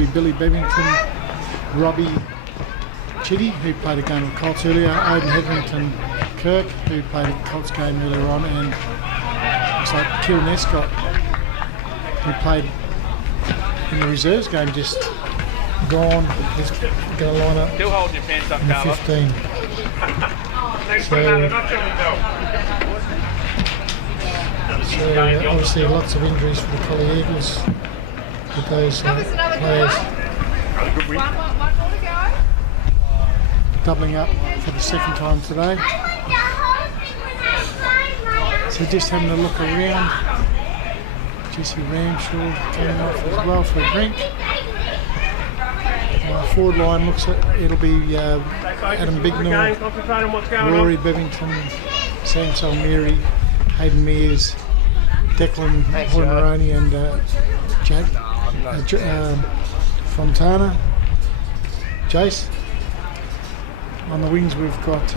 be Billy Bevington, Robbie Chitty, who played a game with Colts earlier, Aidan Hetherington Kirk, who played a Colts game earlier on, and looks like Kieran Escott, who played in the reserves game, just gone. He's going to line up still holding your pants up, in the 15. So obviously lots of injuries for the Collie Eagles with those players doubling up for the second time today. So just having a look around. Jesse Ramshaw coming off as well for a drink. Forward line looks like it'll be Adam Bignell, Rory Bevington, Sam Salmieri, Hayden Mears, Declan Hoy-Maroney and Jake Fontana. Jace. On the wings we've got,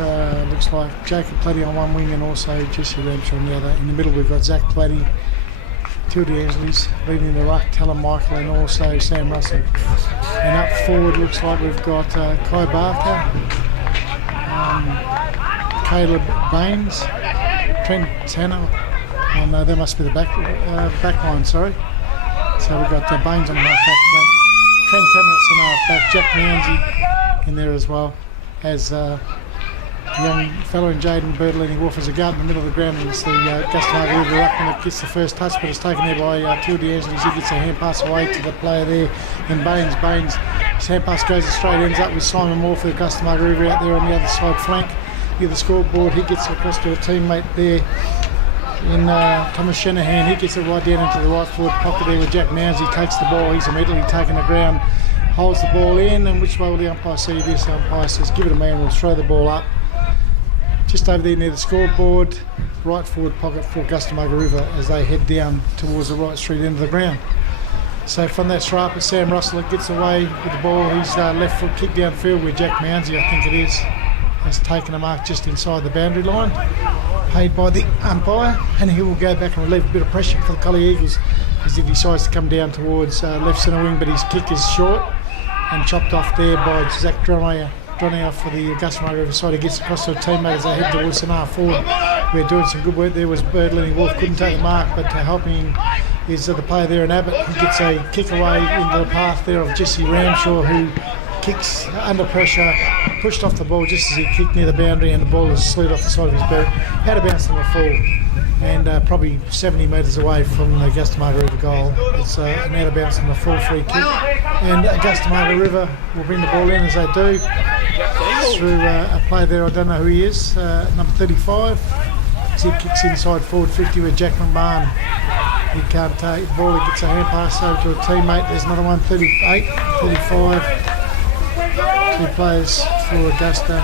looks like Jacob Platty on one wing and also Jesse Ramshaw on the other. In the middle we've got Zach Platty, Tildy Angeles leading the ruck, Talon Michael and also Sam Russell. And up forward looks like we've got Kai Barker, Caleb Baines, Trent Tanner. Oh no, that must be the back line, sorry. So we've got Baines on the half back, Trent Tanner on the half back, Jack Mounsey in there as well as the young fellow in Jaden Bertolini Wolf as a guard in the middle of the ground, and it's the Augusta Margaret ruckman that gets the first touch, but it's taken there by Tildy Angeles. He gets a hand pass away to the player there, and Baines, his hand pass goes straight, ends up with Simon Moore for the Augusta Margaret out there on the other side flank. Near the scoreboard, he gets across to a teammate there in Thomas Shanahan. He gets it right down into the right forward pocket there with Jack Mounsey, takes the ball, he's immediately taken the ground, holds the ball in, and which way will the umpire see this? The umpire says give it a man, we'll throw the ball up. Just over there near the scoreboard, right forward pocket for Augusta Margaret as they head down towards the right street end of the ground. So from that throw up, Sam Russell gets away with the ball. He's left foot kick downfield where Jack Mounsey, I think it is, has taken a mark just inside the boundary line, paid by the umpire, and he will go back and relieve a bit of pressure for the Collie Eagles as he decides to come down towards left centre wing, but his kick is short and chopped off there by Zach Dronnier for the Augusta Margaret side. He gets across to a teammate as they head towards the half forward. We're doing some good work there. Was Bertolini Wolf couldn't take the mark, but helping is the player there in Abbott, who gets a kick away into the path there of Jesse Ramshaw, who kicks under pressure, pushed off the ball just as he kicked near the boundary, and the ball has slid off the side of his boot. Had a bounce on the full, and probably 70 metres away from the Augusta Margaret River goal. It's an out of bounce on the full free kick, and Augusta Margaret River will bring the ball in as they do through a player there. I don't know who he is, number 35. As he kicks inside forward 50 with Jack McMahon. He can't take the ball, he gets a hand pass over to a teammate. There's another one, 38, 35. Two players for Augusta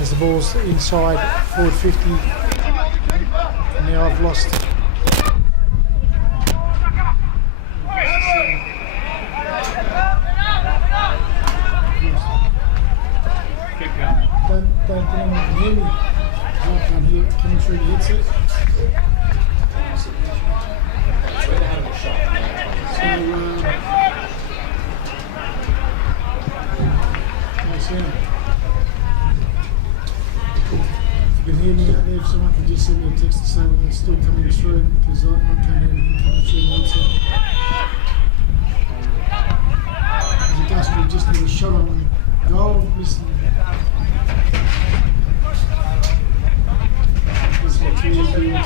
as the ball's inside forward 50. Now I've lost. Don't think anyone can hear me. I can't hear it coming through the headset. If you can hear me out there, if someone can just send me a text to say when it's still coming through, because I can't hear anything coming through the headset. As Augusta just had a shot on goal, missing. This is 2 years ago.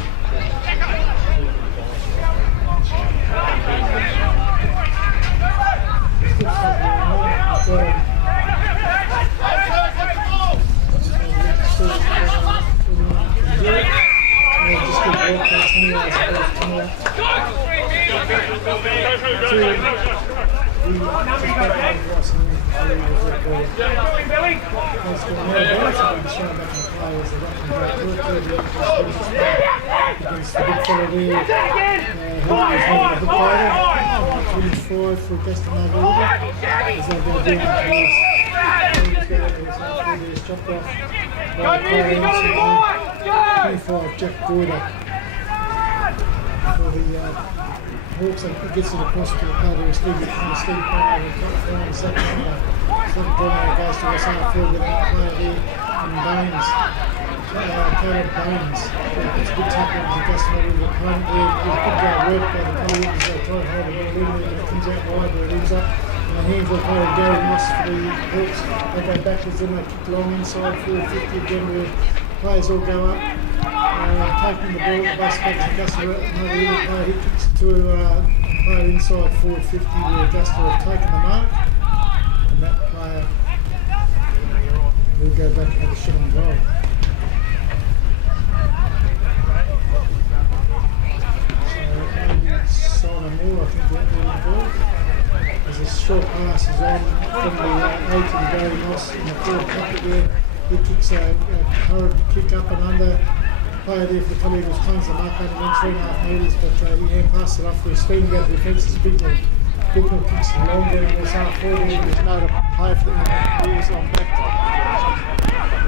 For Augusta Margaret as they go down towards chopped off by Collie, 25 Jack Goyder for the Hawks, it gets it across to the player who is Steve playing over the top four and second round. Zach Droneyer goes to his half field with that player there, and Baines, Caleb Baines. It's a good tackle as Augusta River opponent there. It's good work by the Collie Eagles. They try and hold the ball in there, but it comes out wide where it ends up. And the hands of player Gary Moss for the Hawks. They go backwards, then they kick long inside, 450 again, where players all go up. Taking the ball, the bus back to Augusta, another little player, he kicks to player inside 450 where Augusta have taken the mark, and that player will go back and have a shot on goal. So Simon Moore, I think, out there on the ball. As a short pass is on from the 8 and Gary Moss in the forward pocket there. He kicks a hard kick up and under. Player there for the Collie Eagles claims the mark over 3.5 metres, but he hand passes it off for a speeding out of the defence. It's Bicknell. Bicknell kicks it long down in his half forward. There's no player for the Eagles on back.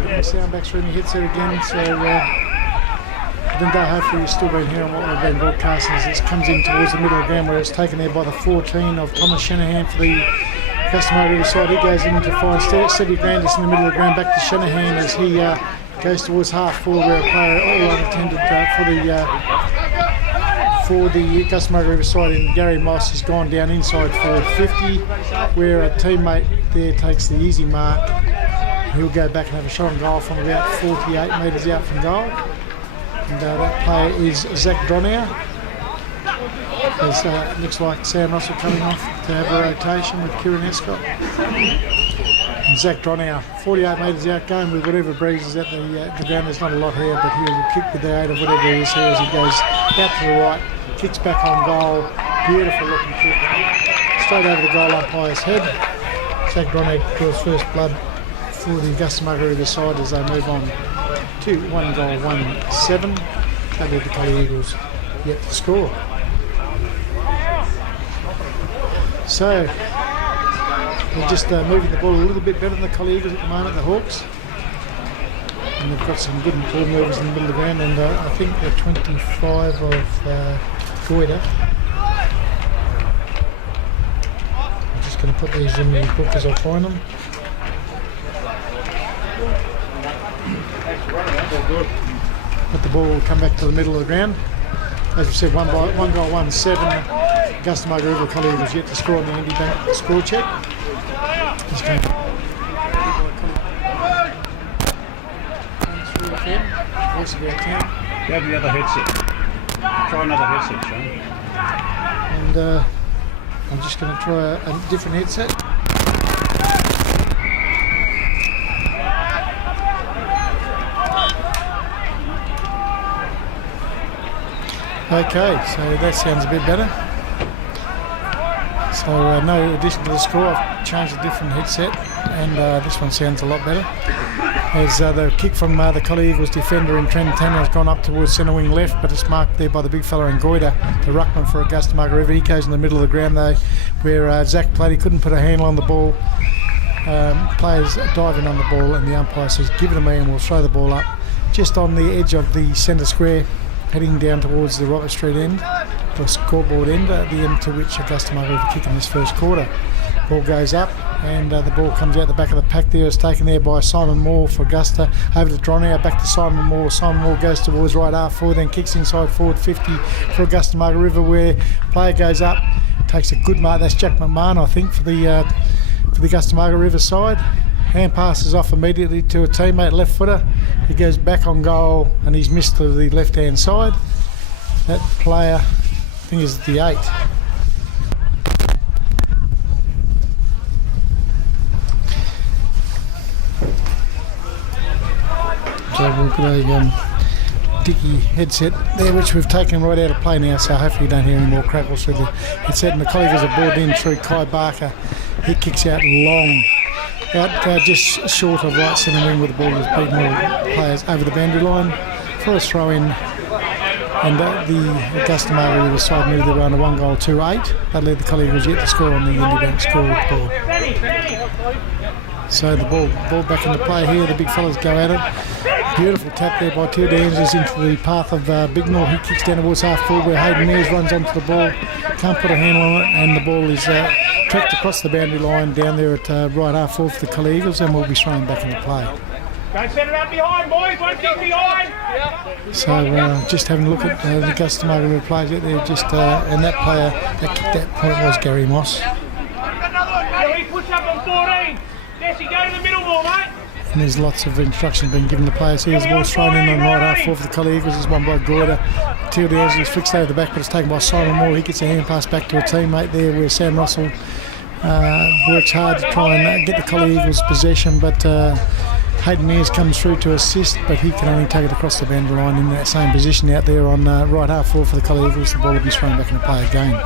The sound back's room, he hits it again, so then hopefully you've still been hearing what we've been broadcasting as it comes in towards the middle of the ground where it's taken there by the 14 of Thomas Shanahan for the Customer River side. He goes in to find steady ground just in the middle of the ground back to Shanahan as he goes towards half forward where a player all unattended for the Customer River side, and Gary Moss has gone down inside forward 50 where a teammate there takes the easy mark. He'll go back and have a shot on goal from about 48 metres out from goal. And that player is Zach Droneyer. It looks like Sam Russell coming off to have a rotation with Kieran Escott. And Zach Droneyer, 48 metres out, going with whatever breeze is at the ground. There's not a lot here, but he'll kick with the 8 of whatever he is here as he goes out to the right, kicks back on goal. Beautiful looking kick. Straight over the goal umpire's head. Zach Droneyer draws first blood for the Augusta Margaret side as they move on to 1-7. That'll be the Collie Eagles yet to score. So they're just moving the ball a little bit better than the Collie Eagles at the moment, the Hawks. And they've got some good ball movers in the middle of the ground, and I think the 25 of Goyder. I'm just going to put these in the book as I find them. But the ball will come back to the middle of the ground. As we said, one goal, 1-7. Augusta Margaret Collie Eagles yet to score on the Andy Bank score check. He's going to voice of our town. Grab the other headset. Try another headset, Sean. And I'm just going to try a different headset. Okay, so that sounds a bit better. So no addition to the score, I've changed a different headset, and this one sounds a lot better. As the kick from the Collie Eagles defender in Trent Tanner has gone up towards centre wing left, but it's marked there by the big fella in Goyder, the ruckman for Augusta Margaret River. He goes in the middle of the ground though, where Zach played. He couldn't put a handle on the ball. Players diving on the ball, and the umpire says, "Give it to me, and we'll throw the ball up." Just on the edge of the centre square, heading down towards the Robert Street end, the scoreboard end, the end to which Augusta Margaret River kick in this first quarter. Ball goes up, and the ball comes out the back of the pack there. It's taken there by Simon Moore for Augusta. Over to Droneyer, back to Simon Moore. Simon Moore goes towards right half forward, then kicks inside forward 50 for Augusta Margaret River, where player goes up, takes a good mark. That's Jack McMahon, I think, for the Augusta Margaret River side. Hand passes off immediately to a teammate, left footer. He goes back on goal, and he's missed to the left hand side. That player, I think, is the 8. So we've got a Dicky headset there, which we've taken right out of play now, so hopefully you don't hear any more crackles through the headset. And the Collie Eagles are brought in through Kai Barker. He kicks out long, out just short of right centre wing, with the ball has beaten all players over the boundary line for a throw in. And the Augusta Margaret River side moved around to 1-2-8. That led the Collie Eagles yet to score on the Indy Bank scoreboard. So the ball back into play here. The big fellas go at it. Beautiful tap there by Tia D'Angelis into the path of Bignor. He kicks down towards half forward where Hayden Mears runs onto the ball. Can't put a handle on it, and the ball is tracked across the boundary line down there at right half forward for the Collie Eagles, and will be thrown back into play. Don't set it up behind, boys. One kick behind. So just having a look at the Augusta Margaret plays out there, just and that player that kicked that point was Gary Moss. Push up on 14. Jesse, go to the middle ball, mate. And there's lots of instructions being given to players here. The ball's thrown in on right half forward for the Collie Eagles. There's one by Goyder. Tia D'Angelis flicks over the back, but it's taken by Simon Moore. He gets a hand pass back to a teammate there where Sam Russell works hard to try and get the Collie Eagles possession, but Hayden Mears comes through to assist, but he can only take it across the boundary line in that same position out there on right half forward for the Collie Eagles. The ball will be thrown back into play again.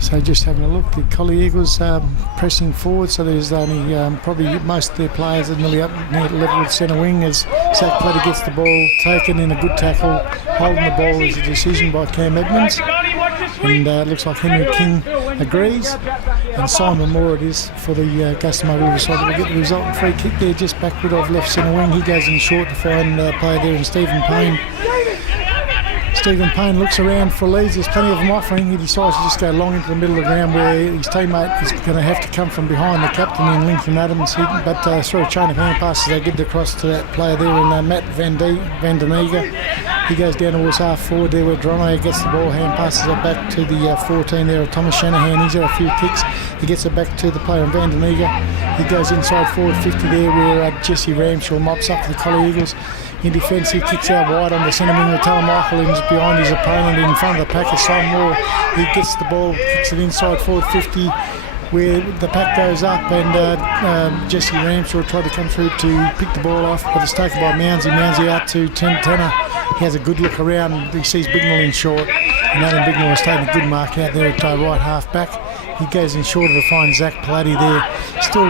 So just having a look, the Collie Eagles pressing forward, so there's only probably most of their players are nearly up near level with centre wing as Zach Platter gets the ball taken in a good tackle. Holding the ball is a decision by Cam Edmonds, and it looks like Henry King agrees, and Simon Moore it is for the Augusta Margaret side. We'll get the resultant free kick there just backward of left centre wing. He goes in short to find a player there in Stephen Payne. Stephen Payne looks around for leads. There's plenty of them offering. He decides to just go long into the middle of the ground where his teammate is going to have to come from behind the captain in Lincoln Adams. But through a chain of hand passes, they get it across to that player there in Matt Van Den Eger. He goes down towards half forward there where Drono gets the ball, hand passes it back to the 14 there of Thomas Shanahan. He's had a few kicks. He gets it back to the player in Van Den Eger. He goes inside forward 50 there where Jesse Ramshaw mops up for the Collie Eagles. In defence, he kicks out wide on the centre wing with Talon Michael behind his opponent in front of the pack is Simon Moore. He gets the ball, kicks it inside forward 50 where the pack goes up, and Jesse Ramshaw tried to come through to pick the ball off, but it's taken by Mounsey. Mounsey out to Tanner. He has a good look around and he sees Bignor in short, and Adam Bignor has taken a good mark out there at right half back. He goes in shorter to find Zach Palladdy there. Still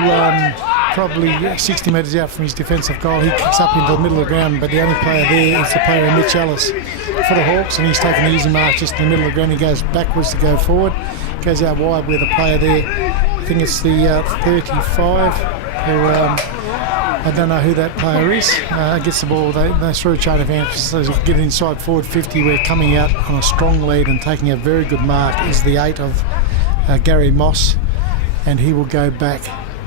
probably 60 metres out from his defensive goal. He kicks up into the middle of the ground, but the only player there is the player Mitch Ellis for the Hawks, and he's taken an easy mark just in the middle of the ground. He goes backwards to go forward, goes out wide where the player there, I think it's the 35, who I don't know who that player is, gets the ball. They throw a chain of hands, so they get inside forward 50. We're coming out on a strong lead and taking a very good mark is the 8 of Gary Moss, and he will go back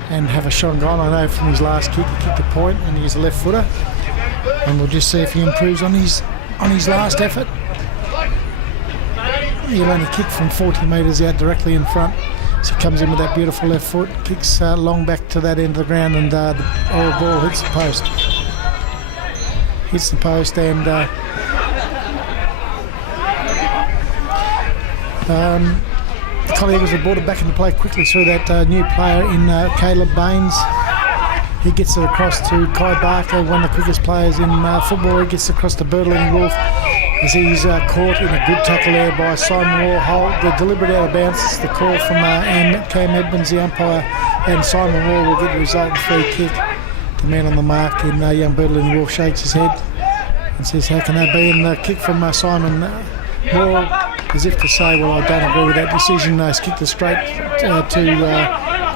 and have a shot on goal. I know from his last kick he kicked a point and he's a left footer, and we'll just see if he improves on his last effort. He'll only kick from 40 metres out directly in front, so he comes in with that beautiful left foot, kicks long back to that end of the ground, and the ball hits the post. And the Collie Eagles have brought it back into play quickly through that new player in Caleb Baines. He gets it across to Kai Barker, one of the quickest players in football. He gets it across to Birdling Wolf as he's caught in a good tackle there by Simon Moore. The deliberate out of bounds. It's the call from Cam Edmonds, the umpire, and Simon Moore will get the resultant free kick. The man on the mark in young Birdling Wolf shakes his head and says, how can that be? And the kick from Simon Moore, as if to say, well, I don't agree with that decision. He's kicked it straight to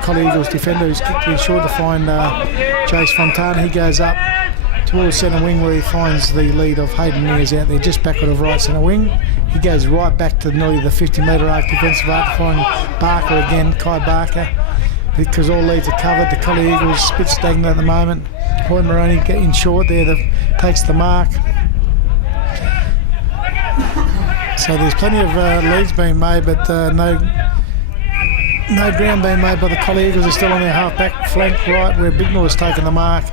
Collie Eagles defender, who's kicked it short to find Jace Fontana. He goes up towards centre wing where he finds the lead of Hayden Mears out there just backward of right centre wing. He goes right back to nearly the 50 metre arc defensive arc to find Barker again, Kai Barker, because all leads are covered. The Collie Eagles spit stagnant at the moment. Hoy Moroney in short there takes the mark. So there's plenty of leads being made, but no ground being made by the Collie Eagles. Are still on their half-back flank right where Bignor has taken the mark,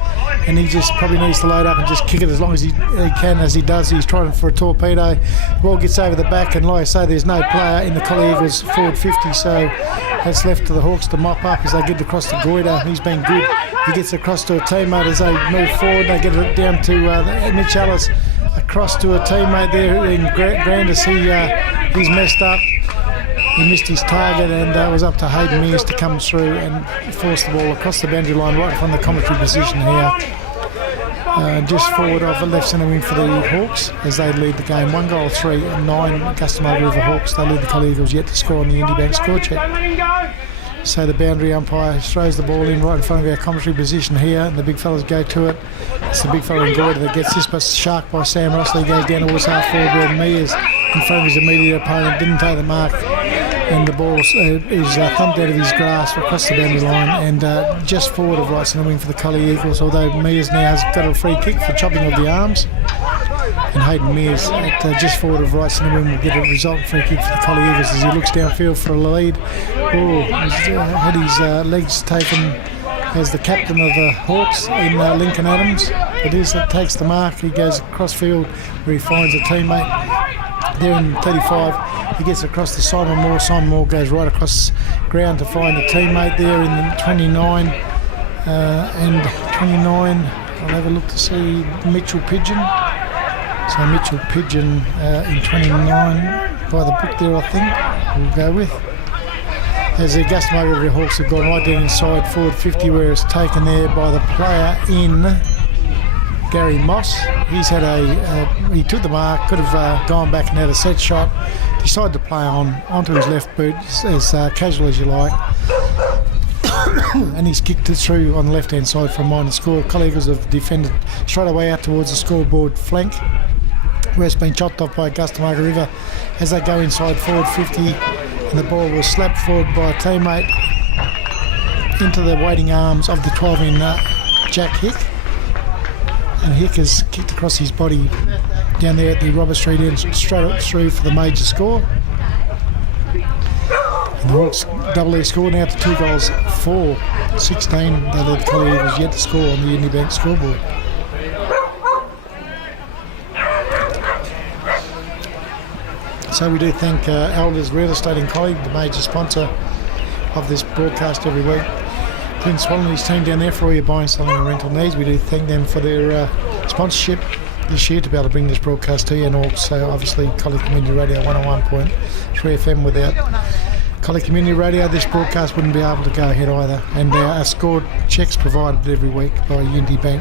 and he just probably needs to load up and just kick it as long as he can. As he does, he's trying for a torpedo. The ball gets over the back, and like I say, there's no player in the Collie Eagles forward 50, so that's left to the Hawks to mop up as they get across to Goyder. He's been good. He gets across to a teammate as they move forward. They get it down to Mitch Ellis, across to a teammate there in Grandis. He's messed up. He missed his target, and it was up to Hayden Mears to come through and force the ball across the boundary line right from the commentary position here. Just forward of the left centre wing for the Hawks as they lead the game. 1-3 and 9 Augusta Margaret River Hawks. They lead the Collie Eagles yet to score on the Indie Bank score check. So the boundary umpire throws the ball in right in front of our commentary position here, and the big fellas go to it. It's the big fella in Goyder that gets this, but shark by Sam Rossley goes down towards half forward where Mears in front of his immediate opponent didn't take the mark, and the ball is thumped out of his grasp across the boundary line and just forward of right centre wing for the Collie Eagles, although Mears now has got a free kick for chopping of the arms. And Hayden Mears at just forward of right centre wing will get a resultant free kick for the Collie Eagles as he looks downfield for a lead. He's had his legs taken as the captain of the Hawks in Lincoln Adams. It is that takes the mark. He goes across field where he finds a teammate. There in 35, he gets across to Simon Moore. Simon Moore goes right across ground to find a teammate there in the 29 and 29. I'll have a look to see Mitchell Pigeon. So Mitchell Pigeon in 29 by the book there, I think we'll go with. As the Augusta Margaret Hawks have gone right down inside forward 50 where it's taken there by the player in Gary Moss. He's had he took the mark, could have gone back and had a set shot, decided to play onto his left boot as casual as you like. And he's kicked it through on the left hand side for a minor score. Collie Eagles have defended straight away out towards the scoreboard flank, where it's been chopped off by Augusta Margaret River as they go inside forward 50, and the ball was slapped forward by a teammate into the waiting arms of the 12-in Jack Hick, and Hick has kicked across his body down there at the Robert Street end straight up through for the major score. And the Hawks double their score now to 2 goals 4-16. They led the Collie Eagles yet to score on the Unibank scoreboard. So we do thank Elders Real Estate in Collie, the major sponsor of this broadcast every week. Clint Swallow and his team down there for all your buying, selling and rental needs. We do thank them for their sponsorship this year to be able to bring this broadcast to you, and also obviously Collie Community Radio 101.3 FM. Without Collie Community Radio, this broadcast wouldn't be able to go ahead either. And our scored checks provided every week by Unity Bank.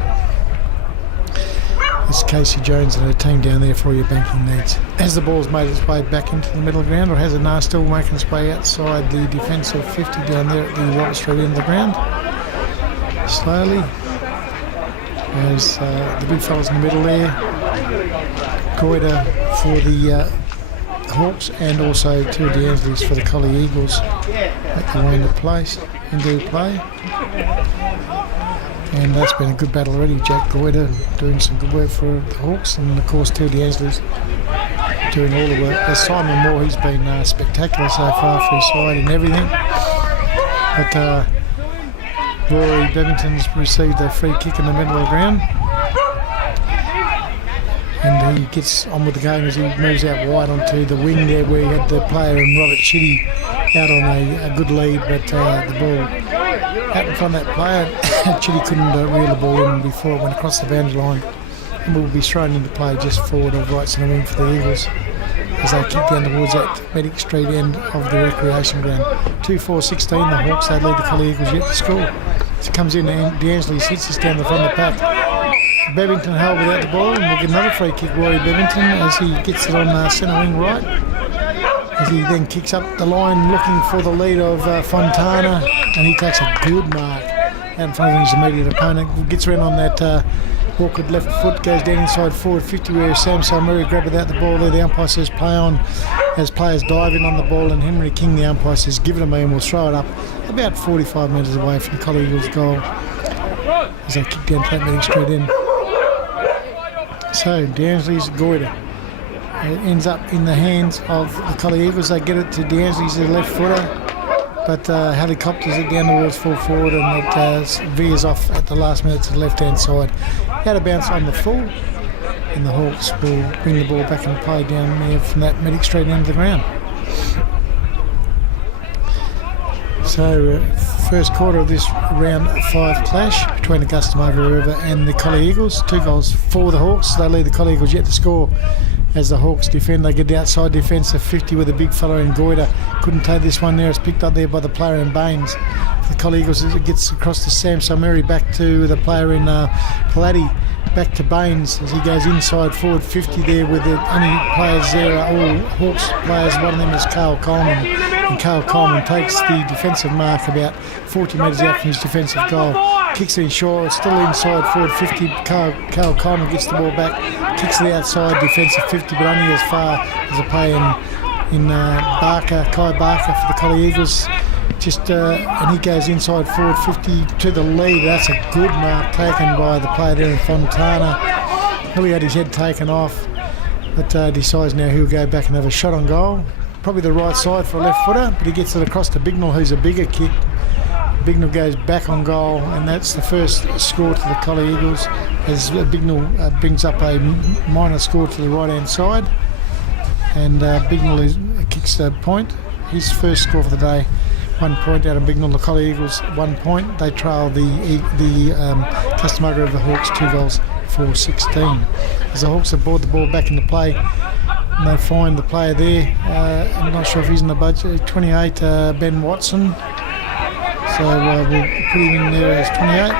It's Casey Jones and her team down there for all your banking needs. As the ball's made its way back into the middle of the ground, or has it now still making its way outside the defensive 50 down there at the Robert Street end of the ground. Slowly, as the big fellas in the middle there, Goyder for the Hawks, and also two of the Ansleys for the Collie Eagles at the way into place, into play. And that's been a good battle already. Jack Goyder doing some good work for the Hawks, and of course two of the Ansleys doing all the work. There's Simon Moore, he's been spectacular so far for his side and everything. But Rory Bevington's received a free kick in the middle of the ground, and he gets on with the game as he moves out wide onto the wing there where he had the player in Robert Chitty out on a good lead, but the ball out in front of that player, Chitty couldn't reel the ball in before it went across the boundary line, and will be thrown into play just forward of right centre wing for the Eagles as they kick down towards that Medic Street end of the recreation ground. 2-4-16, the Hawks, they lead the Collie Eagles yet to score. It comes in and DeAnsley sits us down the front of the pack. Bevington held without the ball, and we'll get another free kick, Rory Bevington, as he gets it on centre wing right. As he then kicks up the line looking for the lead of Fontana, and he takes a good mark out in front of his immediate opponent. Gets around on that awkward left foot, goes down inside forward 50 where Sam Salmuri grabbed without the ball there. The umpire says play on as players dive in on the ball, and Henry King, the umpire, says give it a me, and we'll throw it up about 45 metres away from Collie Eagles' goal as they kick down Platte Meeting Street in. So DeAnsley's Goyder. It ends up in the hands of the Collie Eagles. They get it to DeAnsley's left footer, but helicopters it down towards full forward, and it veers off at the last minute to the left-hand side. Out of bounce on the full, and the Hawks will bring the ball back and play down there from that Medic Street end of the ground. So first quarter of this round 5 clash between Augusta Margaret River and the Collie Eagles. 2 goals for the Hawks. They lead the Collie Eagles yet to score. As the Hawks defend, they get the outside defence of 50 with a big fella in Goyder. Couldn't take this one there. It's picked up there by the player in Baines. For the Collie Eagles, it gets across to Sam Salmuri, back to the player in Palatti, back to Baines as he goes inside forward 50 there with the only players there are all Hawks players. One of them is Carl Coleman, and Carl Coleman takes the defensive mark about 40 metres out from his defensive goal. Kicks it in short, still inside forward 50. Carl Coleman gets the ball back, kicks it outside defensive 50, but only as far as a play in Kai Barker for the Collie Eagles. And he goes inside forward 50 to the lead. That's a good mark taken by the player there in Fontana. He had his head taken off, but decides now he'll go back and have a shot on goal. Probably the right side for a left footer, but he gets it across to Bignell, who's a bigger kick. Bignell goes back on goal, and that's the first score to the Collie Eagles as Bignell brings up a minor score to the right-hand side. And Bignell kicks the point. His first score for the day. 1 point out of Bignell. The Collie Eagles 1 point. They trail the Customary of the Hawks 2 goals for 16. As the Hawks have brought the ball back into play, and they find the player there. I'm not sure if he's in the budget. 28, Ben Watson. So we'll put him in there as 28.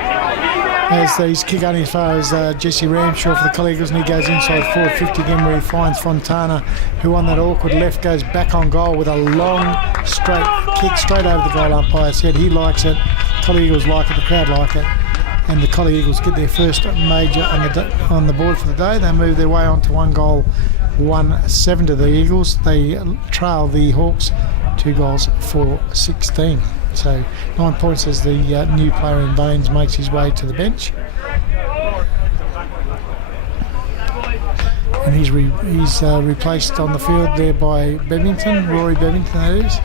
As he's kick only as far as Jesse Ramshaw for the Collie Eagles, and he goes inside forward 50 again, where he finds Fontana, who on that awkward left goes back on goal with a long straight kick straight over the goal umpire's head. He likes it, Collie Eagles like it, the crowd like it, and the Collie Eagles get their first major on the board for the day. They move their way on to 1 goal, 1-7 to the Eagles. They trail the Hawks 2 goals for 16. So 9 points as the new player in Baines makes his way to the bench. And he's replaced on the field there by Bevington, Rory Bevington that is.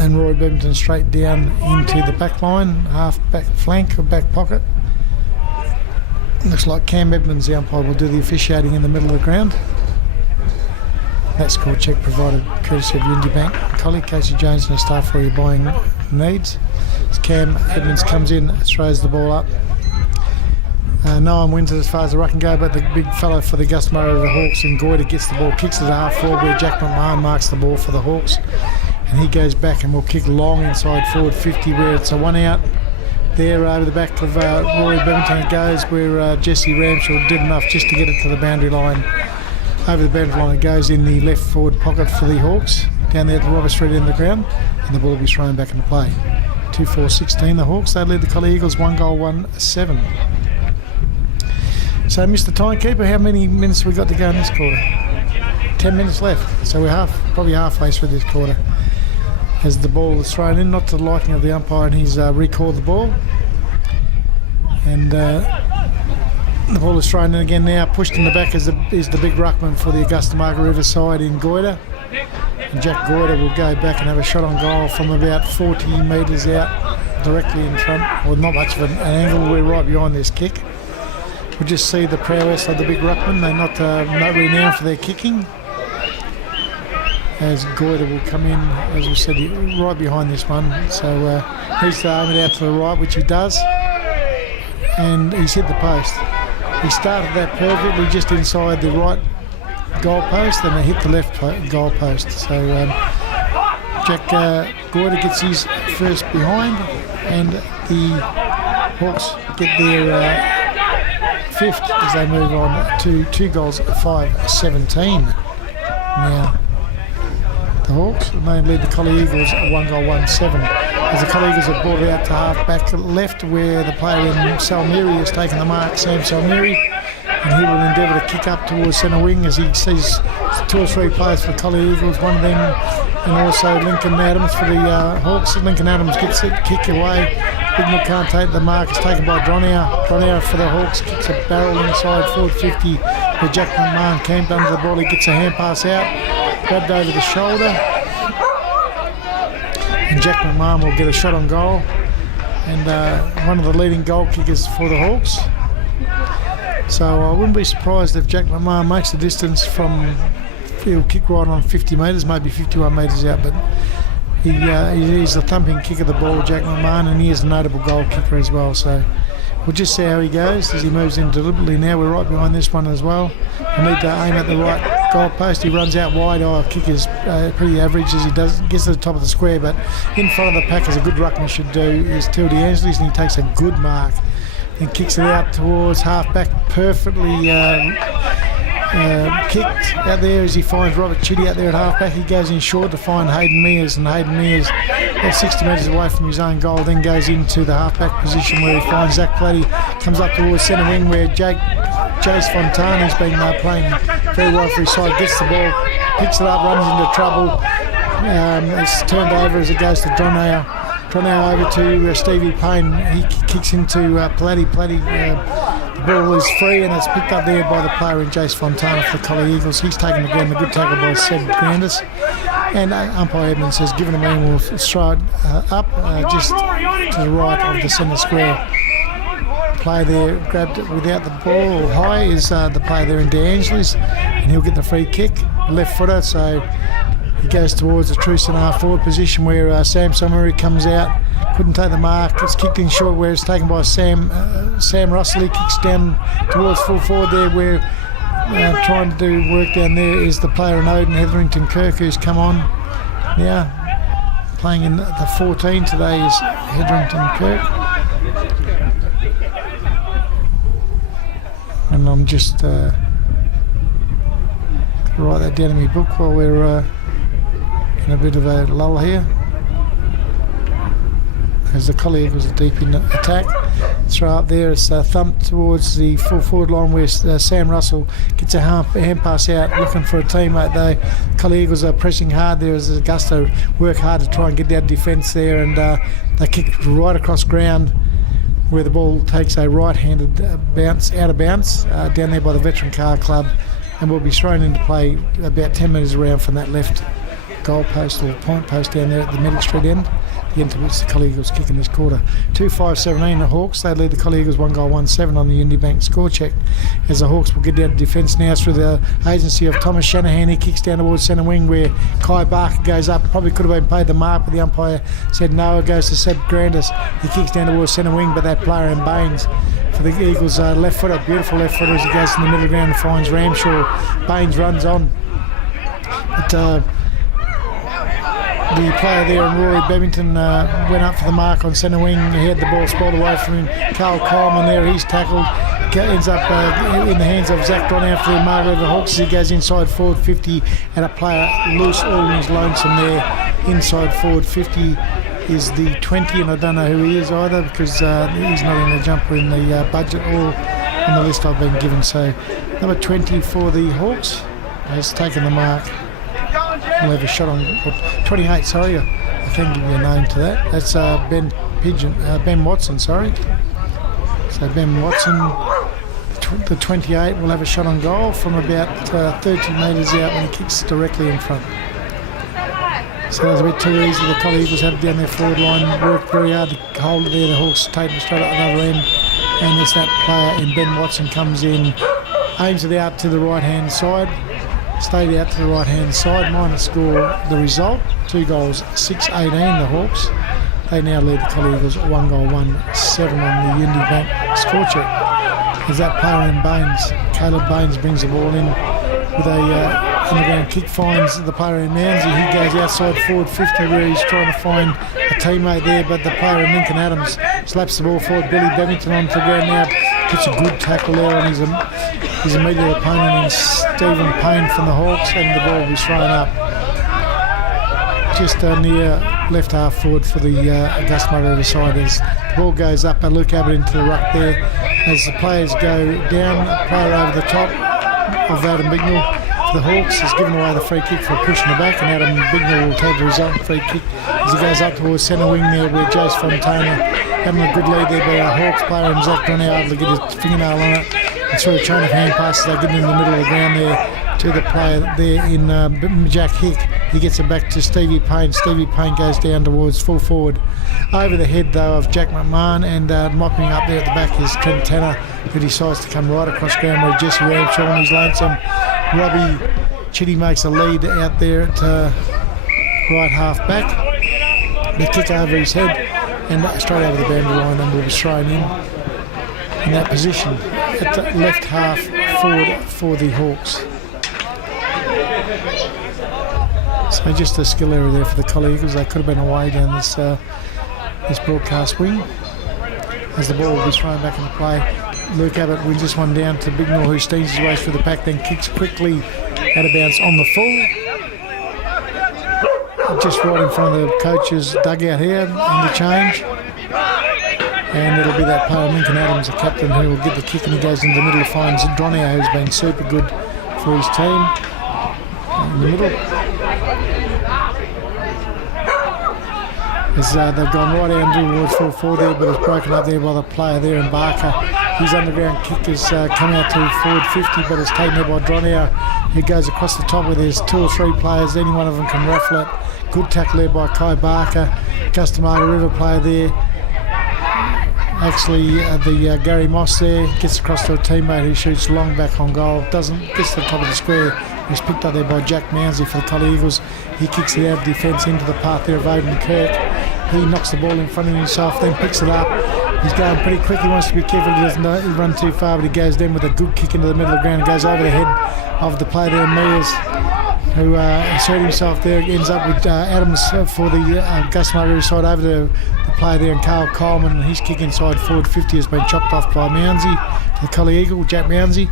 And Rory Bevington straight down into the back line, half back flank or back pocket. Looks like Cam Edmonds, the umpire, will do the officiating in the middle of the ground. That score check provided courtesy of Unity Bank. Collie, Casey Jones and the staff for your buying needs. As Cam Edmonds comes in, throws the ball up. No one wins it as far as the ruck can go, but the big fellow for the Gus Murray of the Hawks in Goyder gets the ball, kicks it to half forward where Jack McMahon marks the ball for the Hawks. And he goes back and will kick long inside forward 50 where it's a 1 out. There over the back of Rory Bevington it goes, where Jesse Ramshaw did enough just to get it to the boundary line. Over the boundary line it goes in the left forward pocket for the Hawks, down there at the Robert Street end of the ground, and the ball will be thrown back into play. 2-4-16 the Hawks, they lead the Collie Eagles 1 goal, 1-7. So Mr Timekeeper, how many minutes have we got to go in this quarter? 10 minutes left, so we're probably halfway through this quarter. As the ball is thrown in, not to the liking of the umpire, and he's recalled the ball. And the ball is thrown in again now, pushed in the back is the big ruckman for the Augusta Margaret Riverside in Goyder. And Jack Goyder will go back and have a shot on goal from about 40 metres out, directly in front, or not much of an angle. We're right behind this kick. We'll just see the prowess of the big ruckman. They're not renowned for their kicking. As Goyder will come in, as we said, right behind this one. So he's to aim it out to the right, which he does. And he's hit the post. He started that perfectly just inside the right goal post, and they hit the left goal post. So Jack Goyder gets his first behind, and the Hawks get their fifth as they move on to 2 goals, 5-17. Now the Hawks, and they lead the Collie Eagles 1 goal, 1-7. As the Collie Eagles have brought it out to half back left, where the player in Salmiri has taken the mark, Sam Salmiri, and he will endeavour to kick up towards centre wing as he sees 2 or 3 players for the Collie Eagles, one of them, and also Lincoln Adams for the Hawks. Lincoln Adams gets it, kick away. Bignell can't take the mark, it's taken by Dronow. Dronow for the Hawks kicks a barrel inside forward 50, where Jack McMahon camped under the ball. He gets a hand pass out, grabbed over the shoulder, and Jack McMahon will get a shot on goal, and one of the leading goal kickers for the Hawks. So I wouldn't be surprised if Jack McMahon makes the distance from, he'll kick right on 50 metres, maybe 51 metres out, but he's a thumping kick of the ball, Jack McMahon, and he is a notable goal kicker as well. So we'll just see how he goes as he moves in deliberately now. We're right behind this one as well. We need to aim at the right goal post. He runs out wide. Kick is pretty average as he gets to the top of the square, but in front of the pack, as a good ruckman should do, is Tildy Angeles, and he takes a good mark and kicks it out towards half back perfectly. kicked out there as he finds Robert Chitty out there at half back. He goes in short to find Hayden Mears, and Hayden Mears about 60 metres away from his own goal, then goes into the half back position where he finds Zach Platty, comes up towards centre wing where Jace Fontana's been playing very well for his side, gets the ball, picks it up, runs into trouble. It's turned over as it goes to Dronau. Dronau over to Stevie Payne. He kicks into Platty. Platty, the ball is free and it's picked up there by the player in Jace Fontana for the Collie Eagles. He's taken the ground, a good tackle by Seb Grandis. And umpire Edmonds has given him a will stride up just to the right of the centre square. Player there grabbed it without the ball high is the player there in DeAngelis, and he'll get the free kick, left footer, so he goes towards the true centre half forward position where Sam Someri comes out, couldn't take the mark, it's kicked in short where it's taken by Sam Russell. He kicks down towards full forward there where trying to do work down there is the player in Odin, Hetherington Kirk, who's come on now. Playing in the 14 today is Hetherington Kirk. And I'm just going to write that down in my book while we're in a bit of a lull here. As the Collie Eagles are deep in attack. Throw up there, it's thumped towards the full forward line where Sam Russell gets a hand pass out looking for a teammate though. Collie Eagles are pressing hard there as Augusta work hard to try and get that defence there, and they kick right across ground where the ball takes a right-handed bounce, out of bounds, down there by the Veteran Car Club, and will be thrown into play about 10 metres around from that left goal post or point post down there at the Medic Street end, the end to which the Collie Eagles kick in this quarter. 2-5-17 the Hawks. They lead the Collie Eagles 1-1-7 on the Unity Bank score check, as the Hawks will get down to defence now through the agency of Thomas Shanahan. He kicks down towards centre wing where Kai Barker goes up, probably could have been paid the mark, but the umpire said no. It goes to Seb Grandis. He kicks down towards centre wing, but that player in Baines for the Eagles, left footer, beautiful left footer as he goes in the middle ground and finds Ramshaw. Baines runs on, but the player there, Rory Bevington, went up for the mark on centre wing. He had the ball spoiled away from him. Carl Coleman there, he's tackled. Ends up in the hands of Zach Dronau for the Margaret the Hawks as he goes inside forward 50, and a player loose all in his lonesome there. Inside forward 50 is the 20, and I don't know who he is either because he's not in the jumper in the budget or on the list I've been given. So number 20 for the Hawks has taken the mark. We'll have a shot on 28. Sorry, I can give you a name to that. That's Ben Watson. Sorry. So Ben Watson, the 28, will have a shot on goal from about 30 metres out when he kicks directly in front. So that was a bit too easy. The Collie Eagles had it down their forward line, worked very hard to hold it there. The Hawks take it straight up the other end, and it's that player, and Ben Watson comes in, aims it out to the right-hand side. Stayed out to the right-hand side. Minor score the result. 2 goals, 6-18 the Hawks. They now lead the Collie Eagles 1-1-7 on the Unity Bank score check. As that player in Baines, Caleb Baines, brings the ball in with a underground kick, finds the player in Mounsey. He goes outside forward 50 where he's trying to find a teammate there, but the player in Lincoln Adams slaps the ball forward. Billy Bevington onto the ground now. Gets a good tackle there on his immediate opponent in Stephen Payne from the Hawks, and the ball will be thrown up just near left half forward for the Augusta Margaret side as the ball goes up and Luke Abbott into the ruck there. As the players go down, a player over the top of Adam Bignell for the Hawks has given away the free kick for pushing the back, and Adam Bignell will take the result free kick as he goes up towards centre wing there where Jace Fontana having a good lead there by a Hawks player, and Zach Dronau able to get his fingernail on it. And through a chain of hand passes, they get in the middle of the ground there to the player there in Jack Hick. He gets it back to Stevie Payne. Stevie Payne goes down towards full forward. Over the head, though, of Jack McMahon, and mopping up there at the back is Trent Tanner, who decides to come right across ground where Jesse Ramshaw on his lonesome. Robbie Chitty makes a lead out there at right half back. The kick over his head and straight over the boundary line, and will be thrown in that position at the left half forward for the Hawks. So just a skill error there for the Collie Eagles. They could have been away down this broadcast wing as the ball will be thrown back into play. Luke Abbott wins this one down to Bignell, who steams his way through the pack, then kicks quickly out of bounds on the full. Just right in front of the coach's dugout here, interchange. And it'll be that player, Lincoln Adams, the captain, who will get the kick, and he goes into the middle, finds Dronier, who's been super good for his team. In the middle. As they've gone right down towards full forward there, but it's broken up there by the player there in Barker. His underground kick has come out to forward 50, but it's taken there by Dronier, who goes across the top where there's 2 or 3 players. Any one of them can raffle it. Good tackle there by Kai Barker. Gustamaga River player there. Actually, the Gary Moss there gets across to a teammate who shoots long back on goal. Gets to the top of the square. He's picked up there by Jack Mounsley for the Collie Eagles. He kicks it out of defence into the path there of Odin Kirk. He knocks the ball in front of himself, then picks it up. He's going pretty quick. He wants to be careful. He doesn't run too far, but he goes then with a good kick into the middle of the ground. He goes over the head of the player there, Mears, who has hurt himself there. Ends up with Adams for the Gustamaga side over to the player there, and Carl Coleman. His kick inside forward 50 has been chopped off by Mounsey, the Collie Eagle, Jack Mounsey.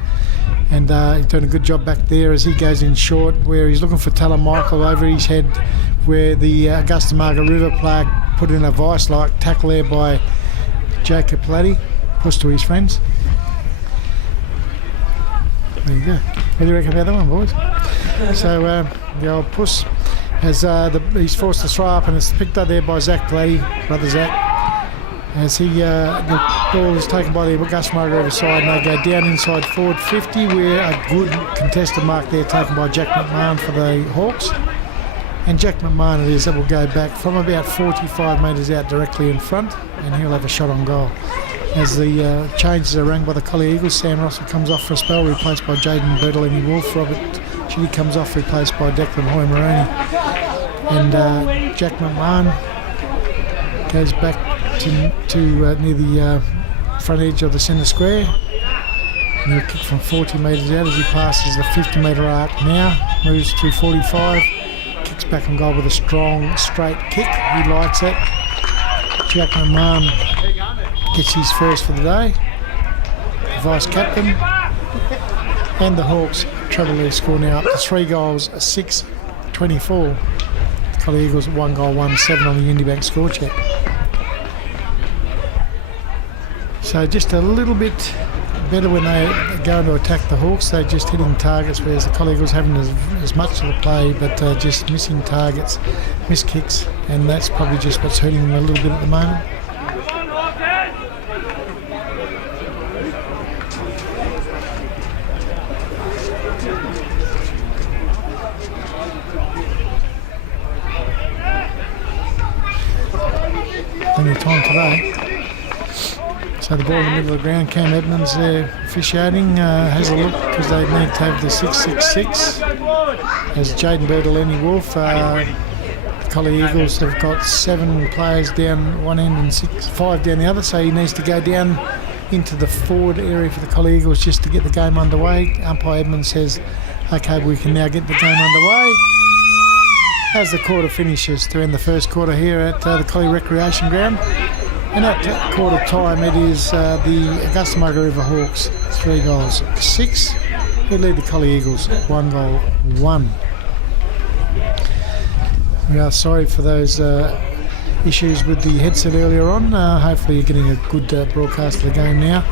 And he's doing a good job back there as he goes in short, where he's looking for Talon Michael over his head, where the Gustamaga River player put in a vice-like tackle there by Jacob Laddie. Push to his friends. There you go. What do you reckon about that one, boys? So the old puss has he's forced to throw up, and it's picked up there by Zach Laddie, brother Zach. As the ball is taken by the Gustamaga River side, and they go down inside forward 50, where a good contested mark there taken by Jack McMahon for the Hawks. And Jack McMahon it is that will go back from about 45 metres out directly in front, and he'll have a shot on goal. As the changes are rang by the Collie Eagles, Sam Russell comes off for a spell, replaced by Jaden Bertolini Wolf. Robert Chitty comes off, replaced by Declan Hoy Maroney. And Jack McMahon goes back to near the front edge of the centre square. And he'll kick from 40 metres out as he passes the 50-metre arc now, moves to 45. Kicks back on goal with a strong, straight kick. He likes it. Jack McMahon gets his first for the day. The vice-captain. And the Hawks treble their score now up to 3 goals, 6-24. The Collie Eagles 1 goal, 1-7 on the Unibank score check. So just a little bit better when they go to attack the Hawks. They're just hitting targets, whereas the Collie Eagles having as much of the play, but just missing targets, missed kicks, and that's probably just what's hurting them a little bit at the moment. Plenty of time today. So the ball in the middle of the ground, Cam Edmonds there officiating, has a look because they need to have the 6-6-6 as Jaden Bertolini Wolf. The Collie Eagles have got 7 players down one end and 5 down the other, so he needs to go down into the forward area for the Collie Eagles just to get the game underway. Umpire Edmonds says, okay, we can now get the game underway. As the quarter finishes to end the first quarter here at the Collie Recreation Ground. And at quarter time, it is the Gustamaga River Hawks 3 goals, 6, who lead the Collie Eagles 1 goal, 1. We are sorry for those issues with the headset earlier on. Hopefully you're getting a good broadcast of the game now.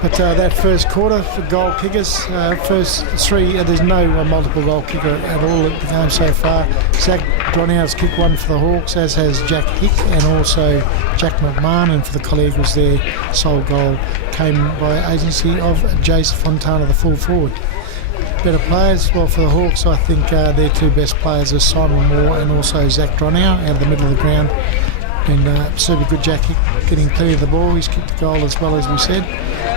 But that first quarter for goal kickers, first 3, there's no multiple goal kicker at all at the game so far. Zach Dronow's kicked 1 for the Hawks, as has Jack Hick and also Jack McMahon, and for the Collie Eagles their sole goal came by agency of Jace Fontana, the full forward. Better players, well for the Hawks I think their 2 best players are Simon Moore and also Zach Dronow out of the middle of the ground. And super good Jack Hick getting plenty of the ball. He's kicked a goal as well, as we said.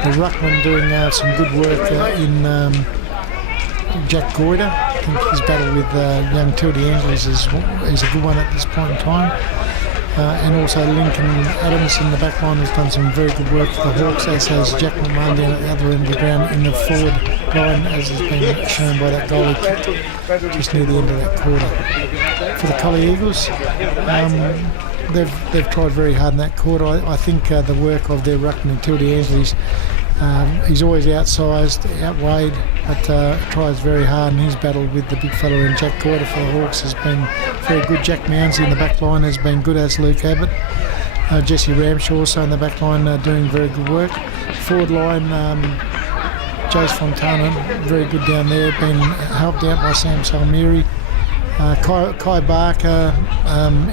The ruckman doing some good work in Jack Goyder. I think his battle with young Tildy Anglers is a good one at this point in time. And also Lincoln Adams in the back line has done some very good work for the Hawks, as has Jack McMahon down at the other end of the ground in the forward line, as has been shown by that goal he kicked just near the end of that quarter. For the Collie Eagles, they've tried very hard in that quarter. I think the work of their ruckman and Tildy Anglers He's always outsized, outweighed, but tries very hard, and his battle with the big fella in Jack Goiter for the Hawks has been very good. Jack Mounsey in the back line has been good, as Luke Abbott. Jesse Ramshaw also in the back line doing very good work. Forward line, Jace Fontana, very good down there, been helped out by Sam Salmiri. Kai Barker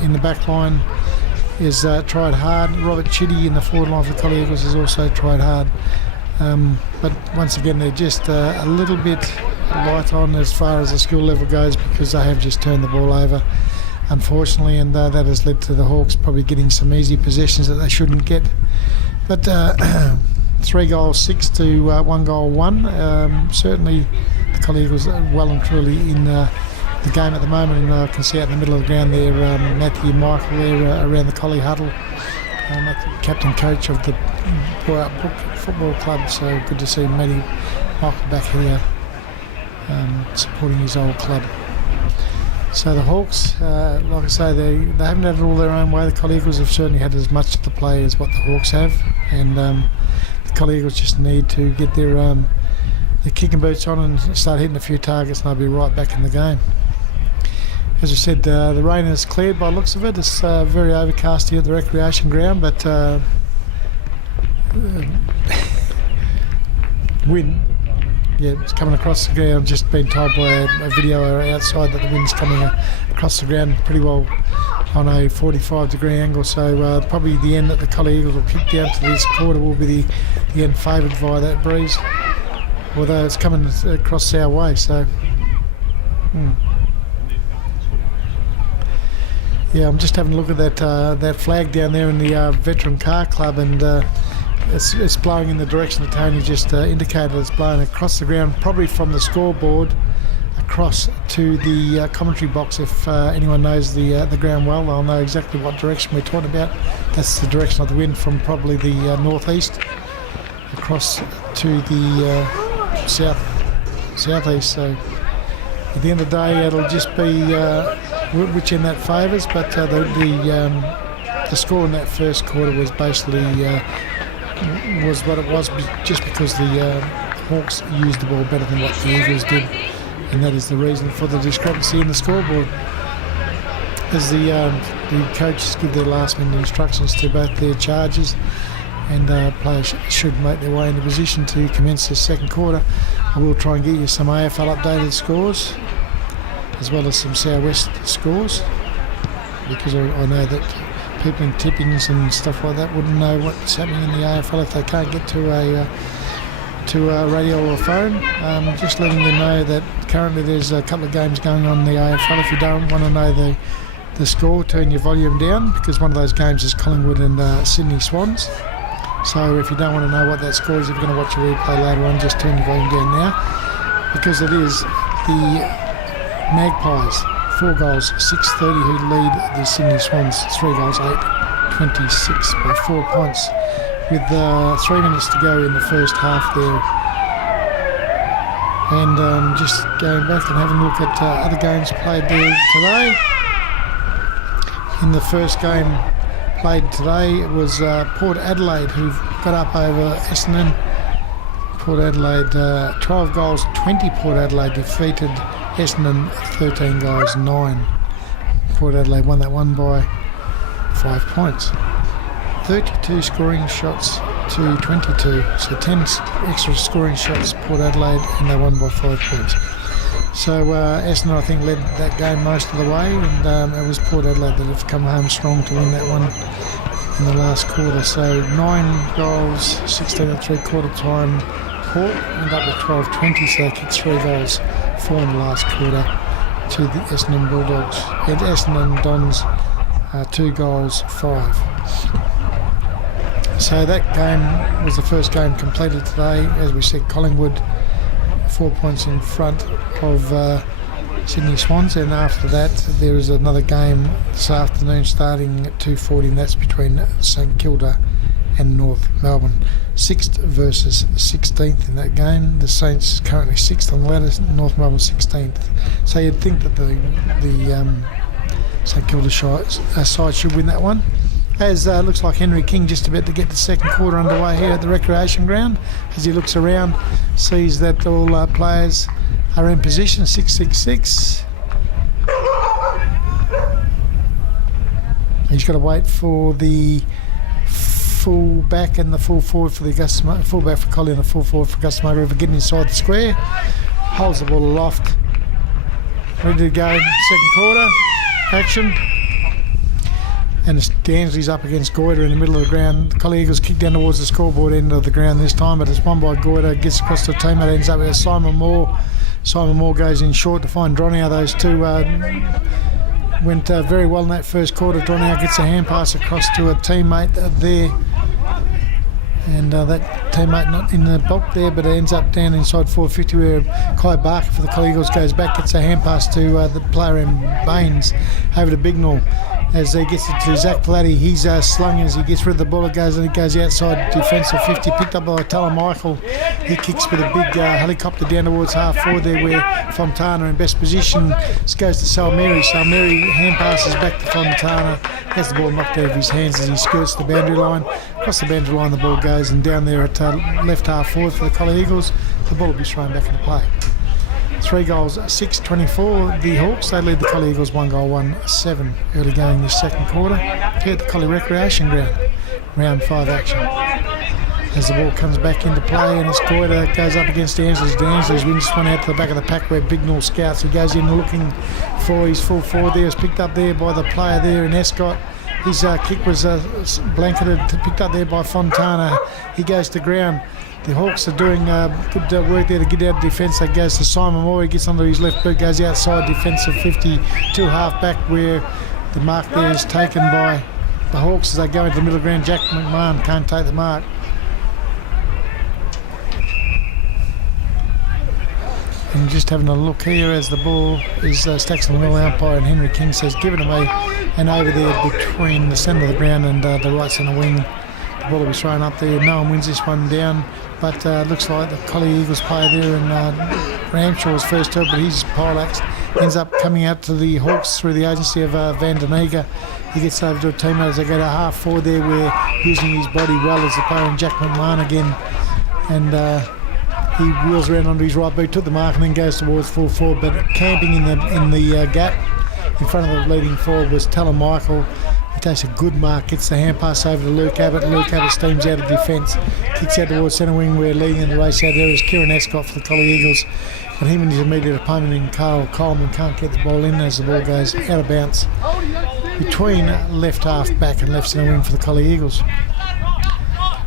in the back line has tried hard. Robert Chitty in the forward line for the Collie Eagles has also tried hard. But once again, they're just a little bit light on as far as the skill level goes, because they have just turned the ball over, unfortunately, and that has led to the Hawks probably getting some easy possessions that they shouldn't get. But 3 goals 6 to 1 goal 1. Certainly the Collie Eagles are well and truly in the game at the moment, and I can see out in the middle of the ground there Matthew Michael there around the Collie huddle, captain coach of the Brook Football Club, so good to see Matty Michael back here supporting his old club. So the Hawks, like I say, they haven't had it all their own way. The Collie Eagles have certainly had as much to play as what the Hawks have, and the Collie Eagles just need to get their kicking boots on and start hitting a few targets, and they'll be right back in the game. As I said, the rain has cleared by the looks of it. It's very overcast here at the recreation ground, but wind, yeah, it's coming across the ground. I've just been told by a video outside that the wind's coming across the ground pretty well on a 45-degree angle, so probably the end that the Collie Eagles will kick down to this quarter will be the end favoured via that breeze, although it's coming across our way, so yeah, I'm just having a look at that flag down there in the Veteran Car Club, and it's blowing in the direction that Tony just indicated. It's blowing across the ground, probably from the scoreboard across to the commentary box. If anyone knows the ground well, they'll know exactly what direction we're talking about. That's the direction of the wind, from probably the northeast across to the southeast. So at the end of the day, it'll just be which end that favours, but the score in that first quarter was basically was what it was, just because the Hawks used the ball better than what the Eagles did, and that is the reason for the discrepancy in the scoreboard. As the coaches give their last-minute instructions to both their charges, and players should make their way into position to commence the second quarter. I will try and get you some AFL updated scores, as well as some Southwest scores, because I know that people in tippings and stuff like that wouldn't know what's happening in the AFL if they can't get to a radio or a phone. Just letting you know that currently there's a couple of games going on in the AFL. If you don't want to know the score, turn your volume down, because one of those games is Collingwood and Sydney Swans. So if you don't want to know what that score is, if you're going to watch a replay later on, just turn your volume down now, because it is the Magpies, 4 goals 6-30, who lead the Sydney Swans 3 goals 8-26 by 4 points, with 3 minutes to go in the first half there. And just going back and having a look at other games played there today. In the first game played today, it was Port Adelaide who got up over Essendon. Port Adelaide 12 goals 20. Port Adelaide defeated Essendon 13 goals 9. Port Adelaide won that one by 5 points. 32 scoring shots to 22, so 10 extra scoring shots Port Adelaide, and they won by 5 points. So Essendon, I think, led that game most of the way, and it was Port Adelaide that have come home strong to win that one in the last quarter. So 9 goals, 16 at 3/4 time. Port ended up with 12-20, so they kicked 3 goals, 4 in the last quarter to the Essendon Bulldogs. And Essendon Dons 2 goals 5. So that game was the first game completed today. As we said, Collingwood 4 points in front of Sydney Swans, and after that there is another game this afternoon starting at 2:40, and that's between St Kilda and North Melbourne. 6th versus 16th in that game. The Saints currently 6th on the ladder, North Melbourne 16th. So you'd think that the St Kilda side should win that one. as looks like Henry King just about to get the second quarter underway here at the recreation ground. As he looks around, sees that all players are in position. 666. He's got to wait for the full back and the full forward for the full back for Collie and the full forward for Augusta Margaret River getting inside the square. Holds the ball aloft. Ready to go. Second quarter. Action. And it's Dansley's up against Goiter in the middle of the ground. The Collie Eagles kick down towards the scoreboard end of the ground this time, but it's won by Goiter. Gets across to the teammate, ends up with Simon Moore. Simon Moore goes in short to find Dronow. Those two went very well in that first quarter. Dronow gets a hand pass across to a teammate there. And that teammate not in the bulk there, but it ends up down inside 450 where Kai Barker for the Collie Eagles goes back, gets a hand pass to the player in Baines over to Bignall. As he gets it to Zach Platty, he's slung as he gets rid of the ball. It goes outside defensive 50, picked up by Tyler Michael. He kicks with a big helicopter down towards half forward there where Fontana in best position goes to Salmeri. Salmeri hand passes back to Fontana, has the ball knocked out of his hands as he skirts the boundary line. Across the boundary line the ball goes, and down there at left half forward for the Collie Eagles, the ball will be thrown back into play. 3 goals, 6-24. The Hawks, they lead the Collie Eagles 1 goal, 1-7 early going this second quarter. Here at the Collie Recreation Ground, round 5 action. As the ball comes back into play and it's Goiter goes up against Dansley. Dansley wins this one out to the back of the pack where Bignall scouts. He goes in looking for his full forward there. It's picked up there by the player there in Escott. His kick was blanketed, picked up there by Fontana. He goes to ground. The Hawks are doing good work there to get out of defence. That goes to Simon Moore. He gets under his left boot, goes outside defensive 50 to half back where the mark there is taken by the Hawks as they go into the middle ground. Jack McMahon can't take the mark. And just having a look here as the ball is stacked on the middle umpire, and Henry King says give it away, and over there between the centre of the ground and the right centre wing, the ball will be thrown up there. No one wins this one down, but looks like the Collie Eagles player there in Ramshaw's first turn, but he's poleaxed. Ends up coming out to the Hawks through the agency of Van Den Eger. He gets over to a teammate as they go to half forward there, where using his body well as the player in Jack McMahon again, and he wheels around onto his right boot, took the mark, and then goes towards full forward. But camping in the gap in front of the leading forward was Tyler Michael. He takes a good mark, gets the hand pass over to Luke Abbott. Luke Abbott steams out of defence, kicks out towards centre wing where leading in the race out there is Kieran Escott for the Collie Eagles. But him and his immediate opponent in Carl Coleman can't get the ball in as the ball goes out of bounds between left half back and left centre wing for the Collie Eagles.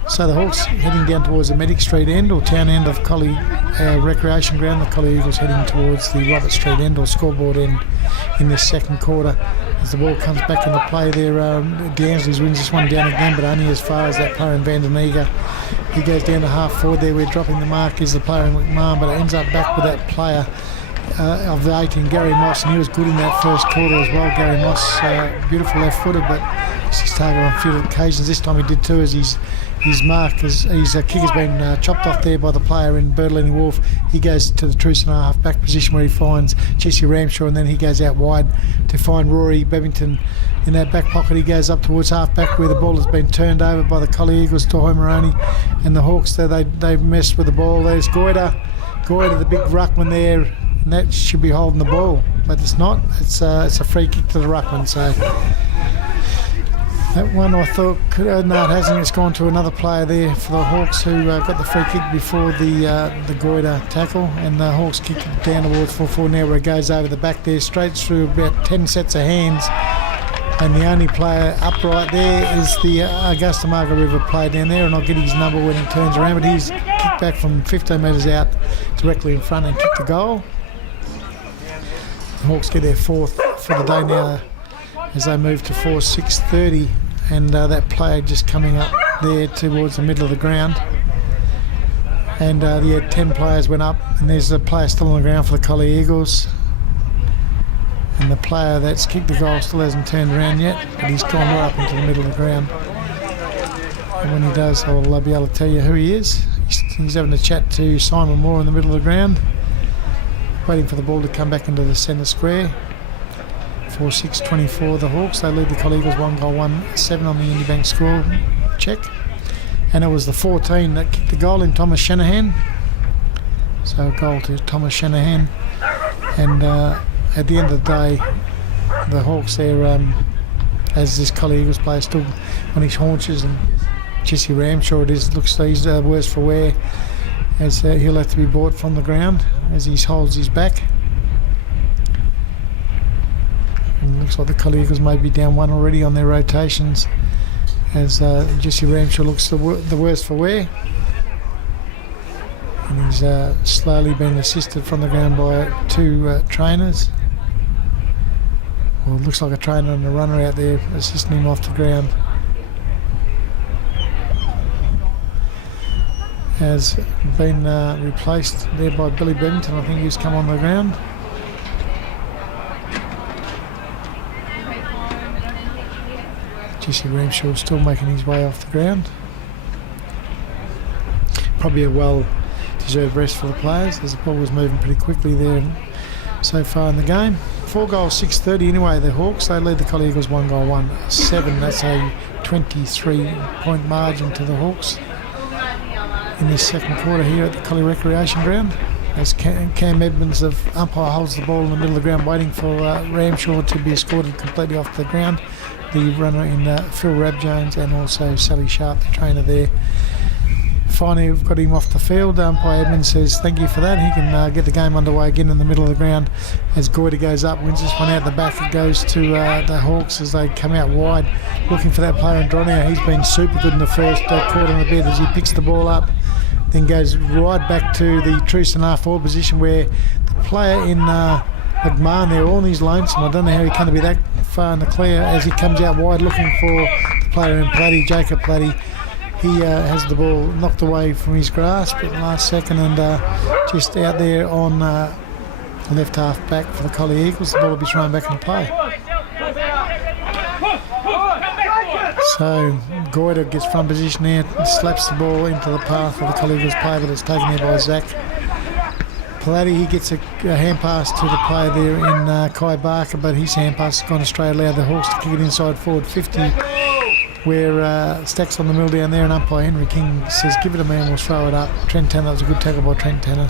So the Hawks heading down towards the Medic Street end or town end of Collie Recreation Ground. The Collie Eagles heading towards the Robert Street end or scoreboard end in this second quarter. As the ball comes back into play there, Dansley wins this one down again, but only as far as that player in Van Den Eger. He goes down to half forward there where dropping the mark is the player in McMahon, but it ends up back with that player of the 18, Gary Moss, and he was good in that first quarter as well. Gary Moss, beautiful left footer, but his target on a few occasions. This time he did too, as his mark, his kick has been chopped off there by the player in Bertolini Wolf. He goes to the true centre half back position where he finds Jesse Ramshaw, and then he goes out wide to find Rory Bevington in that back pocket. He goes up towards half back where the ball has been turned over by the Collie Eagles to Homeroni, and the Hawks they've messed with the ball. There's Goiter, the big ruckman there, and that should be holding the ball, but it's not. It's a free kick to the ruckman. So that one I thought, no it hasn't, it's gone to another player there for the Hawks who got the free kick before the Goiter tackle, and the Hawks kick it down towards 4-4 now where it goes over the back there, straight through about 10 sets of hands, and the only player upright there is the Augusta Margaret River player down there, and I'll get his number when he turns around, but he's kicked back from 15 metres out directly in front and kicked the goal. The Hawks get their fourth for the day now as they move to 4-6-30, and that player just coming up there towards the middle of the ground, and 10 players went up, and there's a player still on the ground for the Collie Eagles, and the player that's kicked the goal still hasn't turned around yet, but he's gone right up into the middle of the ground, and when he does I'll be able to tell you who he is. He's having a chat to Simon Moore in the middle of the ground, waiting for the ball to come back into the centre square. 24-6-24 the Hawks. They lead the Collie Eagles 1-1-7 on the Indibank score check. And it was the 14 that kicked the goal in Thomas Shanahan. So a goal to Thomas Shanahan. And at the end of the day, the Hawks there, as this Collie Eagles player still on his haunches, and Jesse Ramshaw, looks like he's worse for wear, as he'll have to be brought from the ground as he holds his back. And looks like the Collie Eagles may be down one already on their rotations, as Jesse Ramshaw looks the worst for wear. And he's slowly been assisted from the ground by two trainers. Well, it looks like a trainer and a runner out there assisting him off the ground. Has been replaced there by Billy Bennington. I think he's come on the ground. Jesse Ramshaw still making his way off the ground. Probably a well-deserved rest for the players, as the ball was moving pretty quickly there so far in the game. 4 goals, 6:30 anyway, the Hawks. They lead the Collie Eagles 1-1-7. That's a 23-point margin to the Hawks in this second quarter here at the Collie Recreation Ground, as Cam Edmonds of umpire holds the ball in the middle of the ground waiting for Ramshaw to be escorted completely off the ground. The runner in Phil Rabjones and also Sally Sharp, the trainer there. Finally, we've got him off the field. Umpire Edmonds says thank you for that. He can get the game underway again in the middle of the ground as Goyder goes up, wins this one out the back. It goes to the Hawks as they come out wide looking for that player in Dronia. He's been super good in the first quarter of the bid as he picks the ball up, then goes right back to the true centre forward position where the player in McMahon there, all he's lonesome. I don't know how he can be that far in the clear as he comes out wide looking for the player in Platty, Jacob Platty. He has the ball knocked away from his grasp at the last second and just out there on left half back for the Collie Eagles. The ball will be thrown back into play. So Goyder gets front position there, slaps the ball into the path of the Collie Eagles player, but it's taken there by Zach Platty. He gets a hand pass to the player there in Kai Barker, but his hand pass has gone astray, allowed the Hawks to kick it inside forward 50. Where Stack's on the middle down there, and umpire Henry King says give it a man, we'll throw it up. Trent Tanner, that was a good tackle by Trent Tanner,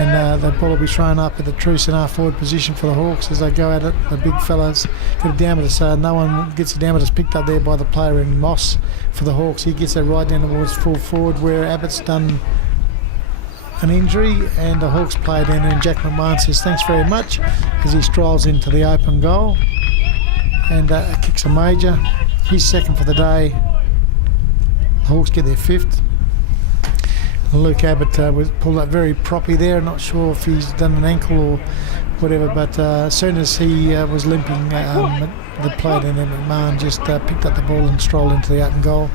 and the ball will be thrown up at the true centre forward position for the Hawks as they go at it. The big fellas get a diameter, so no one gets a diameter picked up there by the player in Moss for the Hawks. He gets it right down towards full forward where Abbott's done an injury, and the Hawks player down there, and Jack McMahon says thanks very much as he strolls into the open goal and kicks a major. He's second for the day. The Hawks get their 5th. Luke Abbott was pulled up very proppy there. Not sure if he's done an ankle or whatever, but as soon as he was limping, the player in McMahon just picked up the ball and strolled into the open goal.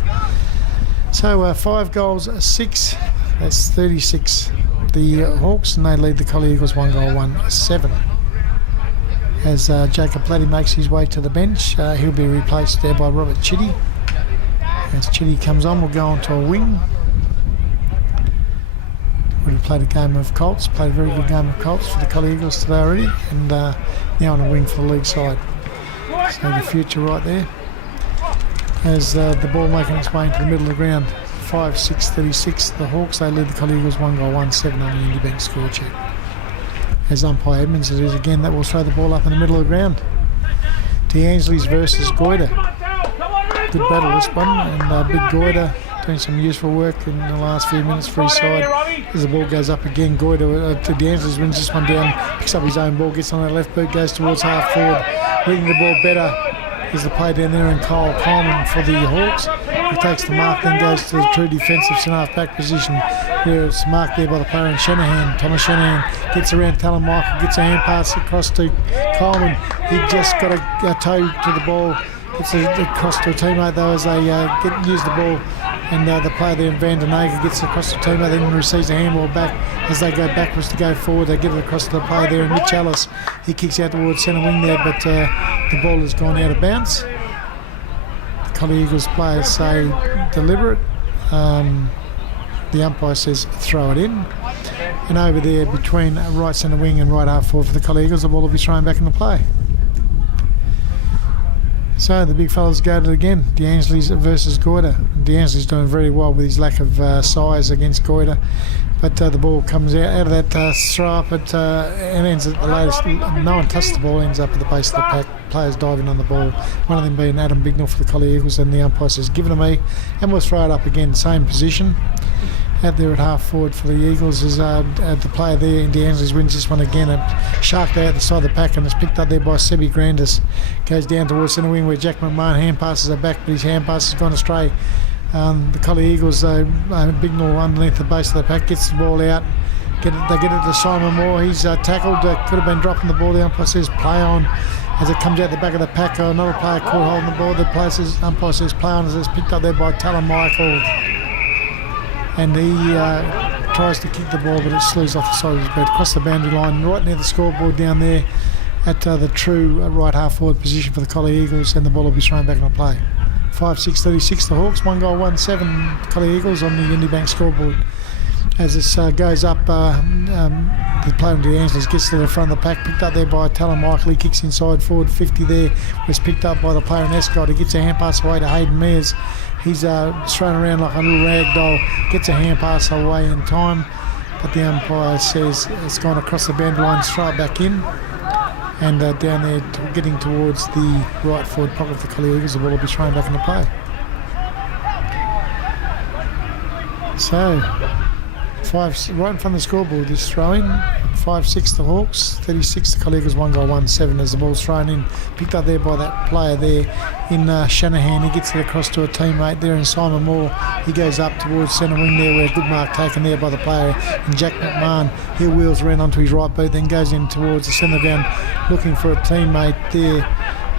So 5 goals, 6. That's 36. The Hawks, and they lead the Collie Eagles 1-1-7. As Jacob Platty makes his way to the bench, he'll be replaced there by Robert Chitty. As Chitty comes on, we'll go on to a wing. Already played a game of Colts, played a very good game of Colts for the Collie Eagles today already, and now on a wing for the league side. So the future right there. As the ball making its way into the middle of the ground, 5-6-36. The Hawks, they lead the Collie Eagles 1-1-7 on the Indibank score check. As umpire Edmonds it is again, that will throw the ball up in the middle of the ground. DeAngelis versus Goyder. Good battle this one, and Big Goyder doing some useful work in the last few minutes for his side. As the ball goes up again, Goyder to DeAngelis wins this one down, picks up his own ball, gets on that left boot, goes towards half forward, reading the ball better is the play down there in Kyle Coleman for the Hawks. He takes the mark, then goes to the true defensive centre back position where it's marked there by the player in Shanahan. Thomas Shanahan gets around Talon Michael, gets a hand pass across to Coleman. He just got a toe to the ball, gets it across to a teammate though as they use the ball, and the player there in Van den Ager gets across to a teammate, then receives a handball back as they go backwards to go forward. They get it across to the player there, and Mitch Ellis, he kicks out towards centre wing there, but the ball has gone out of bounds. The Collie Eagles players say deliberate. The umpire says throw it in. And over there between right centre wing and right half forward for the Collie Eagles, the ball will be thrown back into play. So the big fellas go at it again. D'Angeli's versus Goiter. D'Angeli's doing very well with his lack of size against Goiter. But the ball comes out of that throw up and ends at the latest. No one touched the ball, ends up at the base of the pack. Players diving on the ball. One of them being Adam Bignell for the Collie Eagles, and the umpire says, "Give it to me," and we'll throw it up again. Same position. Out there at half forward for the Eagles is the player there, and D'Angeli's wins this one again. Sharked out the side of the pack, and it's picked up there by Sebi Grandis. Goes down towards centre wing where Jack McMahon hand passes it back, but his hand pass has gone astray. The Collie Eagles, Bignell underneath the base of the pack, gets the ball out. They get it to Simon Moore. He's tackled. Could have been dropping the ball. The umpire says play on. As it comes out the back of the pack, another player caught holding the ball. The umpire says play on as it's picked up there by Talon Michael. And he tries to kick the ball, but it slews off the side of his boot across the boundary line, right near the scoreboard down there at the true right half forward position for the Collie Eagles, and the ball will be thrown back into play. 5-6-36 the Hawks, 1 goal, 1-7 Collie Eagles on the Unibank scoreboard. As this goes up, the player in D'Angeli's gets to the front of the pack, picked up there by Talon Michael. He kicks inside forward 50 there, was picked up by the player in Escott. He gets a hand pass away to Hayden Mears. He's thrown around like a little rag doll, gets a hand pass away in time, but the umpire says it's gone across the boundary line, throw it back in, and down there getting towards the right forward pocket of the Collie Eagles, the ball will be thrown back into play. So, 5 right in front of the scoreboard, this throw-in, 5-6 the Hawks, 36 the Collie Eagles, 1 goal, 1-7 as the ball's thrown in, picked up there by that player there in Shanahan. He gets it across to a teammate there in Simon Moore. He goes up towards centre wing there where a good mark taken there by the player in Jack McMahon. He wheels around onto his right boot, then goes in towards the centre down looking for a teammate there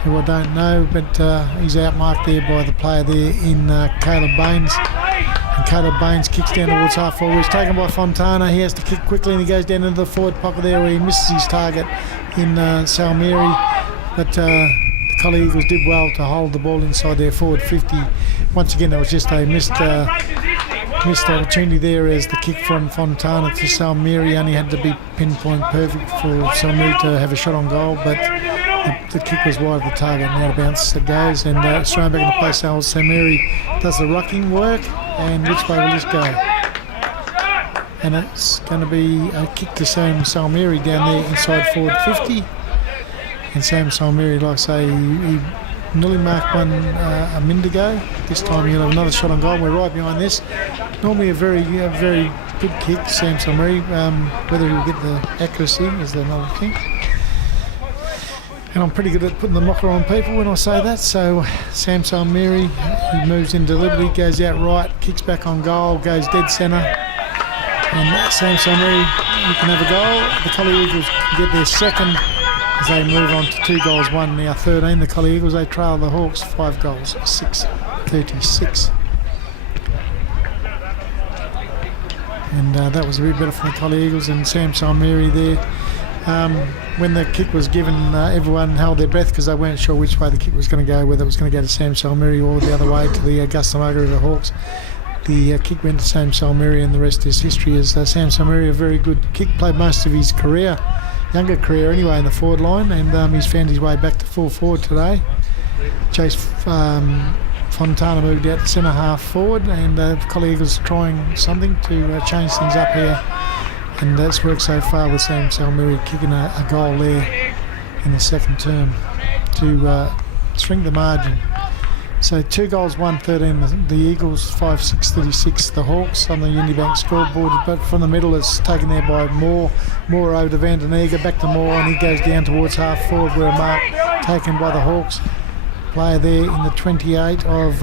who I don't know, but he's outmarked there by the player there in Caleb Baines. And Caleb Baines kicks down towards half forward. He's taken by Fontana. He has to kick quickly, and he goes down into the forward pocket there where he misses his target in Salmiri. But the Collie Eagles did well to hold the ball inside their forward 50. Once again, it was just a missed opportunity there as the kick from Fontana to Salmiri only had to be pinpoint perfect for Salmiri to have a shot on goal, but the kick was wide of the target, and out of bounce it goes, and it's thrown back into place. Salmiri does the rucking work, and which way will this go? And it's going to be a kick to Sam Salmiri down there inside forward 50. And Sam Salmiri, like I say, he nearly marked one a minute ago. This time he'll have another shot on goal. We're right behind this. Normally a very good kick, Sam Salmiri. Whether he'll get the accuracy is another thing. And I'm pretty good at putting the knocker on people when I say that. So Sam Salmiri, he moves in deliberately, goes out right, kicks back on goal, goes dead centre. And Sam Salmiri, you can have a goal. The Collie Eagles get their second as they move on to 2 goals, 1 now 13. The Collie Eagles, they trail the Hawks 5 goals, 6-36. And that was a bit better for the Collie Eagles, and Sam Salmiri there. When the kick was given, everyone held their breath because they weren't sure which way the kick was going to go, whether it was going to go to Sam Salmiri or the other way to the Augusta Margaret Hawks. The kick went to Sam Salmiri, and the rest is history. As Sam Salmiri, a very good kick, played most of his career, younger career anyway, in the forward line, and he's found his way back to full forward today. Chase Fontana moved out to centre half forward, and the Collie Eagles trying something to change things up here. And that's worked so far with Sam Salmiri kicking a goal there in the second term to shrink the margin. So 2 goals, 1-13 the Eagles, 5-6-36 the Hawks on the Unibank scoreboard. But from the middle it's taken there by Moore over to Van den Eger, back to Moore, and he goes down towards half forward where a mark taken by the Hawks. Player there in the 28 of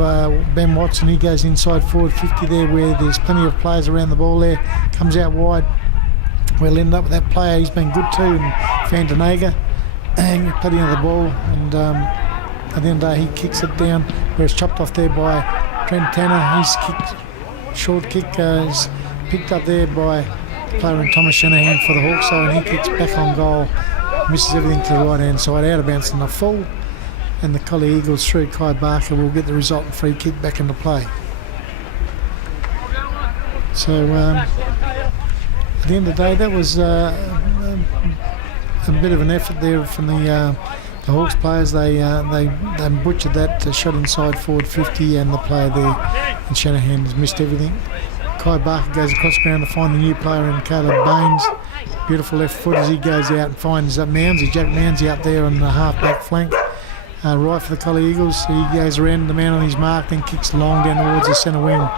Ben Watson, he goes inside forward 50 there where there's plenty of players around the ball there, comes out wide. We'll end up with that player. He's been good too, and Van den Eger, and plenty of the ball, and at the end of the day he kicks it down where it's chopped off there by Trent Tanner. He's kicked, short kick is picked up there by the player in Thomas Shanahan for the Hawks, and he kicks back on goal, misses everything to the right hand side, out of bounds and a full, and the Collie Eagles through Kai Barker will get the resultant free kick back into play. So at the end of the day, that was a bit of an effort there from the the Hawks players, they butchered that shot inside forward 50, and the player there in Shanahan has missed everything. Kai Barker goes across ground to find the new player in Caleb Baines. Beautiful left foot as he goes out and finds Mounsey, Jack Mounsey up there on the half-back flank. Right for the Collie Eagles. He goes around the man on his mark, then kicks long down towards the centre wing.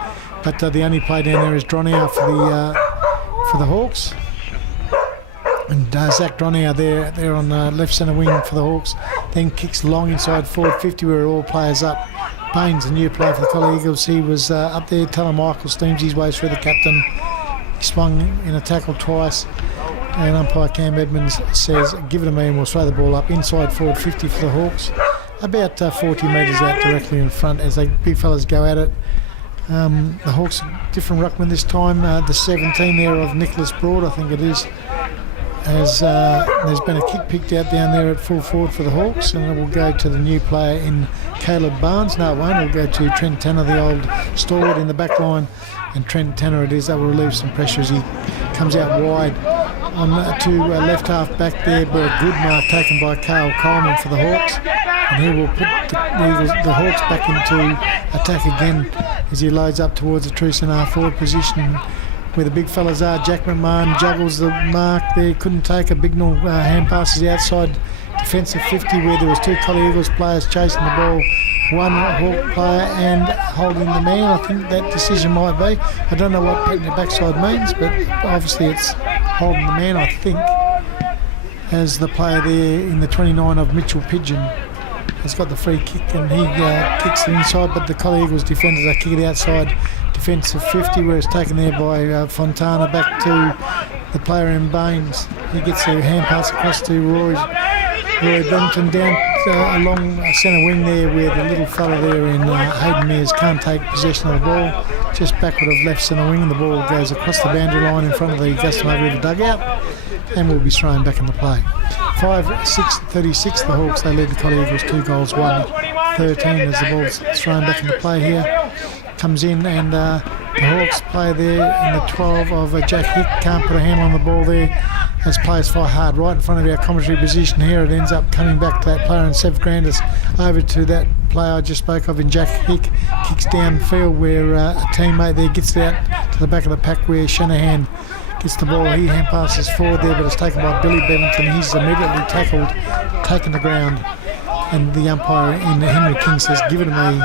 But the only play down there is Dronau for the Hawks. And Zach Dronau there on the left centre wing for the Hawks. Then kicks long inside forward 50 where all players up. Baines, the new player for the Collie Eagles, he was up there. Taylor Michael steams his way through the captain. He swung in a tackle twice. And umpire Cam Edmonds says, give it to me and we'll throw the ball up inside forward 50 for the Hawks. About 40 metres out directly in front as the big fellas go at it. The Hawks, different ruckman this time. The 17 there of Nicholas Broad, I think it is. As there's been a kick picked out down there at full forward for the Hawks, and it will go to the new player in Caleb Barnes. No, it won't. It'll go to Trent Tanner, the old stalwart in the back line. And Trent Tanner it is. That will relieve some pressure as he comes out wide. On to left half back there, but a good mark taken by Carl Coleman for the Hawks, and he will put the Hawks back into attack again as he loads up towards the true centre forward position where the big fellas are. Jack McMahon juggles the mark there, couldn't take a Bignell hand passes outside defensive 50 where there was two Collie Eagles players chasing the ball, one Hawk player and holding the man. I think that decision might be. I don't know what patting the backside means, but obviously it's holding the man, I think, as the player there in the 29 of Mitchell Pigeon has got the free kick and he kicks it inside, but the Collie Eagles defenders are kick it outside defensive 50 where it's taken there by Fontana back to the player in Baines. He gets a hand pass across to Roy Bennington down along centre wing there where the little fella there in Hayden Mears can't take possession of the ball. Just backward of left centre wing, the ball goes across the boundary line in front of the Gustavo River dugout and will be thrown back into play. 5-6-36 the Hawks, they lead the Collie Eagles 2 goals 1-13 as the ball's thrown back into play here. Comes in and the Hawks play there in the 12 of Jack Hick, can't put a hand on the ball there as players fight hard right in front of our commentary position here. It ends up coming back to that player in Sev Grandis over to that player I just spoke of in Jack Hick, kicks downfield where a teammate there gets it out to the back of the pack where Shanahan gets the ball. He hand passes forward there but it's taken by Billy Bennington. He's immediately tackled, taken the ground, and the umpire in Henry King says give it to me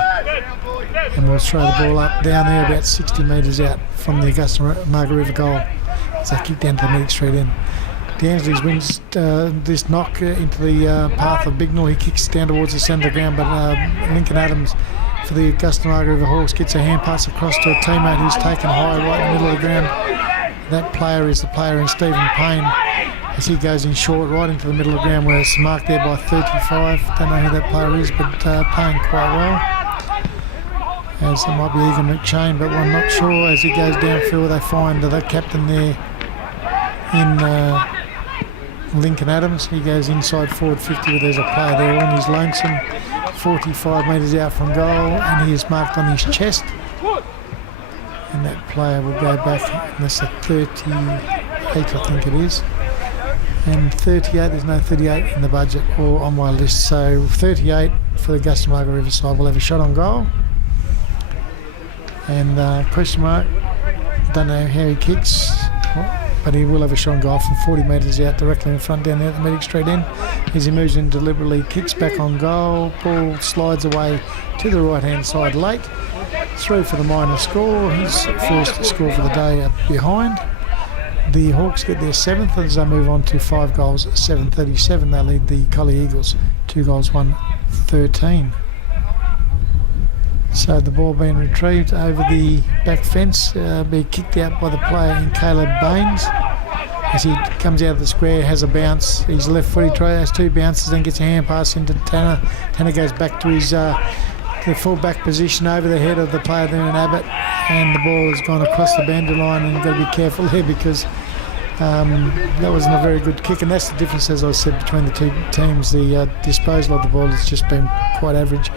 and we'll throw the ball up down there about 60 metres out from the Augusta Margaret River goal as they kick down to the medic straight in. D'Angeles wins this knock into the path of Bignell. He kicks down towards the centre of the ground, but Lincoln Adams for the Augusta Margaret River Hawks gets a hand pass across to a teammate who's taken high right in the middle of the ground. That player is the player in Stephen Payne as he goes in short right into the middle of the ground where it's marked there by 35. Don't know who that player is, but playing quite well. As it might be Egan McShane, but I'm not sure. As he goes downfield, they find the captain there in Lincoln Adams. He goes inside forward 50 where there's a player there on his lonesome, 45 metres out from goal, and he is marked on his chest. And that player will go back, and that's a 38, I think it is. And 38, there's no 38 in the budget or on my list. So 38 for the Augusta Margaret River side will have a shot on goal. And question mark, don't know how he kicks, but he will have a shot on goal from 40 metres out directly in front down there at the medic straight in. As he moves in deliberately, kicks back on goal, ball slides away to the right hand side late. Through for the minor score, his first score for the day up behind. The Hawks get their 7th as they move on to 5 goals 7-37. They lead the Collie Eagles 2 goals 1-13. So the ball being retrieved over the back fence, be kicked out by the player in Caleb Baines. As he comes out of the square, has a bounce, his left foot, he has 2 bounces, then gets a hand pass into Tanner. Tanner goes back to his the full back position over the head of the player there in Abbott, and the ball has gone across the boundary line, and you've got to be careful here because that wasn't a very good kick, and that's the difference, as I said, between the two teams. The disposal of the ball has just been quite average,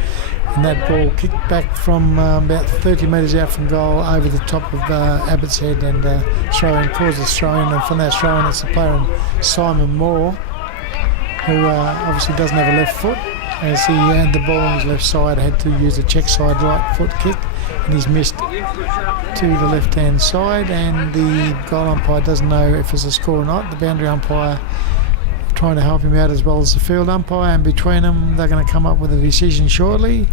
and that ball kicked back from about 30 metres out from goal over the top of Abbott's head, and causes throw-in, and from that throw-in it's the player Simon Moore who obviously doesn't have a left foot, as he had the ball on his left side, had to use a check side right foot kick, and he's missed to the left hand side, and the goal umpire doesn't know if it's a score or not. The boundary umpire trying to help him out as well as the field umpire, and between them they're going to come up with a decision shortly.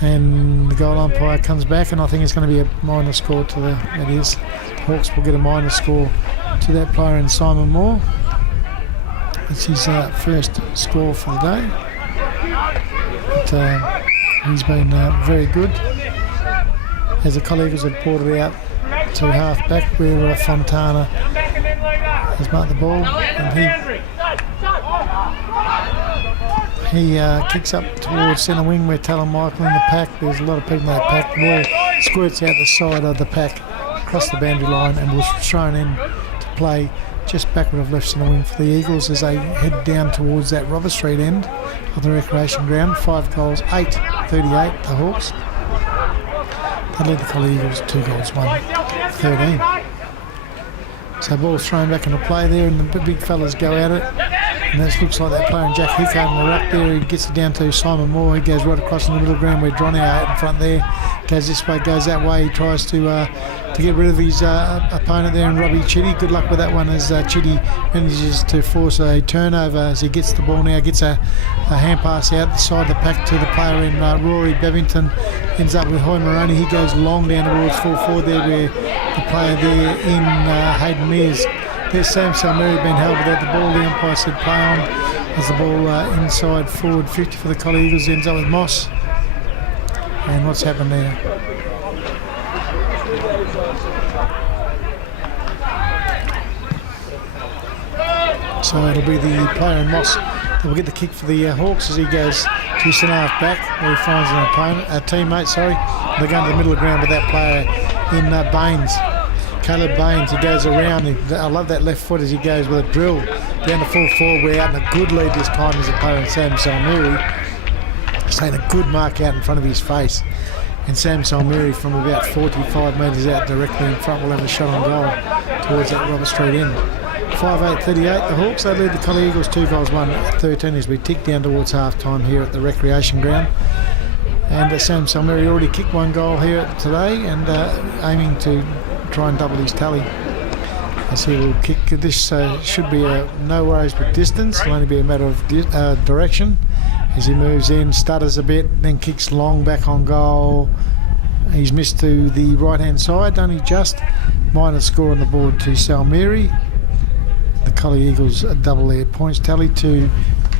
And the goal umpire comes back, and I think it's going to be a minor score to the... It is. The Hawks will get a minor score to that player in Simon Moore. It's his first score for the day. But he's been very good. As the Collie Eagles have brought it out to half back, where Fontana has marked the ball, and he kicks up towards centre wing where Talon Michael in the pack. There's a lot of people in that pack. The ball squirts out the side of the pack across the boundary line and was thrown in to play just backward of left centre wing for the Eagles as they head down towards that Robert Street end of the recreation ground. 5 goals, 8-38 the Hawks. They lead the Collie Eagles 2 goals, 1-13. So ball's thrown back into play there, and the big fellas go at it. And this looks like that player in Jack Hickard in the ruck there. He gets it down to Simon Moore. He goes right across in the middle ground where Dronny out in front there. Goes this way, goes that way. He tries to get rid of his opponent there, and Robbie Chitty. Good luck with that one as Chitty manages to force a turnover as he gets the ball now. Gets a hand pass out the side of the pack to the player in Rory Bevington. Ends up with Hoy Moroney. He goes long down towards full forward there where the player there in Hayden Mears. There's Sam Salmeri being held without the ball. The umpire said play on as the ball inside forward 50 for the Collie Eagles. Ends up with Moss. And what's happened there? So it'll be the player in Moss that will get the kick for the Hawks as he goes to centre half back where he finds an opponent, a teammate, sorry. They're going to the middle of the ground with that player in Baines. Caleb Baines, he goes around. I love that left foot as he goes with a drill down the full forward. We're out in a good lead this time as a player in Sam Salmeri. He's taking a good mark out in front of his face. And Sam Salmeri from about 45 metres out directly in front will have a shot on goal towards that Robert Street end. 5-8-38 the Hawks. They lead the Collie Eagles 2 goals, 1-13 as we tick down towards half time here at the recreation ground. And Sam Salmeri already kicked 1 goal here today and aiming to try and double his tally as he will kick. This should be no worries with distance. It'll only be a matter of direction as he moves in, stutters a bit, then kicks long back on goal. He's missed to the right hand side, only just. Minor score on the board to Salmeri. The Collie Eagles double their points tally to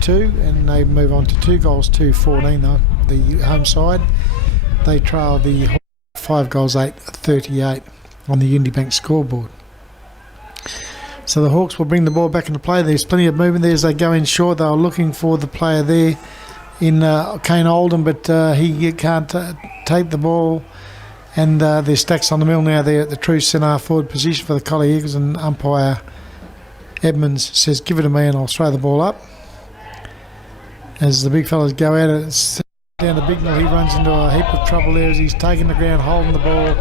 2 and they move on to 2 goals 2-14 the home side. They trail the 5 goals 8-38 on the Unibank scoreboard. So the Hawks will bring the ball back into play. There's plenty of movement there as they go in short. They were looking for the player there in Kane Oldham, but he can't take the ball. And there's stacks on the mill now there at the true centre forward position for the Collie Eagles, and umpire Edmonds says give it to me and I'll throw the ball up. As the big fellas go at it, down the Bignell, he runs into a heap of trouble there as he's taking the ground, holding the ball.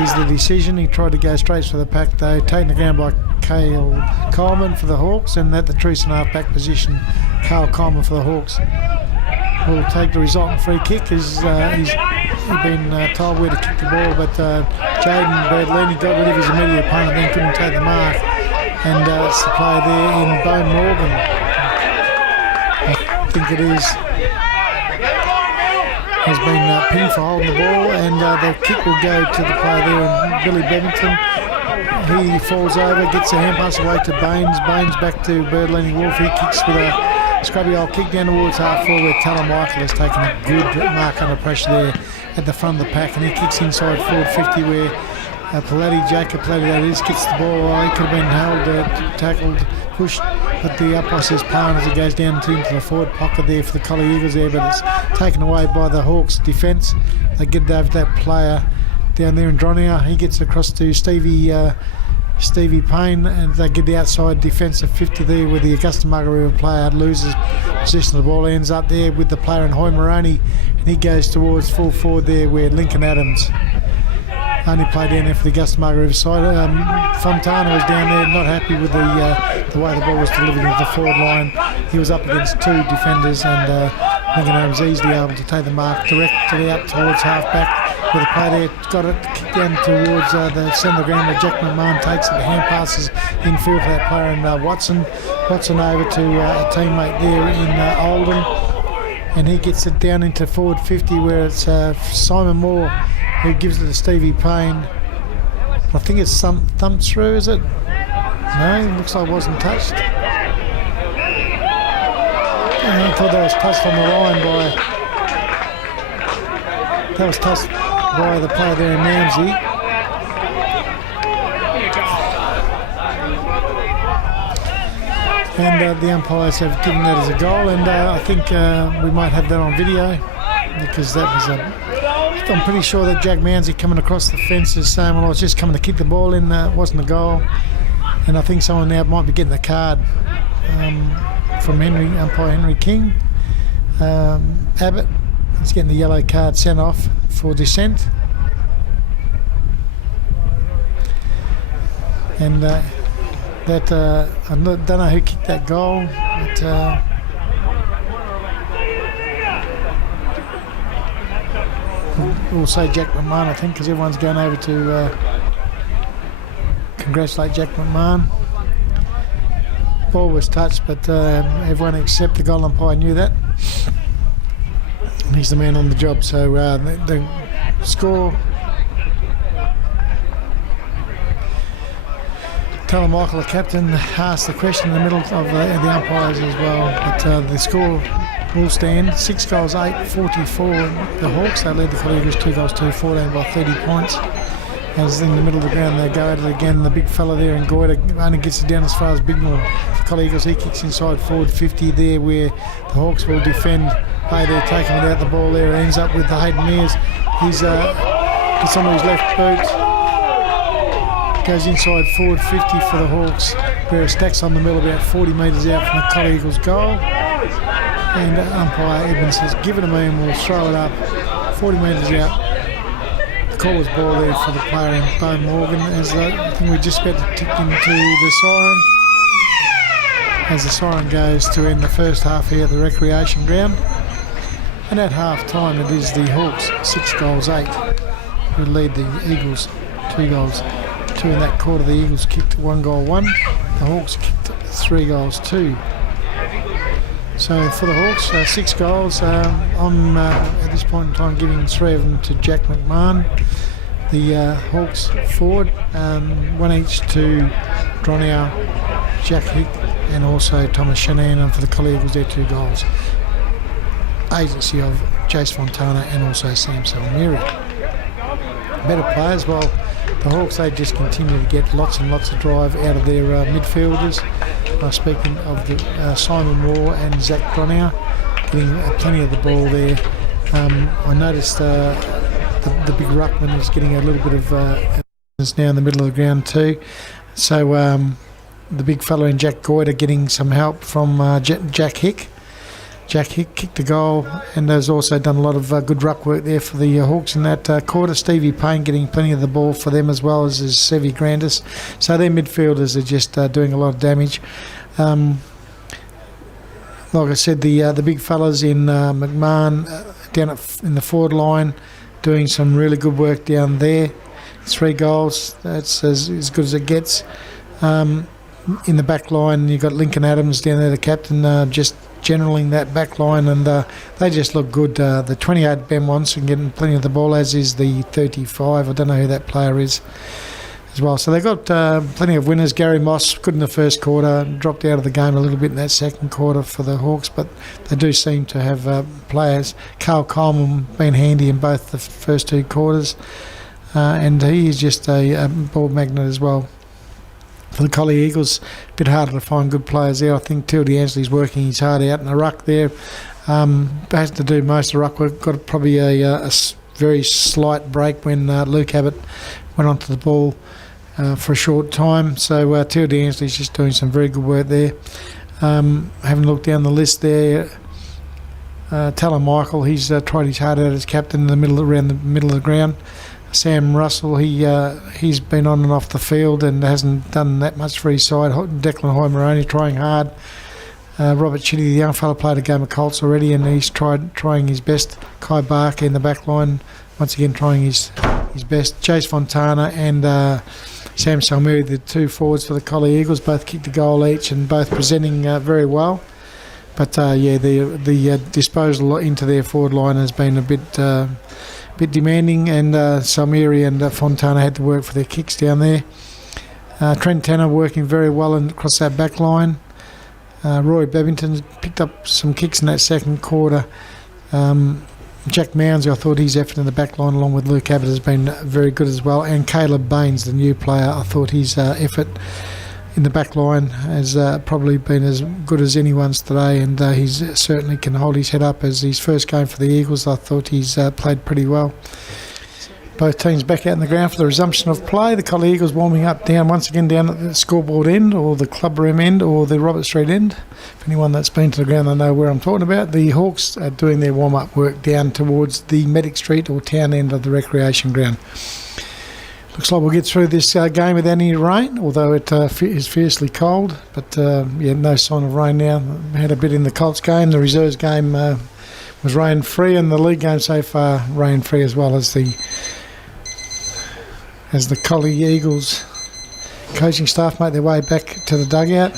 Is the decision. He tried to go straight for the pack though, taken the ground by Cale Coleman for the Hawks, and at the true centre half back position, Cale Coleman for the Hawks will take the resultant free kick as he's been told where to kick the ball, but Jaden Bertolini got rid of his immediate opponent, then couldn't take the mark, and it's the player there in Bo Morgan, I think it is, has been pinned for holding the ball, and the kick will go to the player there, Billy Bevington. He falls over, gets a hand pass away to Baines. Baines back to Bertolini Wolf. He kicks with a scrubby old kick down towards half forward where Talon Michael has taken a good mark under pressure there at the front of the pack, and he kicks inside forward 50 where Jacob Palatti that is, gets the ball. He could have been held, tackled, pushed, but the umpire says pound as he goes down into the forward pocket there for the Collie Eagles there, but it's taken away by the Hawks defence. They get it over that player down there in Dronia. He gets across to Stevie Payne, and they get the outside defensive 50 there where the Augusta Margaret player loses possession of the ball, ends up there with the player in Hoy Moroney, and he goes towards full forward there where Lincoln Adams only played down there for the Augusta Margaret Riverside. Fontana was down there not happy with the way the ball was delivered into the forward line. He was up against 2 defenders, and Lincoln was easily able to take the mark directly out towards half-back. With the play there, got it kicked down towards the centre of the ground where Jack McMahon takes it. The hand passes infield for that player, and Watson over to a teammate there in Oldham, and he gets it down into forward 50 where it's Simon Moore who gives it to Stevie Payne. I think it's thumped through, is it? No, looks like it wasn't touched. I thought that was touched on the line by the player there in Ramsey. And the umpires have given that as a goal, and I think we might have that on video, because that was I'm pretty sure that Jack Mounsey coming across the fence is saying, well, I was just coming to kick the ball in, it wasn't a goal. And I think someone now might be getting the card from umpire Henry King. Abbott is getting the yellow card sent off for dissent. And I don't know who kicked that goal, but we'll say Jack McMahon, I think, because everyone's going over to congratulate Jack McMahon. Ball was touched, but everyone except the goal umpire knew that. He's the man on the job. So the score. Taylor Michael, the captain, asked the question in the middle of the umpires as well. But the score will stand 6 goals 8-44. The Hawks, they lead the Collie Eagles 2 goals 2-14 by 30 points. As in the middle of the ground, they go at it again. The big fella there in Goyder only gets it down as far as Bignor. The Collie Eagles, he kicks inside forward 50 there, where the Hawks will defend. Play there, taking it out the ball there, ends up with the Hayden Mears. He's gets on his left boot. Goes inside forward 50 for the Hawks, where it stacks on the middle about 40 metres out from the Collie Eagles goal. And umpire Edmonds says, give it to me and we'll throw it up 40 metres out. The caller's ball there for the player in Bo Morgan, as I think we're just about to tick into the siren. As the siren goes to end the first half here at the recreation ground. And at half time it is the Hawks 6 goals 8 who lead the Eagles 2 goals 2 in that quarter. The Eagles kicked 1 goal 1. The Hawks kicked 3 goals 2. So for the Hawks, 6 goals. I'm at this point in time giving 3 of them to Jack McMahon. The Hawks forward, 1 each to Dronow, Jack Hick, and also Thomas Shannon. And for the Collie Eagles, they're 2 goals. Agency of Jace Fontana and also Sam Salmieri. Better players, well, the Hawks, they just continue to get lots and lots of drive out of their midfielders. Speaking of the Simon Moore and Zach Dronow, getting plenty of the ball there. I noticed the big ruckman is getting a little bit of now in the middle of the ground too. So the big fella in Jack Goyder getting some help from Jack Hick. Jack Hick kicked the goal, and has also done a lot of good ruck work there for the Hawks in that quarter. Stevie Payne getting plenty of the ball for them, as well as Sevi Grandis. So their midfielders are just doing a lot of damage. Like I said, the big fellas in McMahon down in the forward line doing some really good work down there. 3 goals, that's as good as it gets. In the back line, you've got Lincoln Adams down there, the captain, just generaling that back line, and they just look good. The 28 Ben Watson getting plenty of the ball, as is the 35. I don't know who that player is as well. So they've got plenty of winners. Gary Moss, good in the first quarter, dropped out of the game a little bit in that second quarter for the Hawks, but they do seem to have players. Carl Coleman been handy in both the first 2 quarters, and he is just a ball magnet as well. For the Collie Eagles, a bit harder to find good players there. I think Tildy Ansley's working his heart out in the ruck there. Has to do most of the ruck work. Got probably a very slight break when Luke Abbott went onto the ball for a short time. So Tildy Ansley's just doing some very good work there. Having looked down the list there, Taylor Michael, he's tried his heart out as captain in the middle, around the middle of the ground. Sam Russell, he's been on and off the field and hasn't done that much for his side. Declan Hoy-Maroney trying hard. Robert Chitty, the young fella, played a game of Colts already, and he's trying his best. Kai Barker in the back line, once again trying his best. Chase Fontana and Sam Salmiri, the two forwards for the Collie Eagles, both kicked a goal each and both presenting very well. But the disposal into their forward line has been a bit demanding, and Salmiri and Fontana had to work for their kicks down there. Trent Tanner working very well across that back line. Roy Babington picked up some kicks in that second quarter. Jack Mounds, I thought his effort in the back line along with Luke Abbott has been very good as well. And Caleb Baines, the new player, I thought his effort in the back line has probably been as good as anyone's today, and he certainly can hold his head up as his first game for the Eagles. I thought he's played pretty well. Both teams back out in the ground for the resumption of play. The Collie Eagles warming up once again down at the scoreboard end, or the club room end, or the Robert Street end. If anyone that's been to the ground, they know where I'm talking about. The Hawks are doing their warm-up work down towards the Medic Street or town end of the recreation ground. Looks like we'll get through this game without any rain, although it is fiercely cold. But no sign of rain now. We had a bit in the Colts game. The reserves game was rain-free, and the league game so far rain-free as well as the Collie Eagles coaching staff make their way back to the dugout.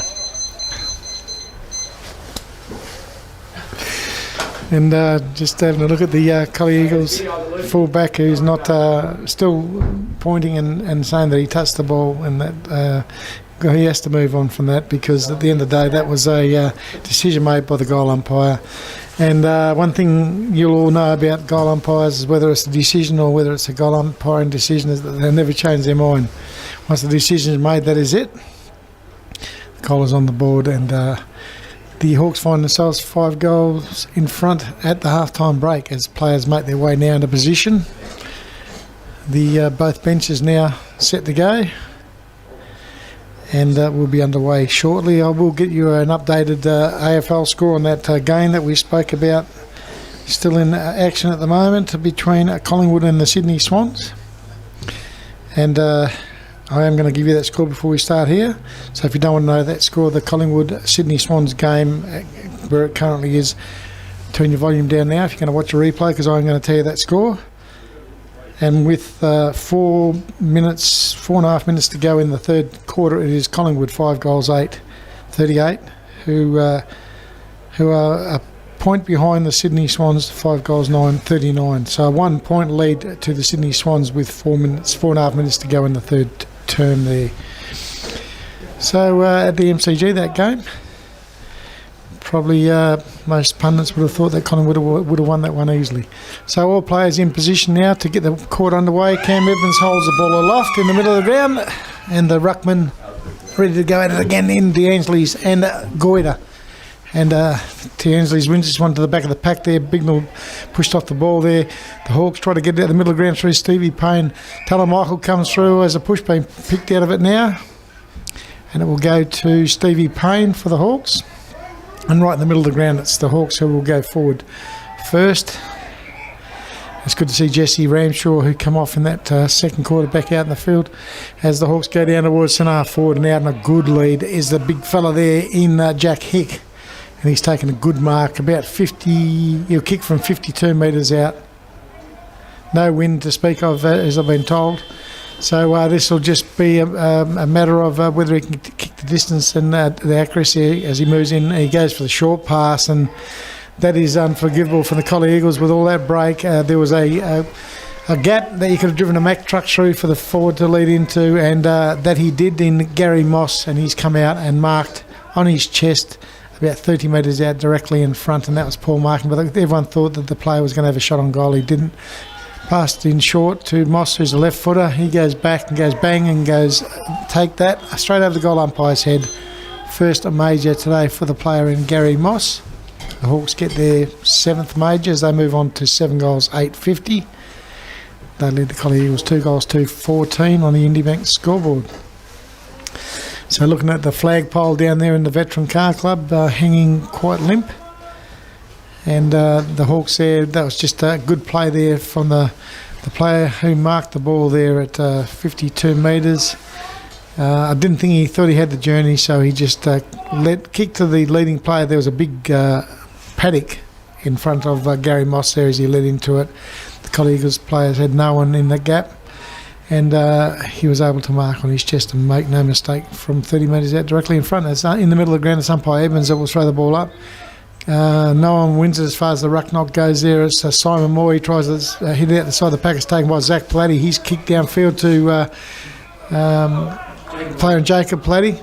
And just having a look at the Collie Eagles fullback, who's not still pointing and saying that he touched the ball, and that he has to move on from that, because at the end of the day that was a decision made by the goal umpire. And one thing you'll all know about goal umpires is whether it's a decision or whether it's a goal umpiring decision, is that they never change their mind. Once the decision is made, that is it. The goal is on the board, and the Hawks find themselves 5 goals in front at the half-time break as players make their way now into position. The both benches now set to go, and we'll be underway shortly. I will get you an updated AFL score on that game that we spoke about. Still in action at the moment between Collingwood and the Sydney Swans. And I am going to give you that score before we start here. So if you don't want to know that score, the Collingwood-Sydney Swans game, where it currently is, turn your volume down now if you're going to watch a replay, because I'm going to tell you that score. And with 4.5 minutes to go in the third quarter, it is Collingwood 5 goals 8-38, who are a point behind the Sydney Swans 5 goals 9-39. So a 1 point lead to the Sydney Swans with 4.5 minutes to go in the third term there. So at the MCG, that game, probably most pundits would have thought that Collingwood would have won that one easily. So all players in position now to get the court underway. Cam Evans holds the ball aloft in the middle of the ground, and the ruckman ready to go at it again in D'Angeli's and Goyder. And D'Angeli's wins this one to the back of the pack there. Bignell pushed off the ball there. The Hawks try to get it out the middle of the ground through Stevie Payne. Michael comes through as a push being picked out of it now. And it will go to Stevie Payne for the Hawks. And right in the middle of the ground, it's the Hawks who will go forward first. It's good to see Jesse Ramshaw, who come off in that second quarter, back out in the field as the Hawks go down towards centre half forward, and out in a good lead is the big fella there in Jack Hick. And he's taken a good mark, about 50, he'll kick from 52 metres out. No wind to speak of, as I've been told. So this will just be a matter of whether he can kick the distance and the accuracy as he moves in. He goes for the short pass, and that is unforgivable for the Collie Eagles with all that break. There was a gap that you could have driven a Mack truck through for the forward to lead into, and that he did in Gary Moss, and he's come out and marked on his chest about 30 metres out directly in front, and that was Paul marking. But everyone thought that the player was going to have a shot on goal. He didn't. Passed in short to Moss, who's a left footer. He goes back and goes bang and goes take that straight over the goal umpire's head. First major today for the player in Gary Moss. The Hawks get their 7th major as they move on to 7 goals 8-50. They lead the Collie Eagles 2 goals 2-14 on the Indiebank scoreboard. So looking at the flagpole down there in the Veteran Car Club, hanging quite limp. And the Hawks there, that was just a good play there from the The player who marked the ball there at 52 metres, I didn't think he thought he had the journey, so he just kicked to the leading player. There was a big paddock in front of Gary Moss there as he led into it. The Collie Eagles players had no one in the gap, and he was able to mark on his chest and make no mistake from 30 metres out directly in front. It's in the middle of the ground. It's umpire Evans that will throw the ball up. No one wins it as far as the ruck knock goes there. It's Simon Moore. He tries to hit it out the side of the pack. It's taken by Zach Platty. He's kicked downfield to player Jacob Platty.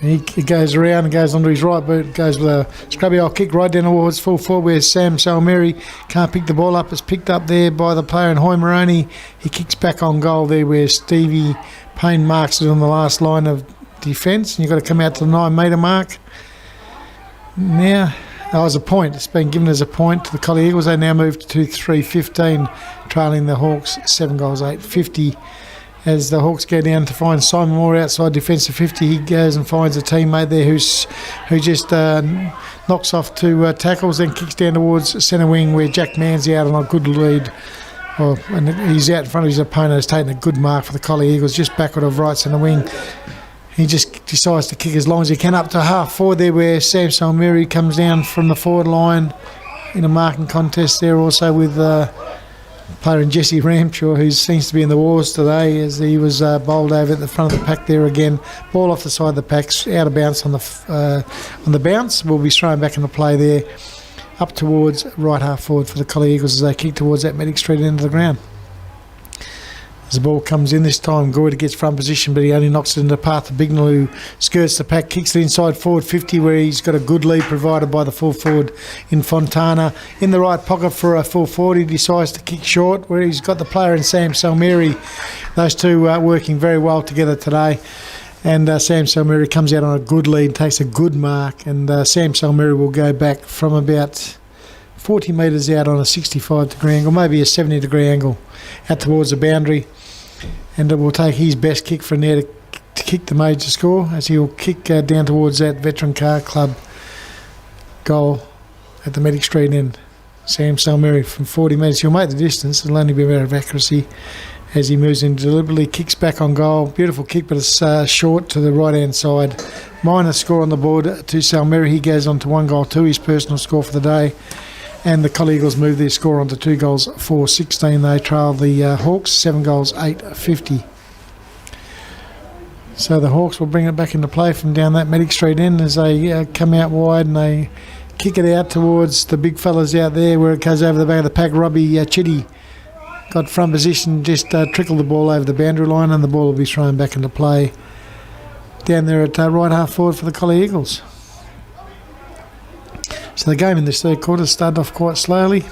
He goes around and goes onto his right boot, goes with a scrubby old kick right down towards full forward where Sam Salmeri can't pick the ball up. It's picked up there by the player in Hoy Moroney. He kicks back on goal there where Stevie Payne marks it on the last line of defence. And you've got to come out to the 9 metre mark. Now, that was a point. It's been given as a point to the Collie Eagles. They now move to 2-3-15, trailing the Hawks 7 goals, 8-50. As the Hawks go down to find Simon Moore outside defensive 50, he goes and finds a teammate there who just knocks off 2 tackles, then kicks down towards centre wing where Jack Manzi out on a good lead. And he's out in front of his opponent. Has taken a good mark for the Collie Eagles, just backward of right centre wing. He just decides to kick as long as he can up to half forward there where Sam Salmeri comes down from the forward line in a marking contest there also with player in Jesse Ramshaw, who seems to be in the wars today as he was bowled over at the front of the pack there again. Ball off the side of the pack, out of bounce on the bounce. Will be thrown back into play there up towards right half forward for the Collie Eagles as they kick towards that Medic Street end of the ground. As the ball comes in this time, Goyder gets front position, but he only knocks it into the path of Bignell, who skirts the pack, kicks it inside forward 50, where he's got a good lead provided by the full forward in Fontana. In the right pocket for a full forward, he decides to kick short, where he's got the player in Sam Salmeri. Those two are working very well together today. And Sam Salmeri comes out on a good lead, takes a good mark, and Sam Salmeri will go back from about 40 metres out on a 65-degree angle, maybe a 70-degree angle, out towards the boundary. And it will take his best kick from there to kick the major score, as he'll kick down towards that Veteran Car Club goal at the Medic Street end. Sam Salmeri from 40 metres. He'll make the distance. It'll only be a matter of accuracy as he moves in, deliberately kicks back on goal. Beautiful kick, but it's short to the right-hand side. Minor score on the board to Salmeri. He goes on to 1 goal, 2, his personal score for the day. And the Collie Eagles move their score on to 2 goals, 4-16. They trail the Hawks 7 goals, 8-50. So the Hawks will bring it back into play from down that Medic Street end as they come out wide and they kick it out towards the big fellas out there where it goes over the back of the pack. Robbie Chitty got front position, just trickled the ball over the boundary line, and the ball will be thrown back into play down there at right half forward for the Collie Eagles. So the game in this third quarter started off quite slowly.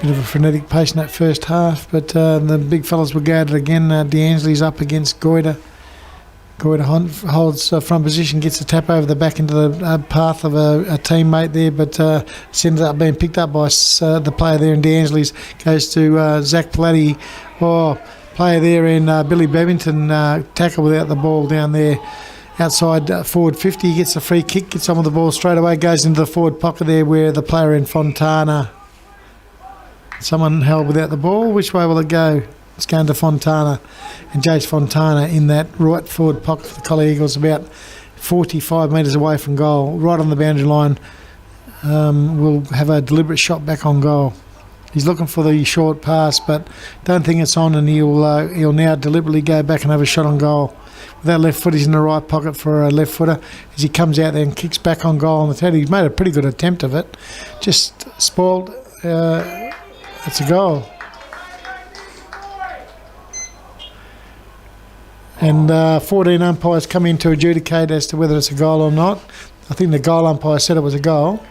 Bit of a frenetic pace in that first half, but the big fellas were guarded again. D'Angeli's up against Goyder. Goyder holds front position, gets a tap over the back into the path of a teammate there, but ends up being picked up by the player there in D'Angeli's. Goes to Zach Platty. Player there in Billy Bevington, tackle without the ball down there. Outside forward 50, he gets a free kick, gets on with the ball straight away, goes into the forward pocket there where the player in Fontana. Someone held without the ball. Which way will it go? It's going to Fontana. And Jace Fontana in that right forward pocket for the Collie Eagles, about 45 metres away from goal, right on the boundary line, will have a deliberate shot back on goal. He's looking for the short pass, but don't think it's on, and he'll now deliberately go back and have a shot on goal. With that left foot, he's in the right pocket for a left footer as he comes out there and kicks back on goal on the head. He's made a pretty good attempt of it. Just spoiled. It's a goal. And 14 umpires come in to adjudicate as to whether it's a goal or not. I think the goal umpire said it was a goal.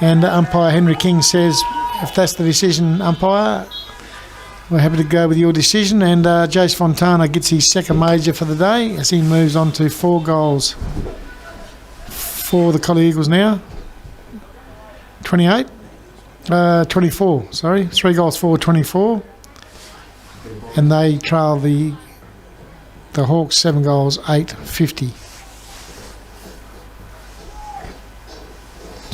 And umpire Henry King says, if that's the decision, umpire, we're happy to go with your decision. And Jace Fontana gets his second major for the day as he moves on to 4 goals for the Collie Eagles now. 24, sorry. 3 goals for 24. And they trail the Hawks 7 goals, 8-50.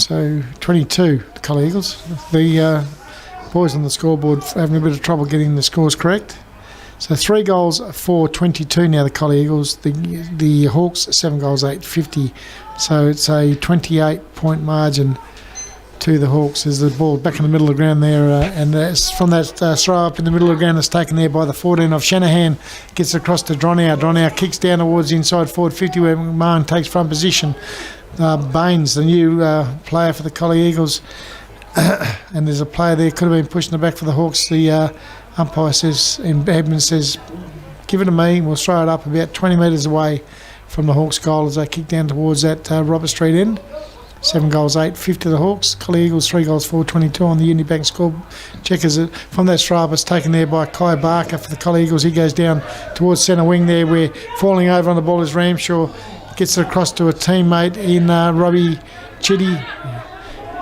So 22, the Collie Eagles. The boys on the scoreboard having a bit of trouble getting the scores correct. So 3 goals for 22 now, the Collie Eagles. The Hawks 7 goals 8-50. So it's a 28-point margin to the Hawks. As the ball back in the middle of the ground there, and it's from that throw up in the middle of the ground, it's taken there by the 14 of Shanahan. Gets across to Dronau. Dronau kicks down towards the inside forward 50 where McMahon takes front position. Baines, the new player for the Collie Eagles, and there's a player there could have been pushing the back for the Hawks. The umpire says, and Edmund says, give it to me, we'll throw it up about 20 metres away from the Hawks goal as they kick down towards that Robert Street end. 7 goals 8-50 to the Hawks. Collie Eagles 3 goals 4-22 on the Unibank score checkers. From that throw up, it's taken there by Kai Barker for the Collie Eagles. He goes down towards centre wing there, where falling over on the ball is Ramshaw. Gets it across to a teammate in Robbie Chitty.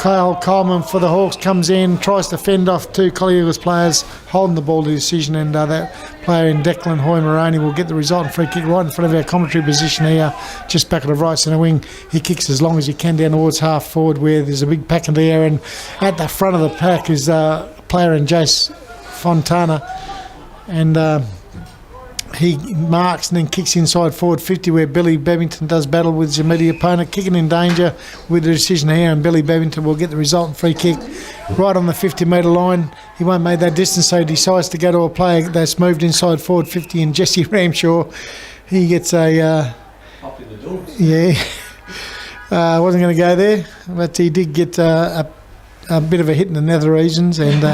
Kyle Coleman for the Hawks comes in, tries to fend off 2 Collie Eagles players, holding the ball to decision, and that player in Declan Hoy Moroney will get the resultant free kick right in front of our commentary position here, just back at the right centre wing. He kicks as long as he can down towards half forward where there's a big pack in there, and at the front of the pack is a player in Jace Fontana, and he marks and then kicks inside forward 50 where Billy Bevington does battle with his immediate opponent, kicking in danger with the decision here, and Billy Bevington will get the resultant free kick right on the 50 metre line. He won't make that distance, so he decides to go to a player that's moved inside forward 50, and Jesse Ramshaw, he gets a wasn't going to go there, but he did get a bit of a hit in the nether regions, and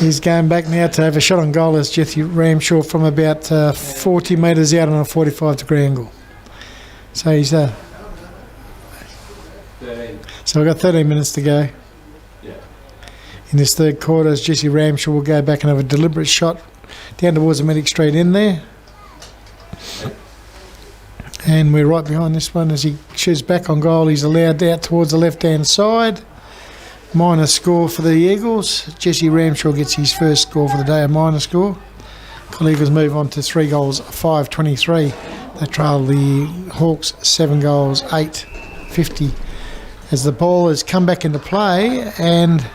he's going back now to have a shot on goal as Jesse Ramshaw from about 40 metres out on a 45-degree angle. So he's 13. So we've got 13 minutes to go. Yeah. In this third quarter, as Jesse Ramshaw will go back and have a deliberate shot down towards the medic straight in there. And we're right behind this one as he shoots back on goal. He's allowed out towards the left-hand side. Minor score for the Eagles. Jesse Ramshaw gets his first score for the day, a minor score. The Eagles move on to 3 goals 5-23. They trail the Hawks 7 goals 8-50 as the ball has come back into play, and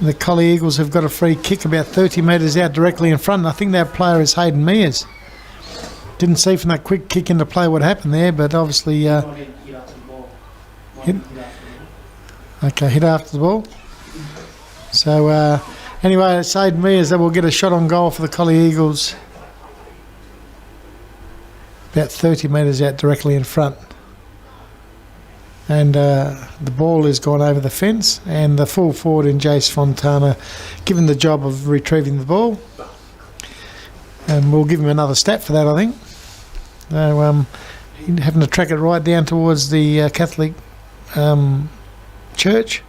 the Collie Eagles have got a free kick about 30 metres out directly in front. I think that player is Hayden Mears. Didn't see from that quick kick into play what happened there, but obviously hit after the ball. So anyway, it's Hayden Mears that will get a shot on goal for the Collie Eagles about 30 metres out directly in front. And the ball has gone over the fence, and the full forward in Jace Fontana given the job of retrieving the ball. And we'll give him another stat for that, I think. So having to track it right down towards the Catholic church,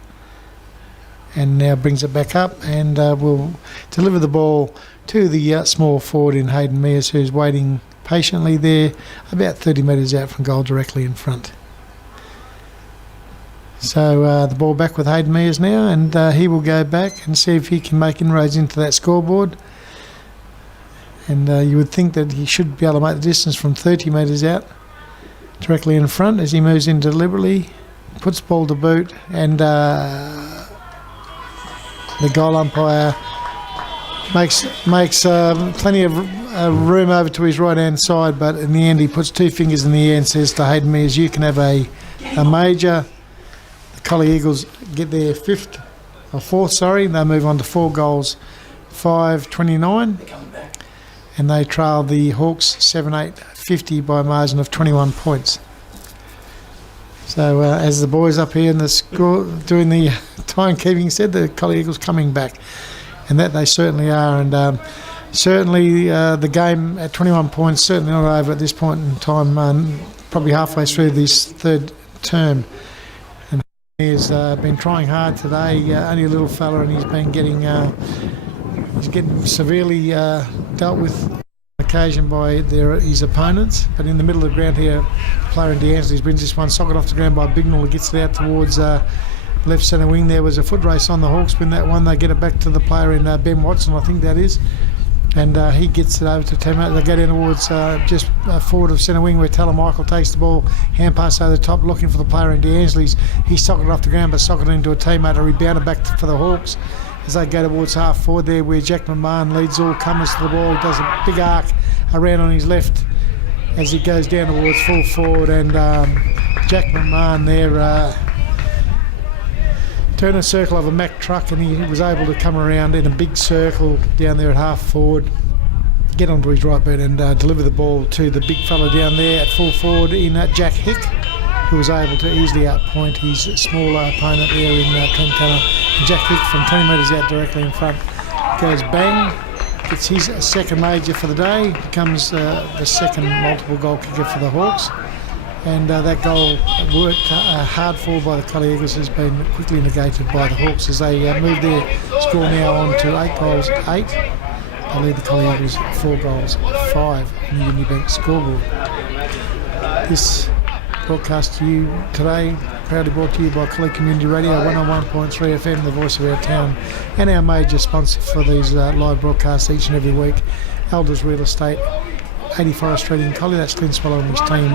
and now brings it back up, and will deliver the ball to the small forward in Hayden Mears, who's waiting patiently there about 30 metres out from goal directly in front. So the ball back with Hayden Mears now, and he will go back and see if he can make inroads into that scoreboard. And you would think that he should be able to make the distance from 30 metres out directly in front as he moves in deliberately, puts the ball to boot, and the goal umpire makes plenty of room over to his right hand side, but in the end he puts 2 fingers in the air and says to Hayden Mears, you can have a major. The Collie Eagles get their fourth. They move on to 4 goals 5-29, and they trail the Hawks 7-8-50 by a margin of 21 points. So as the boys up here in the score doing the timekeeping said, the Collie Eagles coming back, and that they certainly are. And certainly the game at 21 points, certainly not over at this point in time, probably halfway through this third term. And he has been trying hard today, only a little fella, and he's been getting severely dealt with on occasion by his opponents. But in the middle of the ground here, player in DeAnthony's brings this one socket off the ground by Bignell, who gets it out towards left centre wing. There was a foot race on the Hawks win that one. They get it back to the player in Ben Watson, I think that is. And he gets it over to teammate. They go down towards just forward of centre wing where Taylor Michael takes the ball, hand pass over the top, looking for the player in D'Angelis. He socketed it off the ground, but socketed into a teammate. A rebounder back for the Hawks as they go towards half forward there, where Jack McMahon leads all comers to the ball. Does a big arc around on his left as he goes down towards full forward, and Jack McMahon there turned a circle of a Mack truck, and he was able to come around in a big circle down there at half forward, get onto his right boot and deliver the ball to the big fella down there at full forward in Jack Hick, who was able to easily outpoint his smaller opponent there in Trent Tanner. And Jack Hick from 20 metres out directly in front goes bang, gets his second major for the day, becomes the second multiple goal kicker for the Hawks. And that goal worked hard for by the Collie Eagles has been quickly negated by the Hawks as they move their score now on to 8 goals 8. They lead the Collie Eagles 4 goals 5 on the Unibank scoreboard. This broadcast to you today, proudly brought to you by Collie Community Radio 101.3 FM, the voice of our town, and our major sponsor for these live broadcasts each and every week, Elders Real Estate, 80 Forest Street in Collie. That's Clint Swallow and his team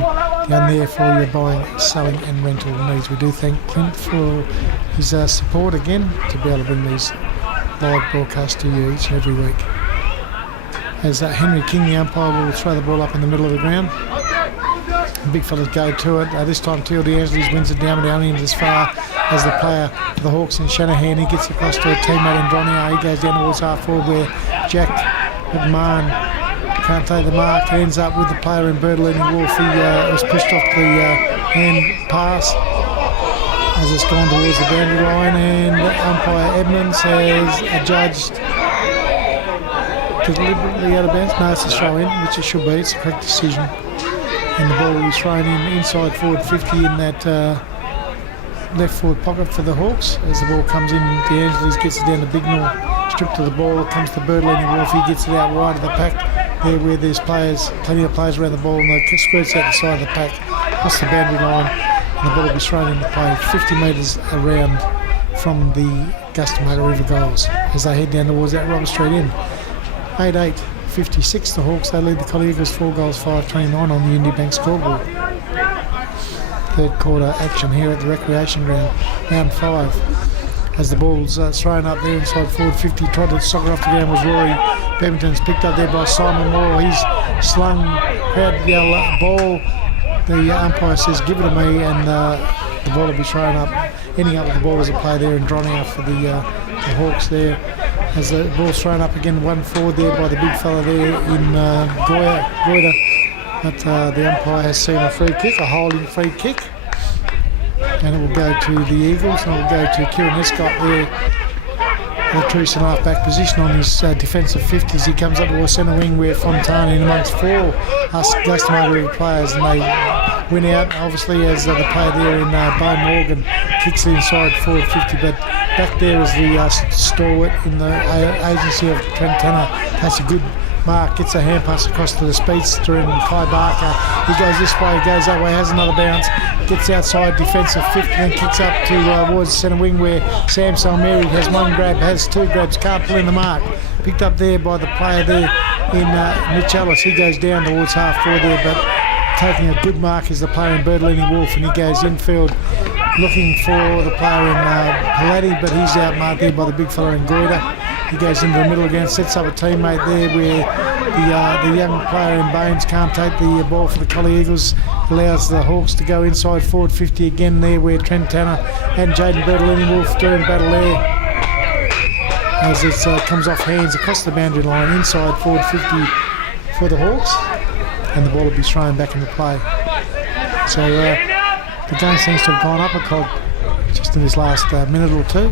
down there for your buying, selling and rental needs. We do thank Clint for his support again to be able to bring these live broadcasts to you each and every week. As Henry King, the umpire, will throw the ball up in the middle of the ground. The big fellas go to it. This time Teal D'Angelis wins it down, but only as far as the player for the Hawks in Shanahan. He gets across to a teammate in Dronia. He goes down towards half forward where Jack McMahon can't take the mark. He ends up with the player in Bertolini Wolf. He was pushed off the hand pass as it's gone towards the boundary line, and umpire Edmonds has adjudged deliberately out of bounds. No, it's a throw in, which it should be. It's a correct decision. And the ball will be thrown in inside forward 50 in that left forward pocket for the Hawks. As the ball comes in, D'Angelis gets it down to Bignor, strip to the ball, it comes to Bertolini Wolf. He gets it out wide of the pack there where there's plenty of players around the ball, and they squirts out the side of the pack, across the boundary line, and the ball will be thrown into play 50 metres around from the Gustamaga River goals as they head down towards that Robert Street end. 8-8, 56 the Hawks. They lead the Collie Eagles 4 goals 5-29 on the Unibank scoreboard. Third quarter action here at the recreation ground, round 5. As the ball's thrown up there inside forward 50, tried to sock it off the ground was Rory Bebbington's picked up there by Simon Moore. He's slung, crowd yell ball. The umpire says give it to me, and the ball will be thrown up, ending up with the ball as a play there and drawing out for the Hawks there. As the ball's thrown up again, 1 forward there by the big fella there in Goyder. But the umpire has seen a free kick, a holding free kick. And it will go to the Eagles, and it will go to Kieran Escott there, the true centre half back position on his defensive 50s. He comes up to a centre wing where Fontana in amongst 4 Gustamaga players, and they win out obviously as the player there in Bo Morgan kicks it inside forward 50, but back there is the stalwart in the agency of Trent Tanner. That's a good mark, gets a hand pass across to the speedster and Kai Barker. He goes this way, goes that way, has another bounce, gets outside defensive 50, then kicks up towards centre wing where Sam Salmeri has 1 grab, has 2 grabs, can't pull in the mark. Picked up there by the player there in Mitch Ellis. He goes down towards half forward there, but taking a good mark is the player in Bertolini Wolf, and he goes infield looking for the player in Palatti, but he's outmarked there by the big fella in Goyder. He goes into the middle again, sets up a teammate there where the young player in Baines can't take the ball for the Collie Eagles, allows the Hawks to go inside forward 50 again there where Trent Tanner and Jaden Bertolini Wolf doing battle there as it comes off hands across the boundary line inside forward 50 for the Hawks, and the ball will be thrown back into play. So the game seems to have gone up a cog just in this last minute or two.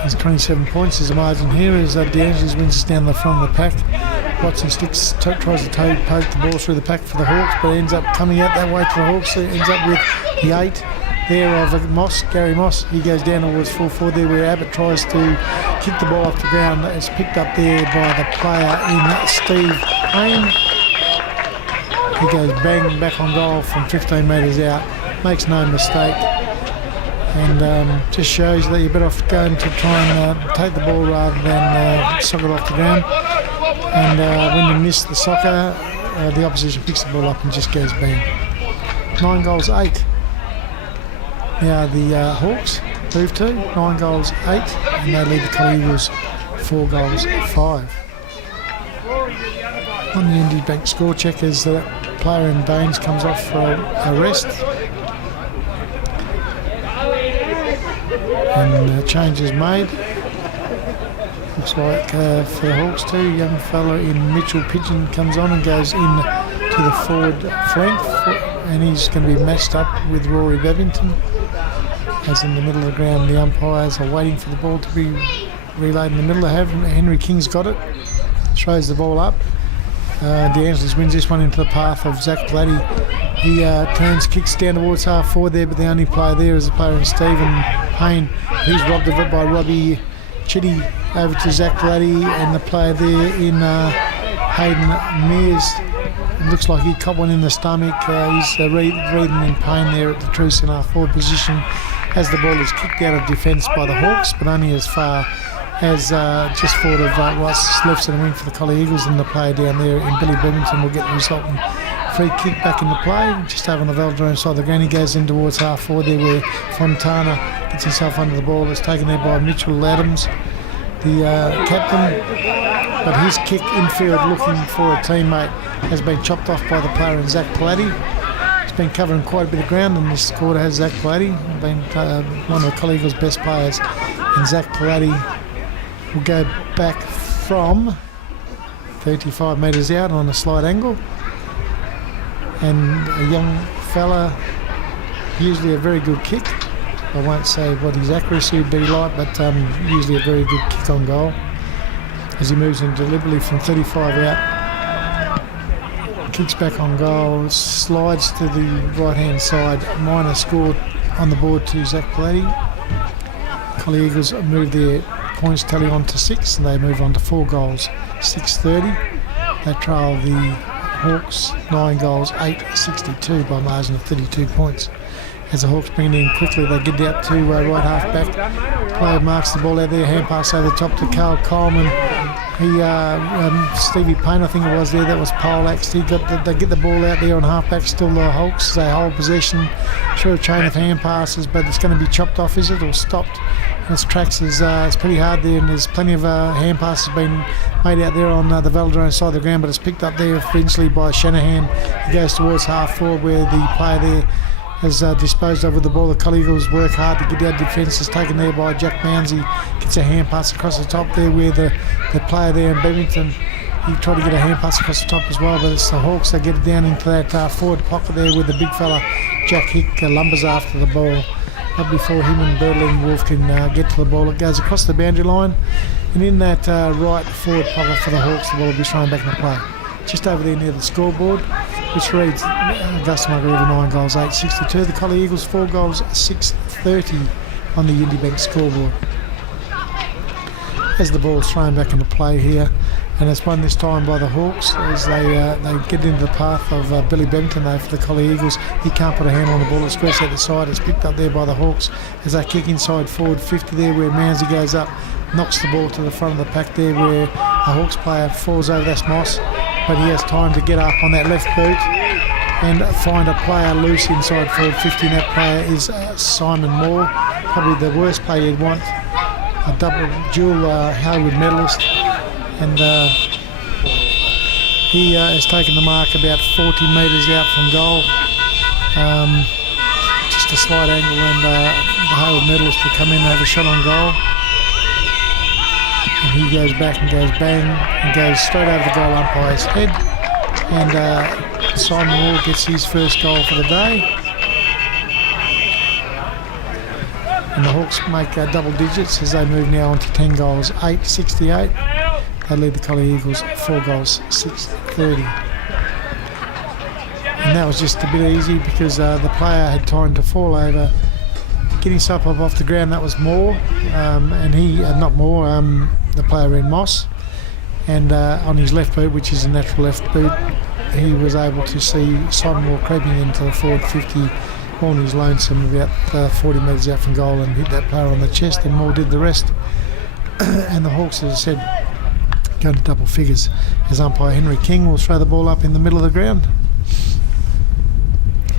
There's 27 points as a margin here as D'Angelis wins us down the front of the pack. Watson tries to poke the ball through the pack for the Hawks, but ends up coming out that way to the Hawks. It ends up with the 8 there of Moss, Gary Moss. He goes down towards full forward there where Abbott tries to kick the ball off the ground. It's picked up there by the player in Steve Payne. He goes bang back on goal from 15 metres out, makes no mistake. and just shows that you're better off going to try and take the ball rather than sock it off the ground. And when you miss the soccer, the opposition picks the ball up and just goes bang. 9 goals 8. Now the Hawks move to 9 goals 8, and they lead the Collie Eagles 4 goals 5. On the Indy Bank score check, as the player in Baines comes off for a rest, and change is made. Looks like for the Hawks too, young fella in Mitchell Pigeon comes on and goes in to the forward flank, and he's going to be matched up with Rory Bevington. As in the middle of the ground, the umpires are waiting for the ball to be relayed in the middle. Henry King's got it, throws the ball up. DeAngelis wins this one into the path of Zach Gladdy. He turns, kicks down towards half forward there, but the only player there is the player in Stephen Payne. He's robbed of it by Robbie Chitty over to Zach Gladdy, and the player there in Hayden Mears. It looks like he caught one in the stomach. He's breathing in pain there at the true centre forward position as the ball is kicked out of defence by the Hawks, but only as far as just forward of what's left centre wing for the Collie Eagles, and the player down there in Billy Bevington will get the resultant free kick back into play. Just over on the velodrome side of the ground, he goes in towards half forward there where Fontana gets himself under the ball. It's taken there by Mitchell Adams, the captain, but his kick infield looking for a teammate has been chopped off by the player in Zach Paladdy. He's been covering quite a bit of ground, and this quarter has Zach Paladdy, been one of the Collie Eagles' best players, and Zach Paladdy will go back from 35 metres out on a slight angle, and a young fella, usually a very good kick. I won't say what his accuracy would be like, but usually a very good kick on goal. As he moves in deliberately from 35 out, kicks back on goal, slides to the right hand side. Minor scored on the board to Zach Paladdy. Collie Eagles move their points tally on to 6, and they move on to 4 goals 6-30. They trail the Hawks 9 goals 8-62 by a margin of 32 points. As the Hawks bring it in quickly, they get out to right half back. Player marks the ball out there, hand pass over the top to Carl Coleman. Stevie Payne, I think it was there, that was poleaxed. They get the ball out there on half back, still the Hawks. They hold possession through a chain of hand passes, but it's going to be chopped off, is it, or stopped? And its tracks it's pretty hard there, and there's plenty of hand passes being made out there on the velodrome side of the ground, but it's picked up there eventually by Shanahan. He goes towards half forward where the player there has disposed of with the ball. The Collie Eagles work hard to get out defence. Is taken there by Jack Mounsey. Gets a hand pass across the top there where the player there in Bevington, he tried to get a hand pass across the top as well, but it's the Hawks that get it down into that forward pocket there with the big fella Jack Hick lumbers after the ball. But before him and Berlin Wolf can get to the ball, it goes across the boundary line, and in that right forward pocket for the Hawks, the ball will be thrown back into play. Just over there near the scoreboard, which reads Augusta Margaret 9 goals 8-62. The Collie Eagles 4 goals 6-30 on the Indy Bank scoreboard. As the ball is thrown back into play here, and it's won this time by the Hawks as they get into the path of Billy Bevington though for the Collie Eagles. He can't put a hand on the ball. It's squares out the side. It's picked up there by the Hawks as they kick inside forward 50 there where Mounsey goes up, knocks the ball to the front of the pack there where a Hawks player falls over. That's Moss, but he has time to get up on that left boot and find a player loose inside forward 50, and that player is Simon Moore, probably the worst player you'd want, a dual Hollywood medalist, and he has taken the mark about 40 metres out from goal, just a slight angle, and the Hollywood medalist will come in and have a shot on goal. And he goes back and goes bang and goes straight over the goal umpire's head, and Simon Moore gets his first goal for the day, and the Hawks make double digits as they move now on to 10 goals 8-68. They lead the Collie Eagles 4 goals 6-30, and that was just a bit easy because the player had time to fall over, get himself up off the ground. That was Moore, and he not Moore, the player in Moss, and on his left boot, which is a natural left boot, he was able to see Simon Moore creeping into the forward 50 Warney's lonesome about 40 metres out from goal and hit that player on the chest, and Moore did the rest. And the Hawks, as I said, go to double figures as umpire Henry King will throw the ball up in the middle of the ground.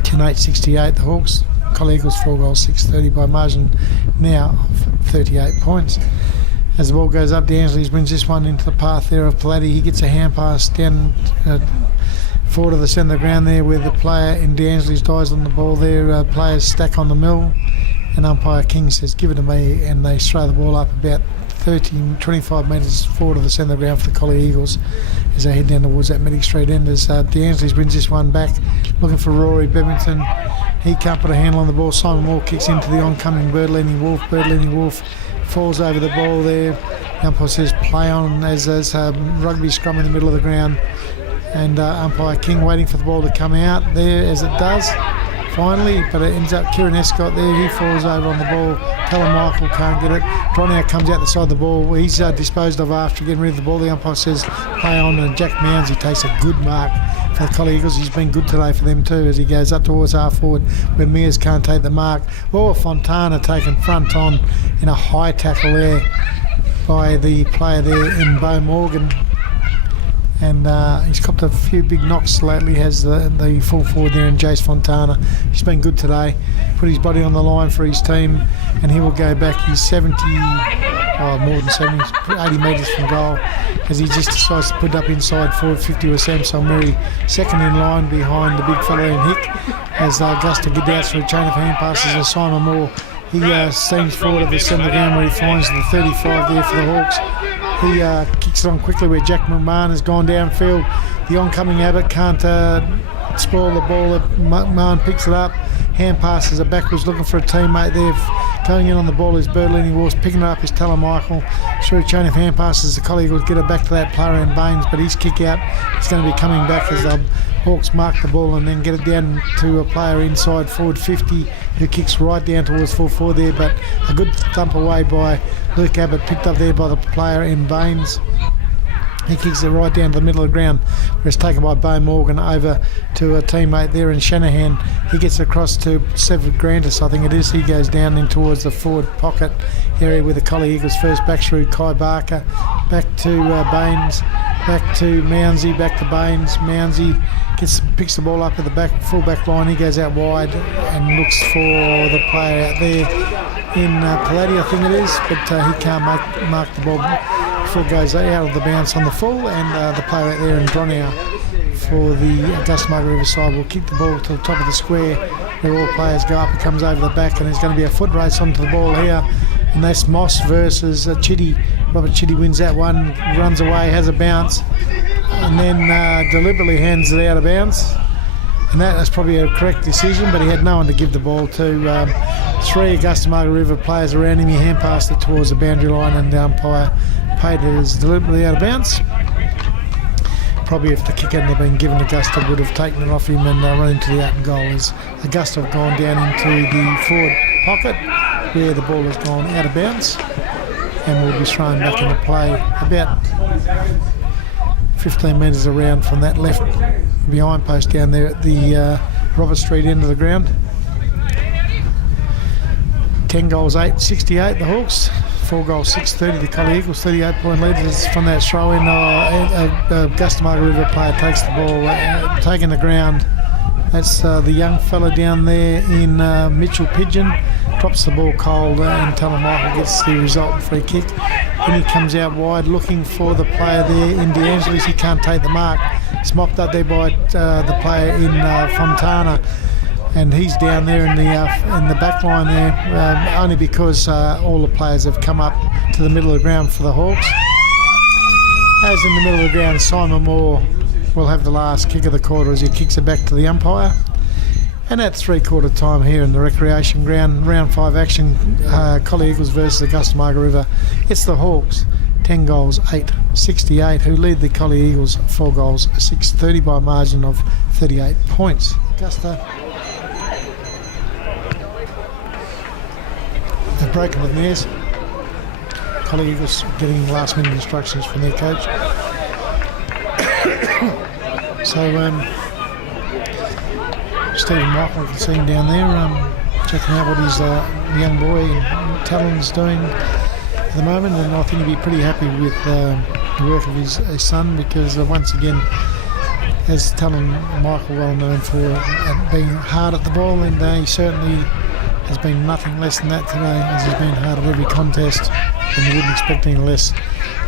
10-8-68 the Hawks. Collie Eagles 4 goals 6-30 by margin now of 38 points. As the ball goes up, DeAngelis brings this one into the path there of Palatti. He gets a hand pass down forward of the centre of the ground there where the player in DeAngelis dies on the ball there. Players stack on the mill and umpire King says give it to me, and they throw the ball up about 25 metres forward of the centre of the ground for the Collie Eagles as they head down towards that Medic Street end. As DeAngelis brings this one back looking for Rory Bevington. He can't put a handle on the ball. Simon Moore kicks into the oncoming Birdlini Wolf. Birdlini Wolf falls over the ball there. The umpire says play on as there's a rugby scrum in the middle of the ground, and umpire King waiting for the ball to come out there as it does finally, but it ends up Kieran Escott there. He falls over on the ball. Michael can't get it. Dronow comes out the side of the ball. He's disposed of after getting rid of the ball. The umpire says play on, and Jack Mounsey takes a good mark for the Collie Eagles. He's been good today for them too as he goes up towards half forward where Mears can't take the mark. Fontana taken front on in a high tackle there by the player there in Bo Morgan. And he's copped a few big knocks lately, has the full forward there in Jace Fontana. He's been good today, put his body on the line for his team, and he will go back. He's more than 70, 80 metres from goal as he just decides to put it up inside forward 50 with Sam Salmeri, second in line behind the big fellow in Hick as Augusta Gidouts through a chain of hand passes and Simon Moore. He steams forward at the centre of the ground where he finds the 35 there for the Hawks. He kicks it on quickly where Jack McMahon has gone downfield. The oncoming Abbott can't spoil the ball. McMahon picks it up. Hand passes are backwards looking for a teammate there. Going in on the ball is Birdlini Wars. Picking it up is Michael. Through a chain of hand passes, the Collie will get it back to that player in Baines, but his kick out is going to be coming back as the Hawks mark the ball and then get it down to a player inside forward 50 who kicks right down towards full forward there, but a good thump away by Luke Abbott, picked up there by the player in Baines. He kicks it right down to the middle of the ground where it's taken by Bo Morgan over to a teammate there in Shanahan. He gets across to Severed Grantis, I think it is. He goes down in towards the forward pocket area where the Collie Eagles first back through Kai Barker, back to Baines, back to Mounsey, back to Baines. Mounsey picks the ball up at the full back line. He goes out wide and looks for the player out there in Palatti, I think it is, but he can't mark the ball before it goes out of the bounce on the full, and the player out there in Dronow for the Augusta Margaret River side will kick the ball to the top of the square where all players go up. It comes over the back and there's going to be a foot race onto the ball here, and that's Moss versus Chitty. Robert Chitty wins that one, runs away, has a bounce, and then deliberately hands it out of bounds, and that's probably a correct decision, but he had no one to give the ball to. Three Augusta Margaret River players around him. He hand passed it towards the boundary line, and the umpire paid it as deliberately out of bounds. Probably if the kick hadn't been given, Augusta would have taken it off him and run into the open goal, as Augusta have gone down into the forward pocket where the ball has gone out of bounds and will be thrown back into play about 15 metres around from that left behind post down there at the Robert Street end of the ground. 10 goals 8-68 the Hawks, 4 goals 6-30 the Collie Eagles, 38-point leaders from that throw in. Augusta Margaret River player takes the ball, taking the ground. That's the young fella down there in Mitchell Pigeon, drops the ball cold, and Michael gets the resultant free kick. Then he comes out wide looking for the player there in DeAngelis. He can't take the mark. It's mopped up there by the player in Fontana, and he's down there in the back line there, only because all the players have come up to the middle of the ground for the Hawks. As in the middle of the ground, Simon Moore will have the last kick of the quarter as he kicks it back to the umpire. And at 3/4 time here in the recreation ground, round 5 action, Collie Eagles versus Augusta Margaret River. It's the Hawks, 10 goals 8-68, who lead the Collie Eagles 4 goals 6-30 by a margin of 38 points. Augusta have broken the news. Collie Eagles getting last minute instructions from their coach. Stephen Michael, you can see him down there, checking out what his young boy Talon's doing at the moment, and I think he'd be pretty happy with the work of his son, because once again, as Talon Michael well known for being hard at the ball, and he certainly has been nothing less than that today, as he's been hard at every contest, and you wouldn't expect any less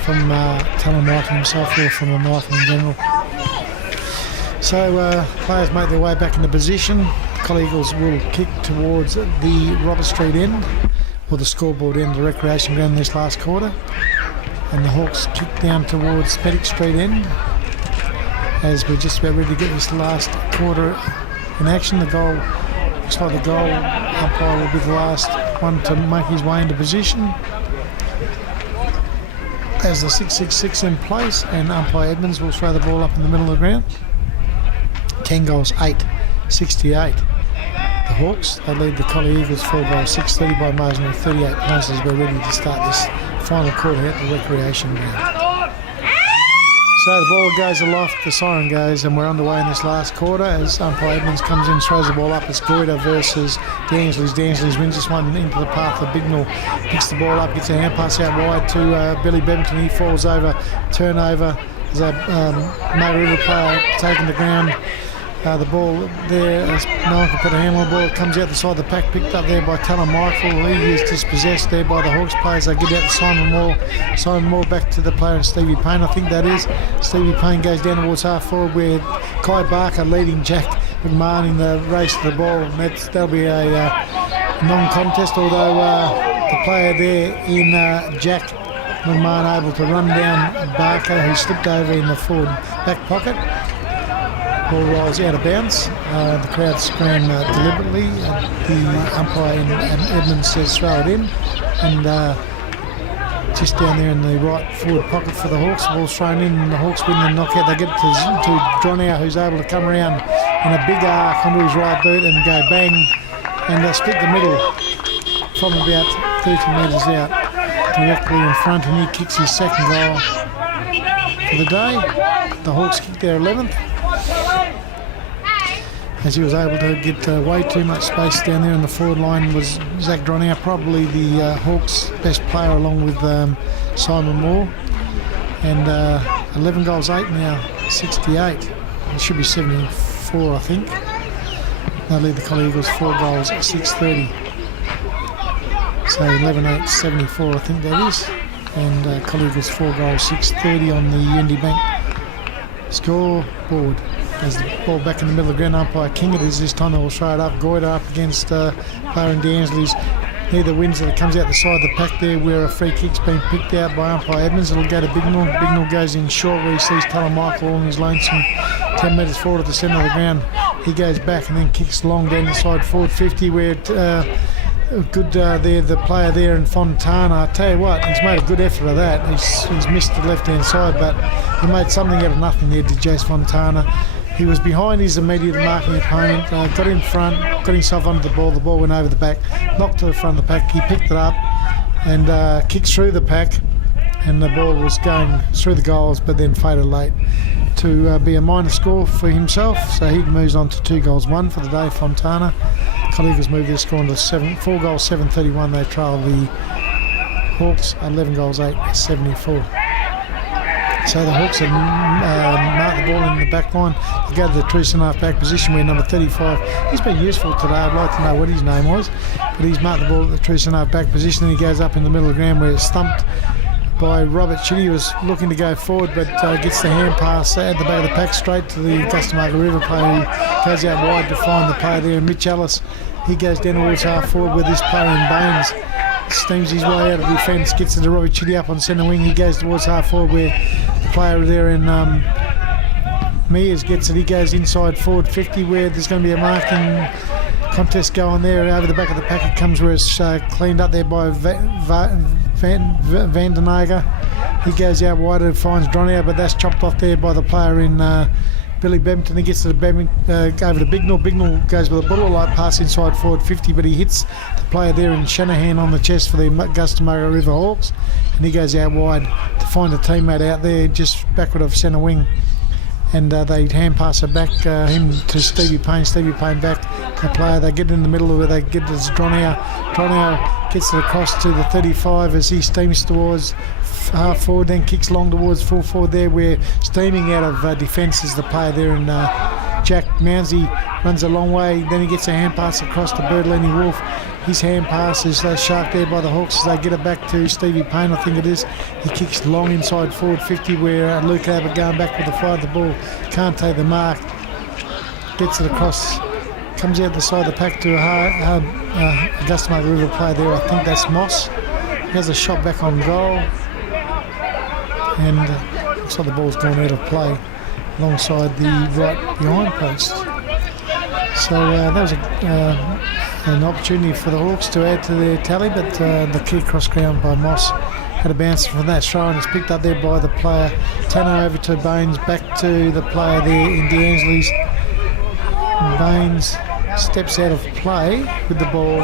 from Talon Michael himself or from the Michael in general. So players make their way back into position. The Collie Eagles will kick towards the Robert Street end, or the scoreboard end of the recreation ground in this last quarter, and the Hawks kick down towards Medic Street end as we're just about ready to get this last quarter in action. The goal, looks like the goal umpire will be the last one to make his way into position as the 666 in place, and umpire Edmonds will throw the ball up in the middle of the ground. 10 goals 8-68. The Hawks, they lead the Collie Eagles 4 goals 6-30 by a margin of 38 points as we're ready to start this final quarter at the recreation ground. So the ball goes aloft, the siren goes, and we're underway in this last quarter as umpire Edmonds comes in, throws the ball up. It's Goyder versus Dansleys. Dansleys wins this one into the path of Bignell, picks the ball up, gets a hand pass out wide to Billy Bebbington. He falls over, turnover. There's a Margaret River player taking the ground. The ball there, as no one can put a hand on the ball, it comes out the side of the pack, picked up there by Talon Michael. He is dispossessed there by the Hawks players. They get out to Simon Moore. Simon Moore back to the player and Stevie Payne, I think that is. Stevie Payne goes down towards half forward where Kai Barker leading Jack McMahon in the race to the ball. And that'll be a non-contest, although the player there in Jack McMahon able to run down Barker, who slipped over in the forward back pocket. Ball rolls out of bounds. The crowd scream deliberately. The umpire in Edmonds says throw it in, and just down there in the right forward pocket for the Hawks. The ball's thrown in, and the Hawks win the knockout. They get it to Dronau, who's able to come around in a big arc onto his right boot and go bang, and split the middle from about 30 metres out directly in front, and he kicks his second goal for the day. The Hawks kick their 11th. As he was able to get way too much space down there in the forward line was Zach Dronau, probably the Hawks' best player along with Simon Moore. And 11 goals 8 now, 68. It should be 74, I think. They lead the Collie Eagles 4 goals 6-30. So 11-8, 74, I think that is. And Collie Eagles 4 goals 6-30 on the Unity Bank scoreboard. As the ball back in the middle of the ground, umpire King it is this time. They will throw it up. Goyder up against player in Dansley's. Neither wins it. It comes out the side of the pack there where a free kick's been picked out by umpire Edmonds. It'll go to Bignell. Bignell goes in short where he sees Talon Michael on his lonesome 10 metres forward at the centre of the ground. He goes back and then kicks long down the side forward 50 where good there, the player there in Fontana. I tell you what, he's made a good effort of that. He's missed the left-hand side, but he made something out of nothing there, did Jace Fontana. He was behind his immediate marking opponent, got in front, got himself under the ball went over the back, knocked to the front of the pack, he picked it up and kicked through the pack, and the ball was going through the goals but then faded late to be a minor score for himself, so he moves on to 2 goals 1 for the day, Fontana. Collie Eagles move their score into 4 goals 7-31, they trail the Hawks 11 goals 8-74. So the Hawks have marked the ball in the back line. They go to the true centre-half back position where number 35, he's been useful today. I'd like to know what his name was, but he's marked the ball at the true centre-half back position, and he goes up in the middle of the ground where it's stumped by Robert Chitty, who was looking to go forward but gets the hand pass at the back of the pack straight to the Margaret River player, who goes out wide to find the player there, and Mitch Ellis, he goes down towards half forward with this player in Baines. Steams his way out of the defence, gets it to Robert Chitty up on centre wing. He goes towards half forward where the player there in Mears gets it. He goes inside forward 50 where there's going to be a marking contest going there. Over the back of the pack it comes where it's cleaned up there by Van den Hager. He goes out wide and finds Dronau, but that's chopped off there by the player in Billy Bebbington. He gets to the over to Bignell. Bignell goes with a bullet-like pass inside forward 50, but he hits the player there in Shanahan on the chest for the Augusta Margaret River Hawks, and he goes out wide to find a teammate out there just backward of centre wing. and they hand pass it back him to Stevie Payne. Stevie Payne back the player. They get in the middle where they get this Dronau. Dronau gets it across to the 35 as he steams towards half forward, then kicks long towards full forward there, where steaming out of defence is the player there, and Jack Mounsey runs a long way. Then he gets a hand pass across to Birdlenny Wolf. His hand pass is sharp there by the Hawks as they get it back to Stevie Payne, I think it is. He kicks long inside forward 50 where Luke Abbott going back with the fire. The ball can't take the mark. Gets it across. Comes out the side of the pack to Augusta Margaret River player there. I think that's Moss. He has a shot back on goal. And looks like the ball's gone out of play alongside the right behind post. So that was an opportunity for the Hawks to add to their tally, but the key cross ground by Moss had a bounce from that throw, and it's picked up there by the player. Tanner over to Baines, back to the player there in DeAngelis. Baines steps out of play with the ball,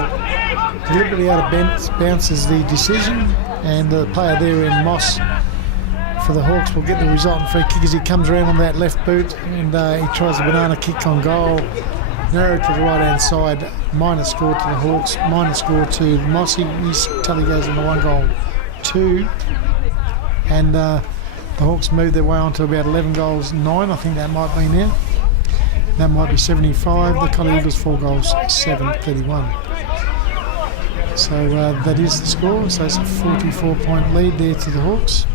deliberately out of bounce is the decision, and the player there in Moss for the Hawks will get the resultant free kick as he comes around on that left boot, and he tries a banana kick on goal. Narrow to the right hand side, minus score to the Hawks, minus score to Mossy. His tally goes on the 1-2, and the Hawks move their way on to about 11 goals 9, I think that might be now. That might be 75. The Collie Eagles 4 goals 7-31. So that is the score. So it's a 44-point lead there to the Hawks,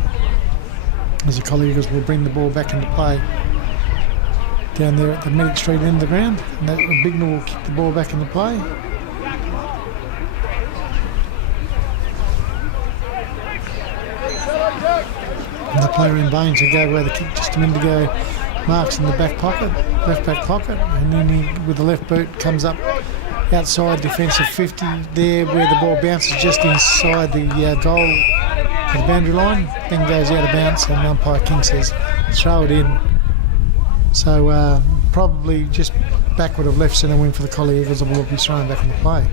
as the Collie Eagles will bring the ball back into play down there at the Medic Street end of the ground. And that Bignell will kick the ball back into play. And the player in Baines who gave away the kick just a minute ago marks in the back pocket, left back pocket, and then he, with the left boot, comes up outside defensive 50 there where the ball bounces just inside the goal, the boundary line, then goes out of bounds, and umpire King says throw it in. So probably just backward of left centre wing for the Collie Eagles, and will be thrown back into play.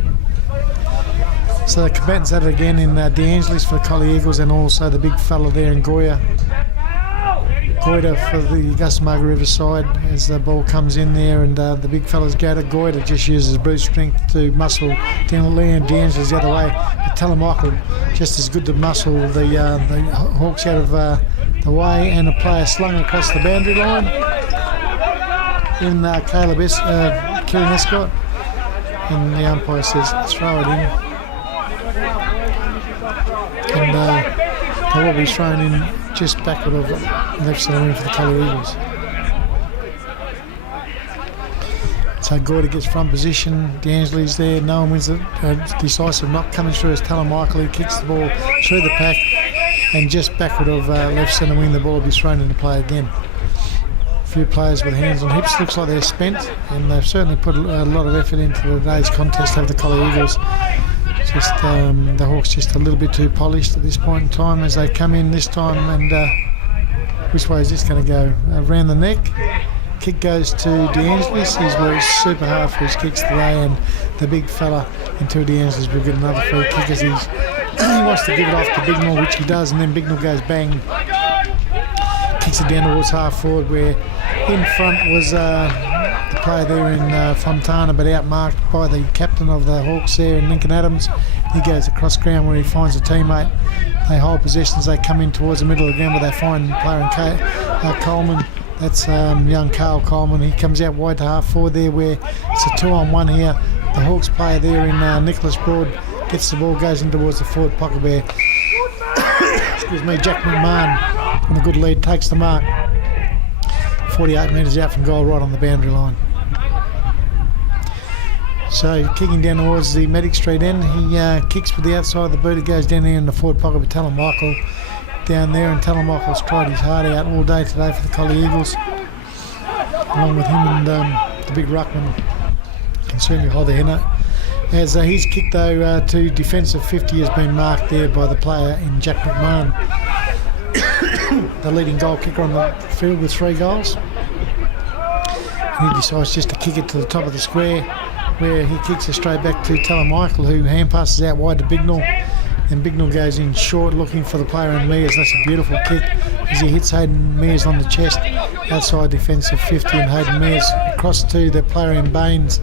So the combatants at it again in DeAngelis for the Collie Eagles, and also the big fella there in Goya for the Augusta Margaret River side as the ball comes in there, and the big fella's go to Goida, just uses brute strength to muscle down Leon DeAngelis the other way. But Telemichael just as good to muscle the Hawks out of the way, and a player slung across the boundary line in Kieran Escott, and the umpire says throw it in, and they will be thrown in just backward of left centre wing for the Collie Eagles. So Goida gets front position, DeAngelis there, no one wins it, decisive, not coming through as Telemichael. He kicks the ball through the pack, and just backward of left centre wing, the ball will be thrown into play again. A few players with hands on hips, looks like they're spent, and they've certainly put a lot of effort into today's contest over the Collie Eagles. Just the Hawks just a little bit too polished at this point in time as they come in this time, and which way is this going to go? Around the neck. Kick goes to DeAngelis. He's worked super hard for his kicks today, and the big fella into DeAngelis will get another free kick as he wants to give it off to Bignell, which he does, and then Bignell goes bang, kicks it down towards half forward, where in front was the player there in Fontana, but outmarked by the captain of the Hawks there in Lincoln Adams. He goes across ground where he finds a teammate. They hold possessions, they come in towards the middle of the ground, but they find the player in Coleman. That's young Carl Coleman. He comes out wide to half forward there where it's a 2-on-1 here. The Hawks player there in Nicholas Broad gets the ball, goes in towards the forward pocket where excuse me, Jack McMahon on a good lead takes the mark. 48 metres out from goal, right on the boundary line. So kicking down towards the Medic Street end, he kicks with the outside of the boot. It goes down there in the forward pocket with Telemichael down there, and Telemichael's tried his heart out all day today for the Collie Eagles, along with him and the big ruckman can certainly hold their head up. As his kick though to defensive 50 has been marked there by the player in Jack McMahon, the leading goal kicker on the field with 3 goals. And he decides just to kick it to the top of the square, where he kicks it straight back to Telemichael, who hand passes out wide to Bignell. Then Bignell goes in short looking for the player in Mears. That's a beautiful kick as he hits Hayden Mears on the chest outside defensive 50, and Hayden Mears across to the player in Baines.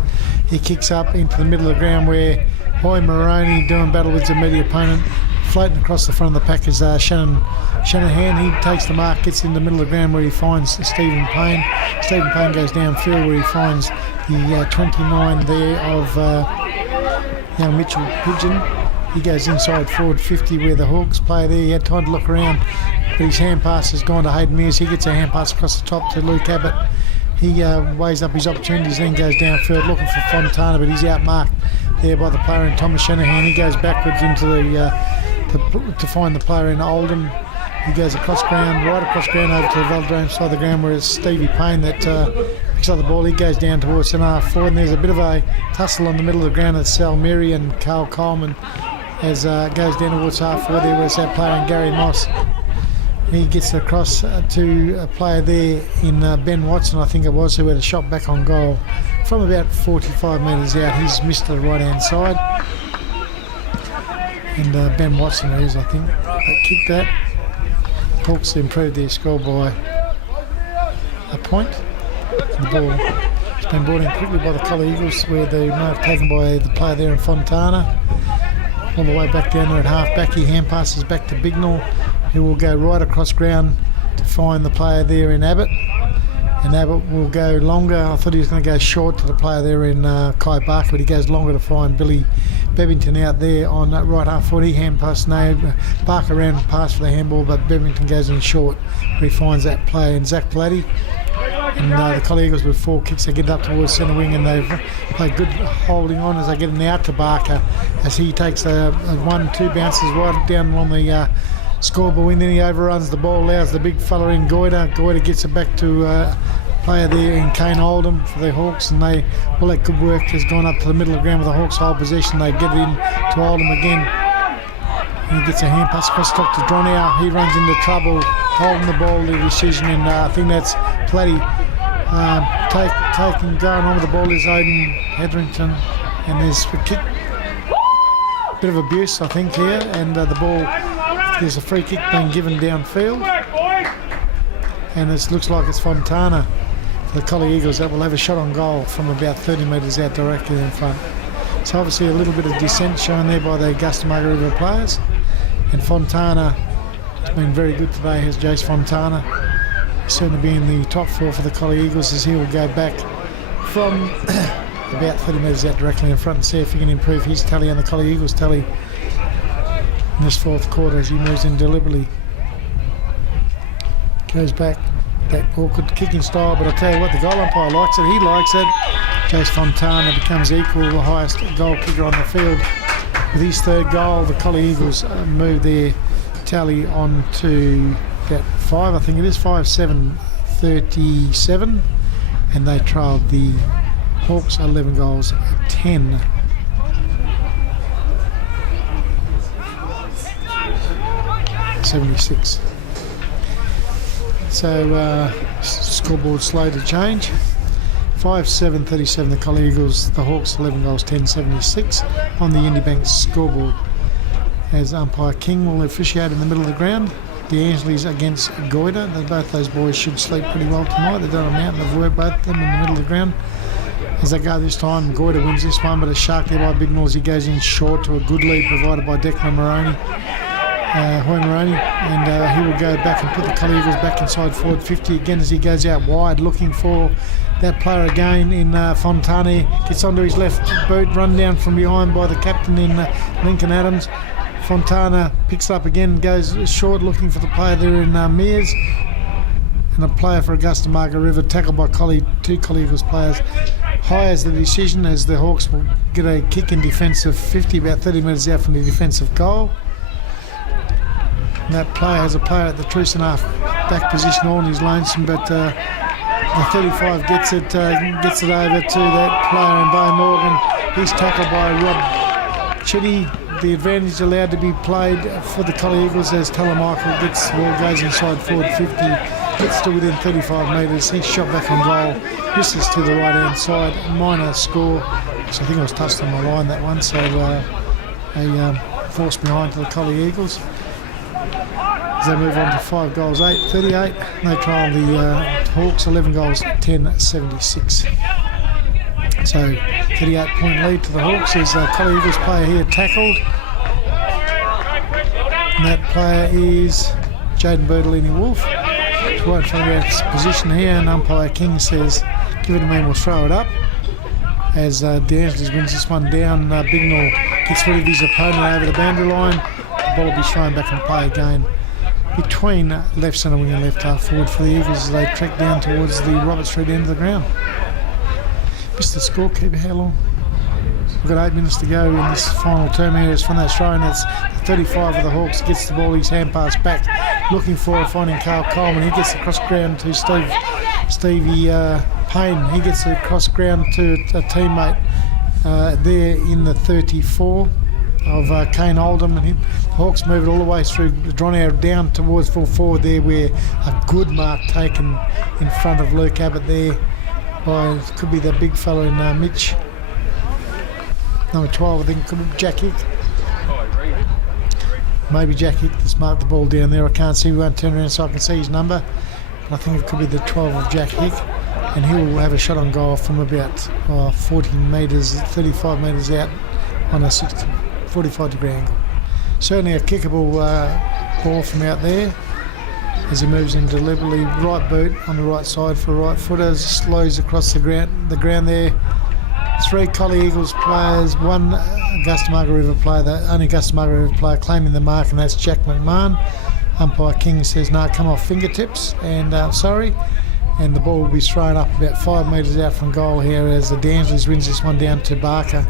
He kicks up into the middle of the ground where Hoy Moroney doing battle with his immediate opponent. Floating across the front of the pack is Shanahan. He takes the mark, gets in the middle of the ground where he finds Stephen Payne. Stephen Payne goes downfield where he finds the 29 there of young Mitchell Pigeon. He goes inside forward 50 where the Hawks play there. He had time to look around, but his hand pass has gone to Hayden Mears. He gets a hand pass across the top to Luke Abbott. He weighs up his opportunities, then goes downfield looking for Fontana, but he's outmarked there by the player in Thomas Shanahan. He goes backwards into the to find the player in Oldham. He goes across ground, right across ground over to the velodrome side of the ground where it's Stevie Payne that picks up the ball. He goes down towards centre half forward, and there's a bit of a tussle on the middle of the ground at Sal Mary and Carl Coleman as goes down towards half forward there where it's that player in Gary Moss. He gets across to a player there in Ben Watson, I think it was, who had a shot back on goal from about 45 metres out. He's missed the right-hand side. And Ben Watson is, I think, that kicked that. Hawks improved their score by a point. And the ball has been brought in quickly by the Collie Eagles, where they may have taken by the player there in Fontana. All the way back down there at half-back, he hand passes back to Bignell, who will go right across ground to find the player there in Abbott. And Abbott will go longer. I thought he was going to go short to the player there in Kai Barker, but he goes longer to find Billy Bevington out there on that right half foot. He hand pass. No, Barker ran past for the handball, but Bevington goes in short where he finds that player in Zach Platty. And the Collie Eagles with 4 kicks, they get up towards centre wing, and they've played good holding on as they get out to Barker as he takes a 1-2 bounces right down along the scoreboard, and then he overruns the ball, allows the big fella in Goiter. Goiter gets it back to player there in Kane Oldham for the Hawks, and all that good work has gone up to the middle of the ground with the Hawks hold possession. They get it in to Oldham again. And he gets a hand pass across top to Dronau. He runs into trouble, holding the ball, the decision, and I think that's Platty going on with the ball is Aidan Hetherington, and there's a kick, bit of abuse I think here, and the ball, there's a free kick being given downfield, and it looks like it's Fontana for the Collie Eagles that will have a shot on goal from about 30 metres out directly in front. So obviously a little bit of dissent shown there by the Augusta Margaret River players, and Fontana has been very good today, has Jace Fontana. He'll certainly be in the top 4 for the Collie Eagles as he will go back from about 30 metres out directly in front and see if he can improve his tally and the Collie Eagles tally in this 4th quarter as he moves in deliberately. Goes back, that awkward kicking style, but I tell you what, the goal umpire likes it, he likes it. Jace Fontana becomes equal, the highest goal kicker on the field. With his 3rd goal, the Collie Eagles move their tally on to about 5, I think it is, 5-7-37, and they trailed the Hawks 11 goals, 10. .76. So scoreboard slow to change. 5-7-37 the Collie Eagles, the Hawks 11 goals, 10-76 on the Indibank scoreboard. As umpire King will officiate in the middle of the ground. DeAngelis against Goiter. Both those boys should sleep pretty well tonight. They've done a mountain of work, both of them in the middle of the ground. As they go this time, Goiter wins this one, but a shark there by Bignell as he goes in short to a good lead provided by Declan Moroney. Hoy Moroney, and he will go back and put the Collie Eagles back inside forward 50 again as he goes out wide looking for that player again in Fontana. Gets onto his left boot, run down from behind by the captain in Lincoln Adams. Fontana picks up again, goes short looking for the player there in Mears, and a player for Augusta Margaret River tackled by two Collie Eagles players. High as the decision as the Hawks will get a kick in defensive 50, about 30 metres out from the defensive goal. And that player has a player at the true centre half back position all in his lonesome, but the 35 gets it over to that player in Bay Morgan. He's tackled by Rob Chitty. The advantage allowed to be played for the Collie Eagles as Telemichael gets the ball, goes inside forward 50, gets to within 35 metres. He's shot back on goal, misses to the right hand side. Minor score, so I think I was touched on my line that one. So a force behind to the Collie Eagles. As they move on to 5 goals 8, 38. They trail the Hawks 11 goals 10, 76. So 38-point lead to the Hawks. There's a Collie Eagles player here tackled. And that player is Jaden Bertolini Wolf. It's right in front of our position here, and umpire King says, give it a man, we'll throw it up. As D'Angelis wins this one down, Bignell gets rid of his opponent over the boundary line. The ball will be thrown back into play again between left centre wing and left half forward for the Eagles as they trek down towards the Robert Street end of the ground. Mr. Scorekeeper, how long? We've got 8 minutes to go in this final term here. It's from that throw, and that's 35 of the Hawks. Gets the ball, his hand pass back, looking for finding Carl Coleman. He gets across ground to Stevie Payne. He gets across ground to a teammate there in the 34 of Kane Oldham, and the Hawks move it all the way through Dronau down towards full forward there, where a good mark taken in front of Luke Abbott there by, could be the big fellow in Mitch. Number 12, I think, could be Jack Hick. Maybe Jack Hick that's marked the ball down there. I can't see, we won't turn around so I can see his number. But I think it could be the 12 of Jack Hick. And he will have a shot on goal from about 40 metres, 35 metres out on a 45 degree angle. Certainly a kickable ball from out there as he moves in deliberately, right boot on the right side for a right footer, slows across the ground there. 3 Collie Eagles players, 1 Augusta Margaret River player, the only Augusta Margaret River player claiming the mark, and that's Jack McMahon. Umpire King says, no, come off fingertips, and sorry. And the ball will be thrown up about 5 metres out from goal here as the D'Angelis wins this one down to Barker.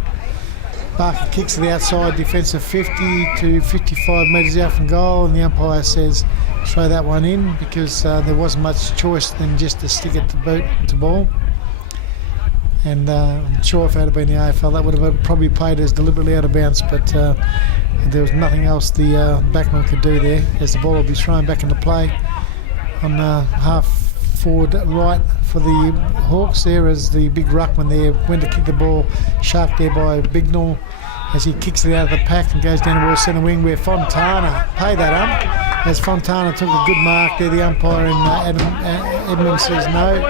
Barker kicks to the outside, defensive 50 to 55 metres out from goal, and the umpire says, throw that one in, because there wasn't much choice than just to stick it to boot to ball. And I'm sure if it had been the AFL, that would have probably played as deliberately out of bounds, but there was nothing else the backman could do there, as the ball will be thrown back into play on half forward right for the Hawks there, as the big ruckman there went to kick the ball, sharked there by Bignell as he kicks it out of the pack and goes down towards centre wing, where Fontana paid that up, as Fontana took a good mark there. The umpire in Edmonds says no,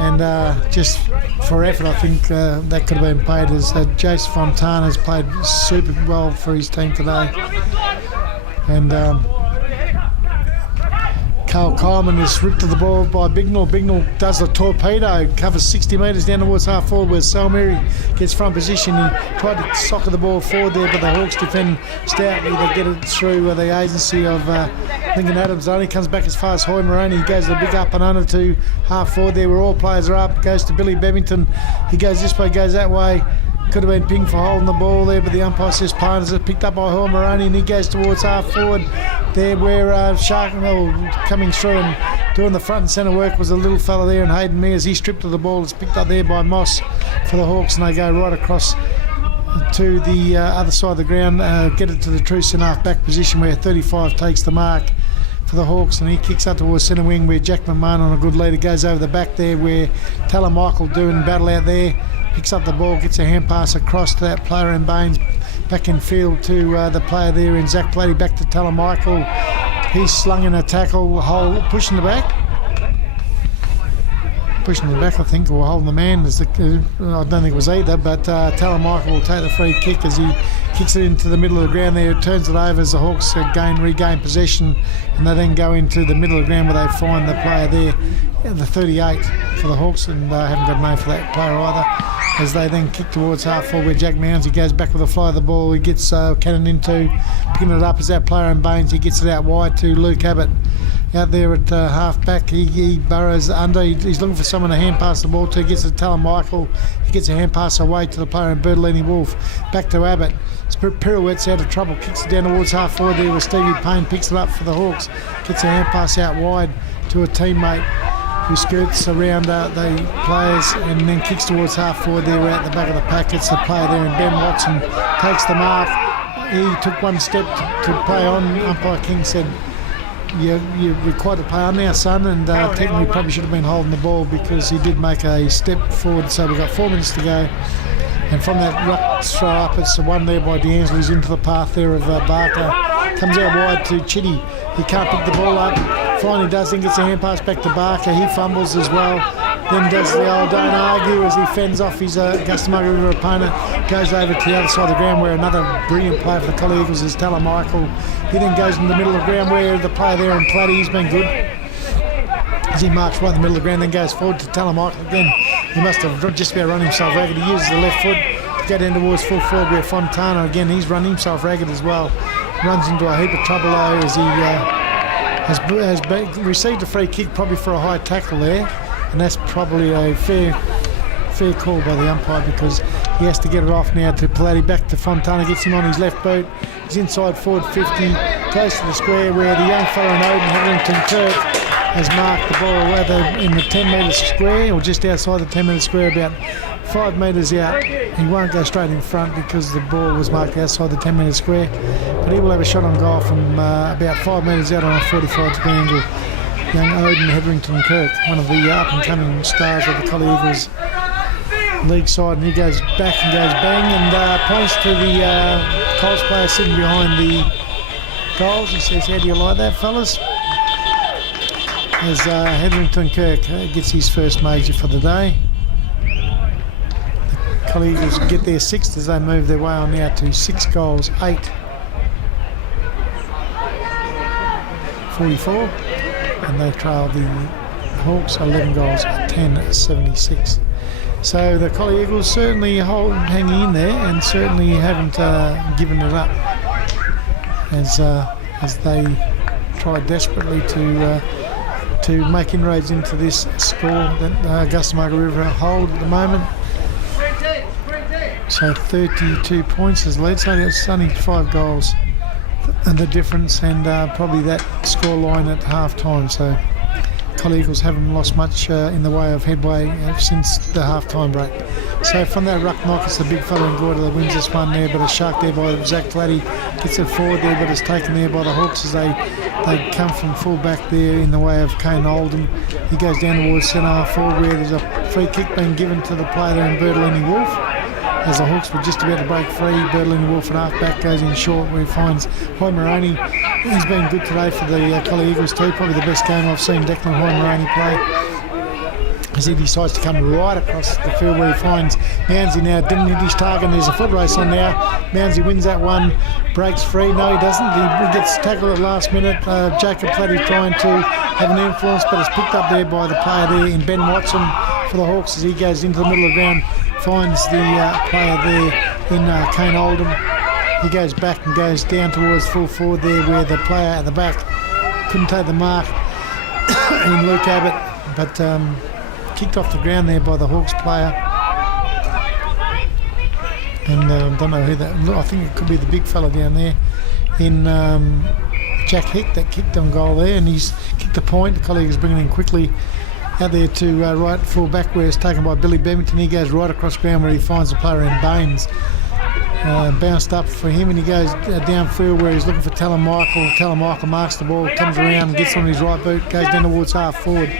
and just for effort I think that could have been paid, as Jace Fontana has played super well for his team today. And Carl Coleman is ripped to the ball by Bignell. Bignell does the torpedo, covers 60 metres down towards half forward, where Salmiri gets front position. He tried to soccer the ball forward there, but the Hawks defend stoutly. They get it through the agency of Lincoln Adams. It only comes back as far as Hoy Moroney. He goes the big up and under to half forward there, where all players are up. Goes to Billy Bevington. He goes this way, goes that way. Could have been pinged for holding the ball there, but the umpire says Parners is picked up by Hoy Moroney, and he goes towards half forward there, where Sharknell coming through and doing the front and centre work was a little fella there, and Hayden Mears, he stripped of the ball. It's picked up there by Moss for the Hawks, and they go right across to the other side of the ground, get it to the true centre half back position, where 35 takes the mark for the Hawks, and he kicks up towards centre wing, where Jack McMahon on a good leader goes over the back there, where Taylor Michael doing battle out there, picks up the ball, gets a hand pass across to that player in Baines, back in field to the player there in Zach Plady, back to Taylor Michael. He's slung in a tackle, pushing the back, I think, or holding the man. I don't think it was either, but Taylor Michael will take the free kick as he kicks it into the middle of the ground there, turns it over as the Hawks regain possession, and they then go into the middle of the ground where they find the player there, the 38 for the Hawks, and haven't got a name for that player either, as they then kick towards half forward, where Jack Mounds, he goes back with a fly of the ball, he gets Cannon into, picking it up as that player in Baines, he gets it out wide to Luke Abbott. Out there at half back, he burrows under, he's looking for someone to hand pass the ball to, gets it to Taylor Michael, he gets a hand pass away to the player in Bertolini Wolf, back to Abbott, pirouettes out of trouble, kicks it down towards half forward there, where Stevie Payne picks it up for the Hawks, gets a hand pass out wide to a teammate who skirts around the players and then kicks towards half forward there out the back of the pack. It's the player there, and Ben Watson takes the mark. He took one step to play on. Umpire King said, you're required to play on now, son, and technically probably should have been holding the ball, because he did make a step forward. So we've got 4 minutes to go, and from that ruck throw up. It's the one there by D'Angeli's into the path there of Barker. Comes out wide to Chitty. He can't pick the ball up. Finally does, then gets a hand pass back to Barker. He fumbles as well. Then does the old don't argue as he fends off his Augusta Margaret River opponent. Goes over to the other side of the ground where another brilliant player for the Collie Eagles is Michael. He then goes in the middle of the ground where the player there in Platty, he's been good. As he marks right in the middle of the ground, then goes forward to Michael again. He must have just about run himself ragged. He uses the left foot to go down towards full forward where Fontana, again, he's run himself ragged as well. Runs into a heap of trouble though as he has received a free kick probably for a high tackle there, and that's probably a fair call by the umpire because he has to get it off now to Palatti. Back to Fontana, gets him on his left boot. He's inside forward 50, goes to the square where the young fella in Oden, Hetherington Kirk, has marked the ball rather in the 10 metre square or just outside the 10 metre square, about 5 metres out. He won't go straight in front because the ball was marked outside the 10 metre square, but he will have a shot on goal from about 5 metres out on a 45-degree angle. Young Oden Hetherington Kirk, one of the up-and-coming stars of the Collie Eagles league side, and he goes back and goes bang and points to the Colts player sitting behind the goals. He says, "How do you like that, fellas?" As Hetherington Kirk gets his first major for the day. The Collie Eagles get their 6th as they move their way on now to 6 goals, 8. 44, and they trail the Hawks 11 goals, 10-76. So the Collie Eagles certainly hanging in there and certainly haven't given it up as they try desperately to make inroads into this score that Augusta Margaret River hold at the moment. So 32 points is led, so it's only 5 goals and the difference, and probably that score line at half time. So Collie Eagles haven't lost much in the way of headway since the half-time break. So from that ruck knock, it's the big fella in Gorda that wins this one there, but a shark there by Zach Platty gets it forward there, but it's taken there by the Hawks as they come from full back there in the way of Kane Oldham. He goes down towards centre forward where there's a free kick being given to the player there in Bertolini Wolf. As the Hawks were just about to break free, Bertolini Wolf at half-back goes in short where he finds Hoy Moroney. He's been good today for the Collie Eagles too, probably the best game I've seen Declan Hoy Moroney play. As he decides to come right across the field where he finds Mounsey now, didn't hit his target, and there's a foot race on now. Mounsey wins that one, breaks free. No, he doesn't. He gets tackled at the last minute. Jacob Platty trying to have an influence, but it's picked up there by the player there in Ben Watson for the Hawks as he goes into the middle of the ground, finds the player there in Kane Oldham. He goes back and goes down towards full forward there where the player at the back couldn't take the mark in Luke Abbott, but kicked off the ground there by the Hawks player. And don't know who that, I think it could be the big fella down there in Jack Hick that kicked on goal there, and he's kicked a point. The colleague is bringing in quickly out there to right full back where it's taken by Billy Bevington. He goes right across ground where he finds the player in Baines. Bounced up for him, and he goes downfield where he's looking for Michael. Michael marks the ball, comes around, gets on his right boot, goes down towards half forward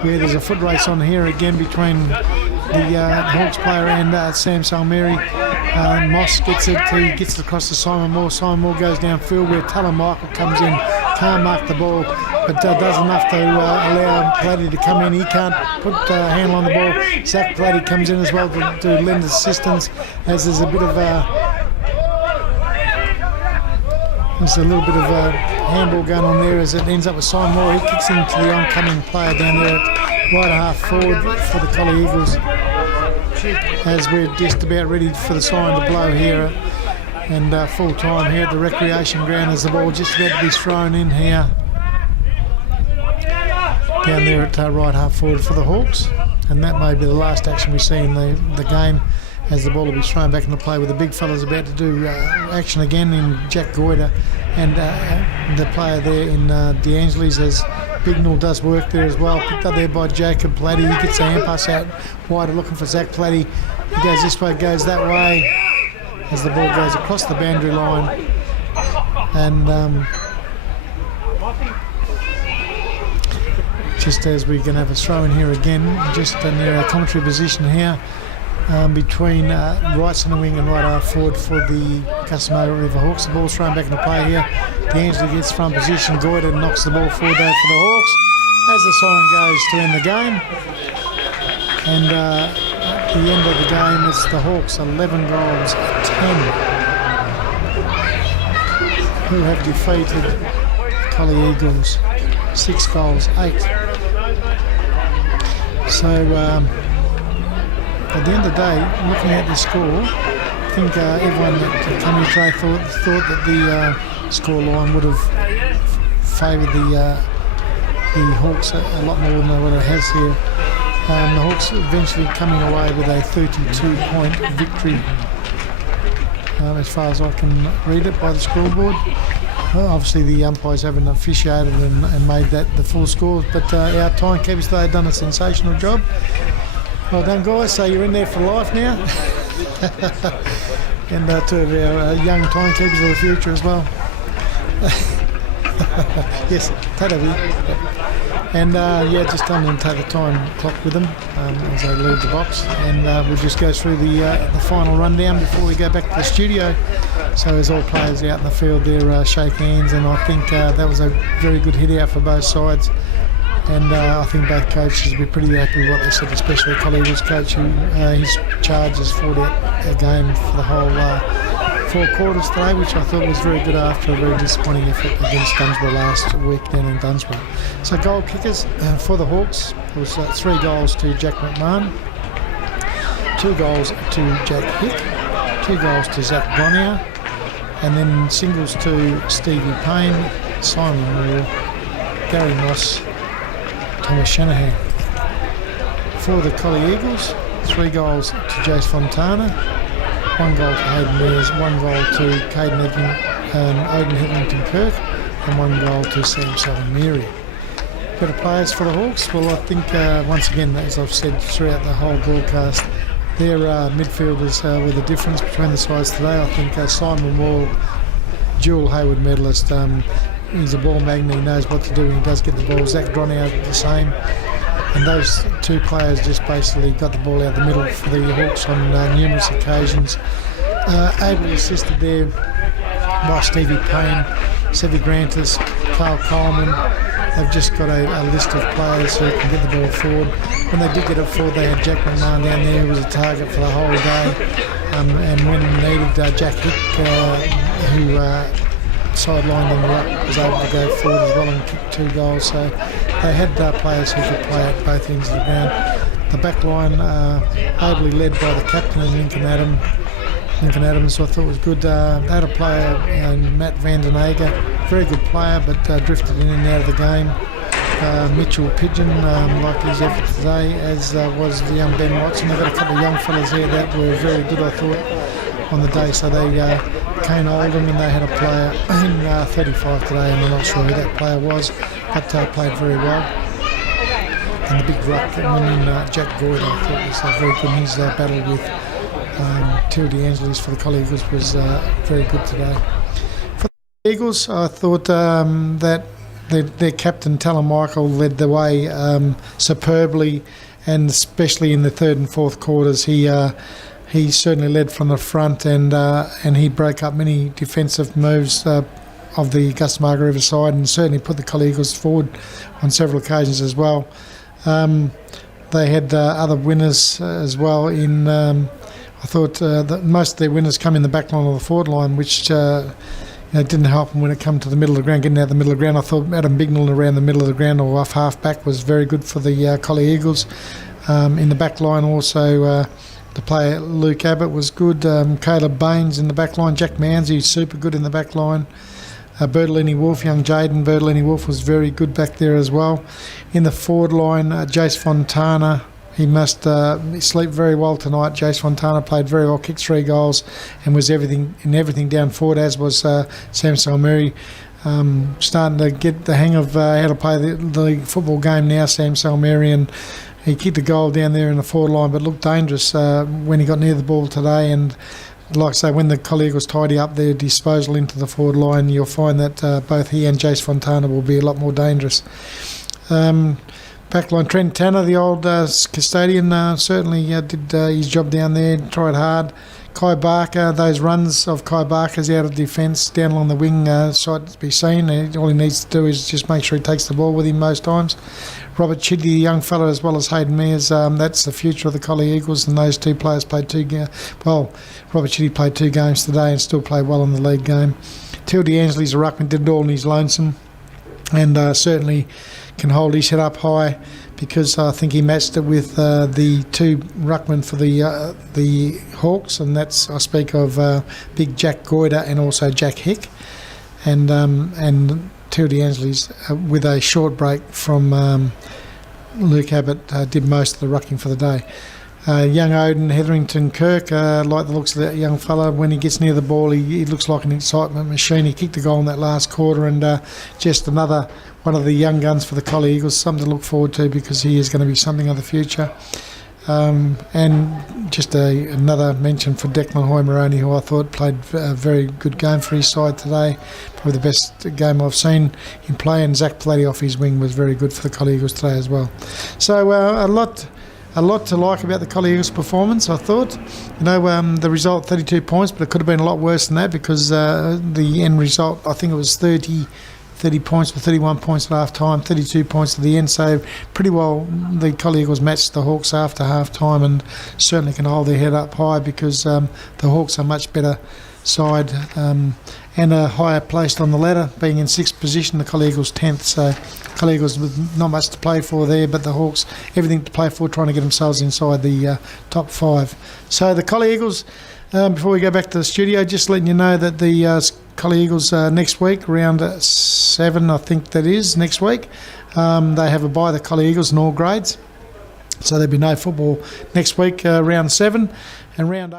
where there's a foot race on here again between the Hawks player and Sam Salmeri. Moss gets it, he gets it across to Simon Moore. Simon Moore goes downfield where Michael comes in, can't mark the ball, but does enough to allow Platty to come in. He can't put a handle on the ball. Zach Platty comes in as well to lend assistance as there's a bit of there's a little bit of a handball going on there as it ends up with Simon Moore. He kicks into the oncoming player down there at right half forward for the Collie Eagles as we're just about ready for the sign to blow here and full time here at the recreation ground as the ball just about to be thrown in here down there at right half forward for the Hawks, and that may be the last action we see in the game as the ball will be thrown back into play with the big fellas about to do action again in Jack Goyder and the player there in D'Angeli's as Bignell does work there as well. Picked up there by Jacob Platty. He gets a hand pass out wide looking for Zach Platty. He goes this way, goes that way as the ball goes across the boundary line, and just as we're going to have a throw in here again, just near our commentary position here, between right centre wing and right half forward for the Margaret River Hawks. The ball's thrown back into play here. D'Angelo gets front position. Goyder knocks the ball forward there for the Hawks as the siren goes to end the game. And at the end of the game, it's the Hawks 11 goals 10 who have defeated Collie Eagles 6 goals 8. So at the end of the day, looking at the score, I think everyone that came here today thought that the score line would have favoured the Hawks a lot more than what it has here. The Hawks eventually coming away with a 32-point victory, as far as I can read it by the scoreboard. Obviously the umpires haven't officiated and made that the full score, but our timekeepers, they have done a sensational job. Well done, guys. So you're in there for life now. And two of our young timekeepers of the future as well. Yes, Tadavi. And just tell them to take the time clock with them as they leave the box. And we'll just go through the final rundown before we go back to the studio. So as all players out in the field there shake hands, and I think that was a very good hit out for both sides. And I think both coaches will be pretty happy with what they said, especially Collie Eagles coach, who his charge has fought out a game for the whole 4 quarters today, which I thought was very good after a very disappointing effort against Dunsborough last week down in Dunsborough. So goal kickers for the Hawks, it was 3 goals to Jack McMahon, 2 goals to Jack Hick, 2 goals to Zach Gronier, and then singles to Stevie Payne, Simon Moore, Gary Moss, Thomas Shanahan. For the Collie Eagles, 3 goals to Jace Fontana, 1 goal to Hayden Mears, 1 goal to Odin Hetherington Kirk, and 1 goal to Sam Salmiri. Better players for the Hawks? Well, I think once again, as I've said throughout the whole broadcast, their midfielders were the difference between the sides today. I think Simon Moore, dual Hayward medalist, he's a ball magnet, he knows what to do when he does get the ball. Zach Gronier the same. And those 2 players just basically got the ball out the middle for the Hawks on numerous occasions. Ably assisted there by Stevie Payne, Sevi Grantis, Carl Coleman. They've just got a list of players who can get the ball forward. When they did get it forward, they had Jack McMahon down there who was a target for the whole day. And when needed, Jack Hick, who sidelined on the ruck, was able to go forward as well and kick 2 goals. So they had players who could play at both ends of the ground. The back line, ably led by the captain, Lincoln Adams, I thought was good. They had a player, Matt Vandenegger, very good player, but drifted in and out of the game. Mitchell Pigeon, like his effort today, as was the young Ben Watson. They've got a couple of young fellas here that were very good, I thought, on the day. So they Kane Oldham, and they had a player in 35 today, and I'm not sure who that player was, but played very well. And the big ruckman in Jack Goyder, I thought was very good. His battle with Till D'Angelis for the Collie Eagles was very good today. For the Eagles, I thought that their captain, Talon Michael, led the way superbly, and especially in the 3rd and 4th quarters. He certainly led from the front, and he broke up many defensive moves of the Margaret River side, and certainly put the Collie Eagles forward on several occasions as well. They had other winners as well. I thought that most of their winners come in the back line or the forward line, which didn't help them when it came to the middle of the ground, getting out the middle of the ground. I thought Adam Bignell around the middle of the ground or off half back was very good for the Collie Eagles. In the back line also, the player Luke Abbott was good. Caleb Baines in the back line. Jack Manzi, super good in the back line. Bertolini Wolf, young Jaden Bertolini Wolf, was very good back there as well. In the forward line, Jace Fontana, he must sleep very well tonight. Jace Fontana played very well, kicked 3 goals, and was everything down forward, as was Sam Salmiri. Starting to get the hang of how to play the football game now, Sam Salmiri, and he kicked a goal down there in the forward line, but looked dangerous when he got near the ball today. And like I say, when the Collie Eagles tidy up their disposal into the forward line, you'll find that both he and Jace Fontana will be a lot more dangerous. Backline, Trent Tanner, the old custodian, certainly did his job down there, tried hard. Kai Barker, those runs of Kai Barker's out of defence, down along the wing, side to be seen. All he needs to do is just make sure he takes the ball with him most times. Robert Chitty, the young fella, as well as Hayden Mears, that's the future of the Collie Eagles, and those two players played Robert Chitty played 2 games today and still played well in the league game. Tildy Ansley's a ruckman, did it all in his lonesome, and certainly can hold his head up high, because I think he matched it with the 2 ruckmen for the Hawks, and that's, I speak of big Jack Goyder and also Jack Hick, and Tildy Ansley's with a short break from Luke Abbott did most of the rucking for the day. Young Odin Hetherington Kirk, like the looks of that young fella, when he gets near the ball, he looks like an excitement machine. He kicked a goal in that last quarter, and just another one of the young guns for the Collie Eagles, something to look forward to, because he is going to be something of the future. And just another mention for Declan Hoy-Maroney, who I thought played a very good game for his side today, probably the best game I've seen him play, and Zach Plady off his wing was very good for the Collie Eagles today as well. So a lot to like about the Collie Eagles' performance, I thought. The result, 32 points, but it could have been a lot worse than that, because the end result, I think it was 30 points for 31 points at half time, 32 points at the end. So pretty well the Collie Eagles matched the Hawks after half time, and certainly can hold their head up high, because the Hawks are much better side and are higher placed on the ladder, being in 6th position, the Collie Eagles 10th. So Collie Eagles with not much to play for there, but the Hawks everything to play for, trying to get themselves inside the top 5. So the Collie Eagles, before we go back to the studio, just letting you know that the Collie Eagles next week, round 7 I think that is, next week, they have a bye, the Collie Eagles in all grades. So there'll be no football next week, round 7, and round 8.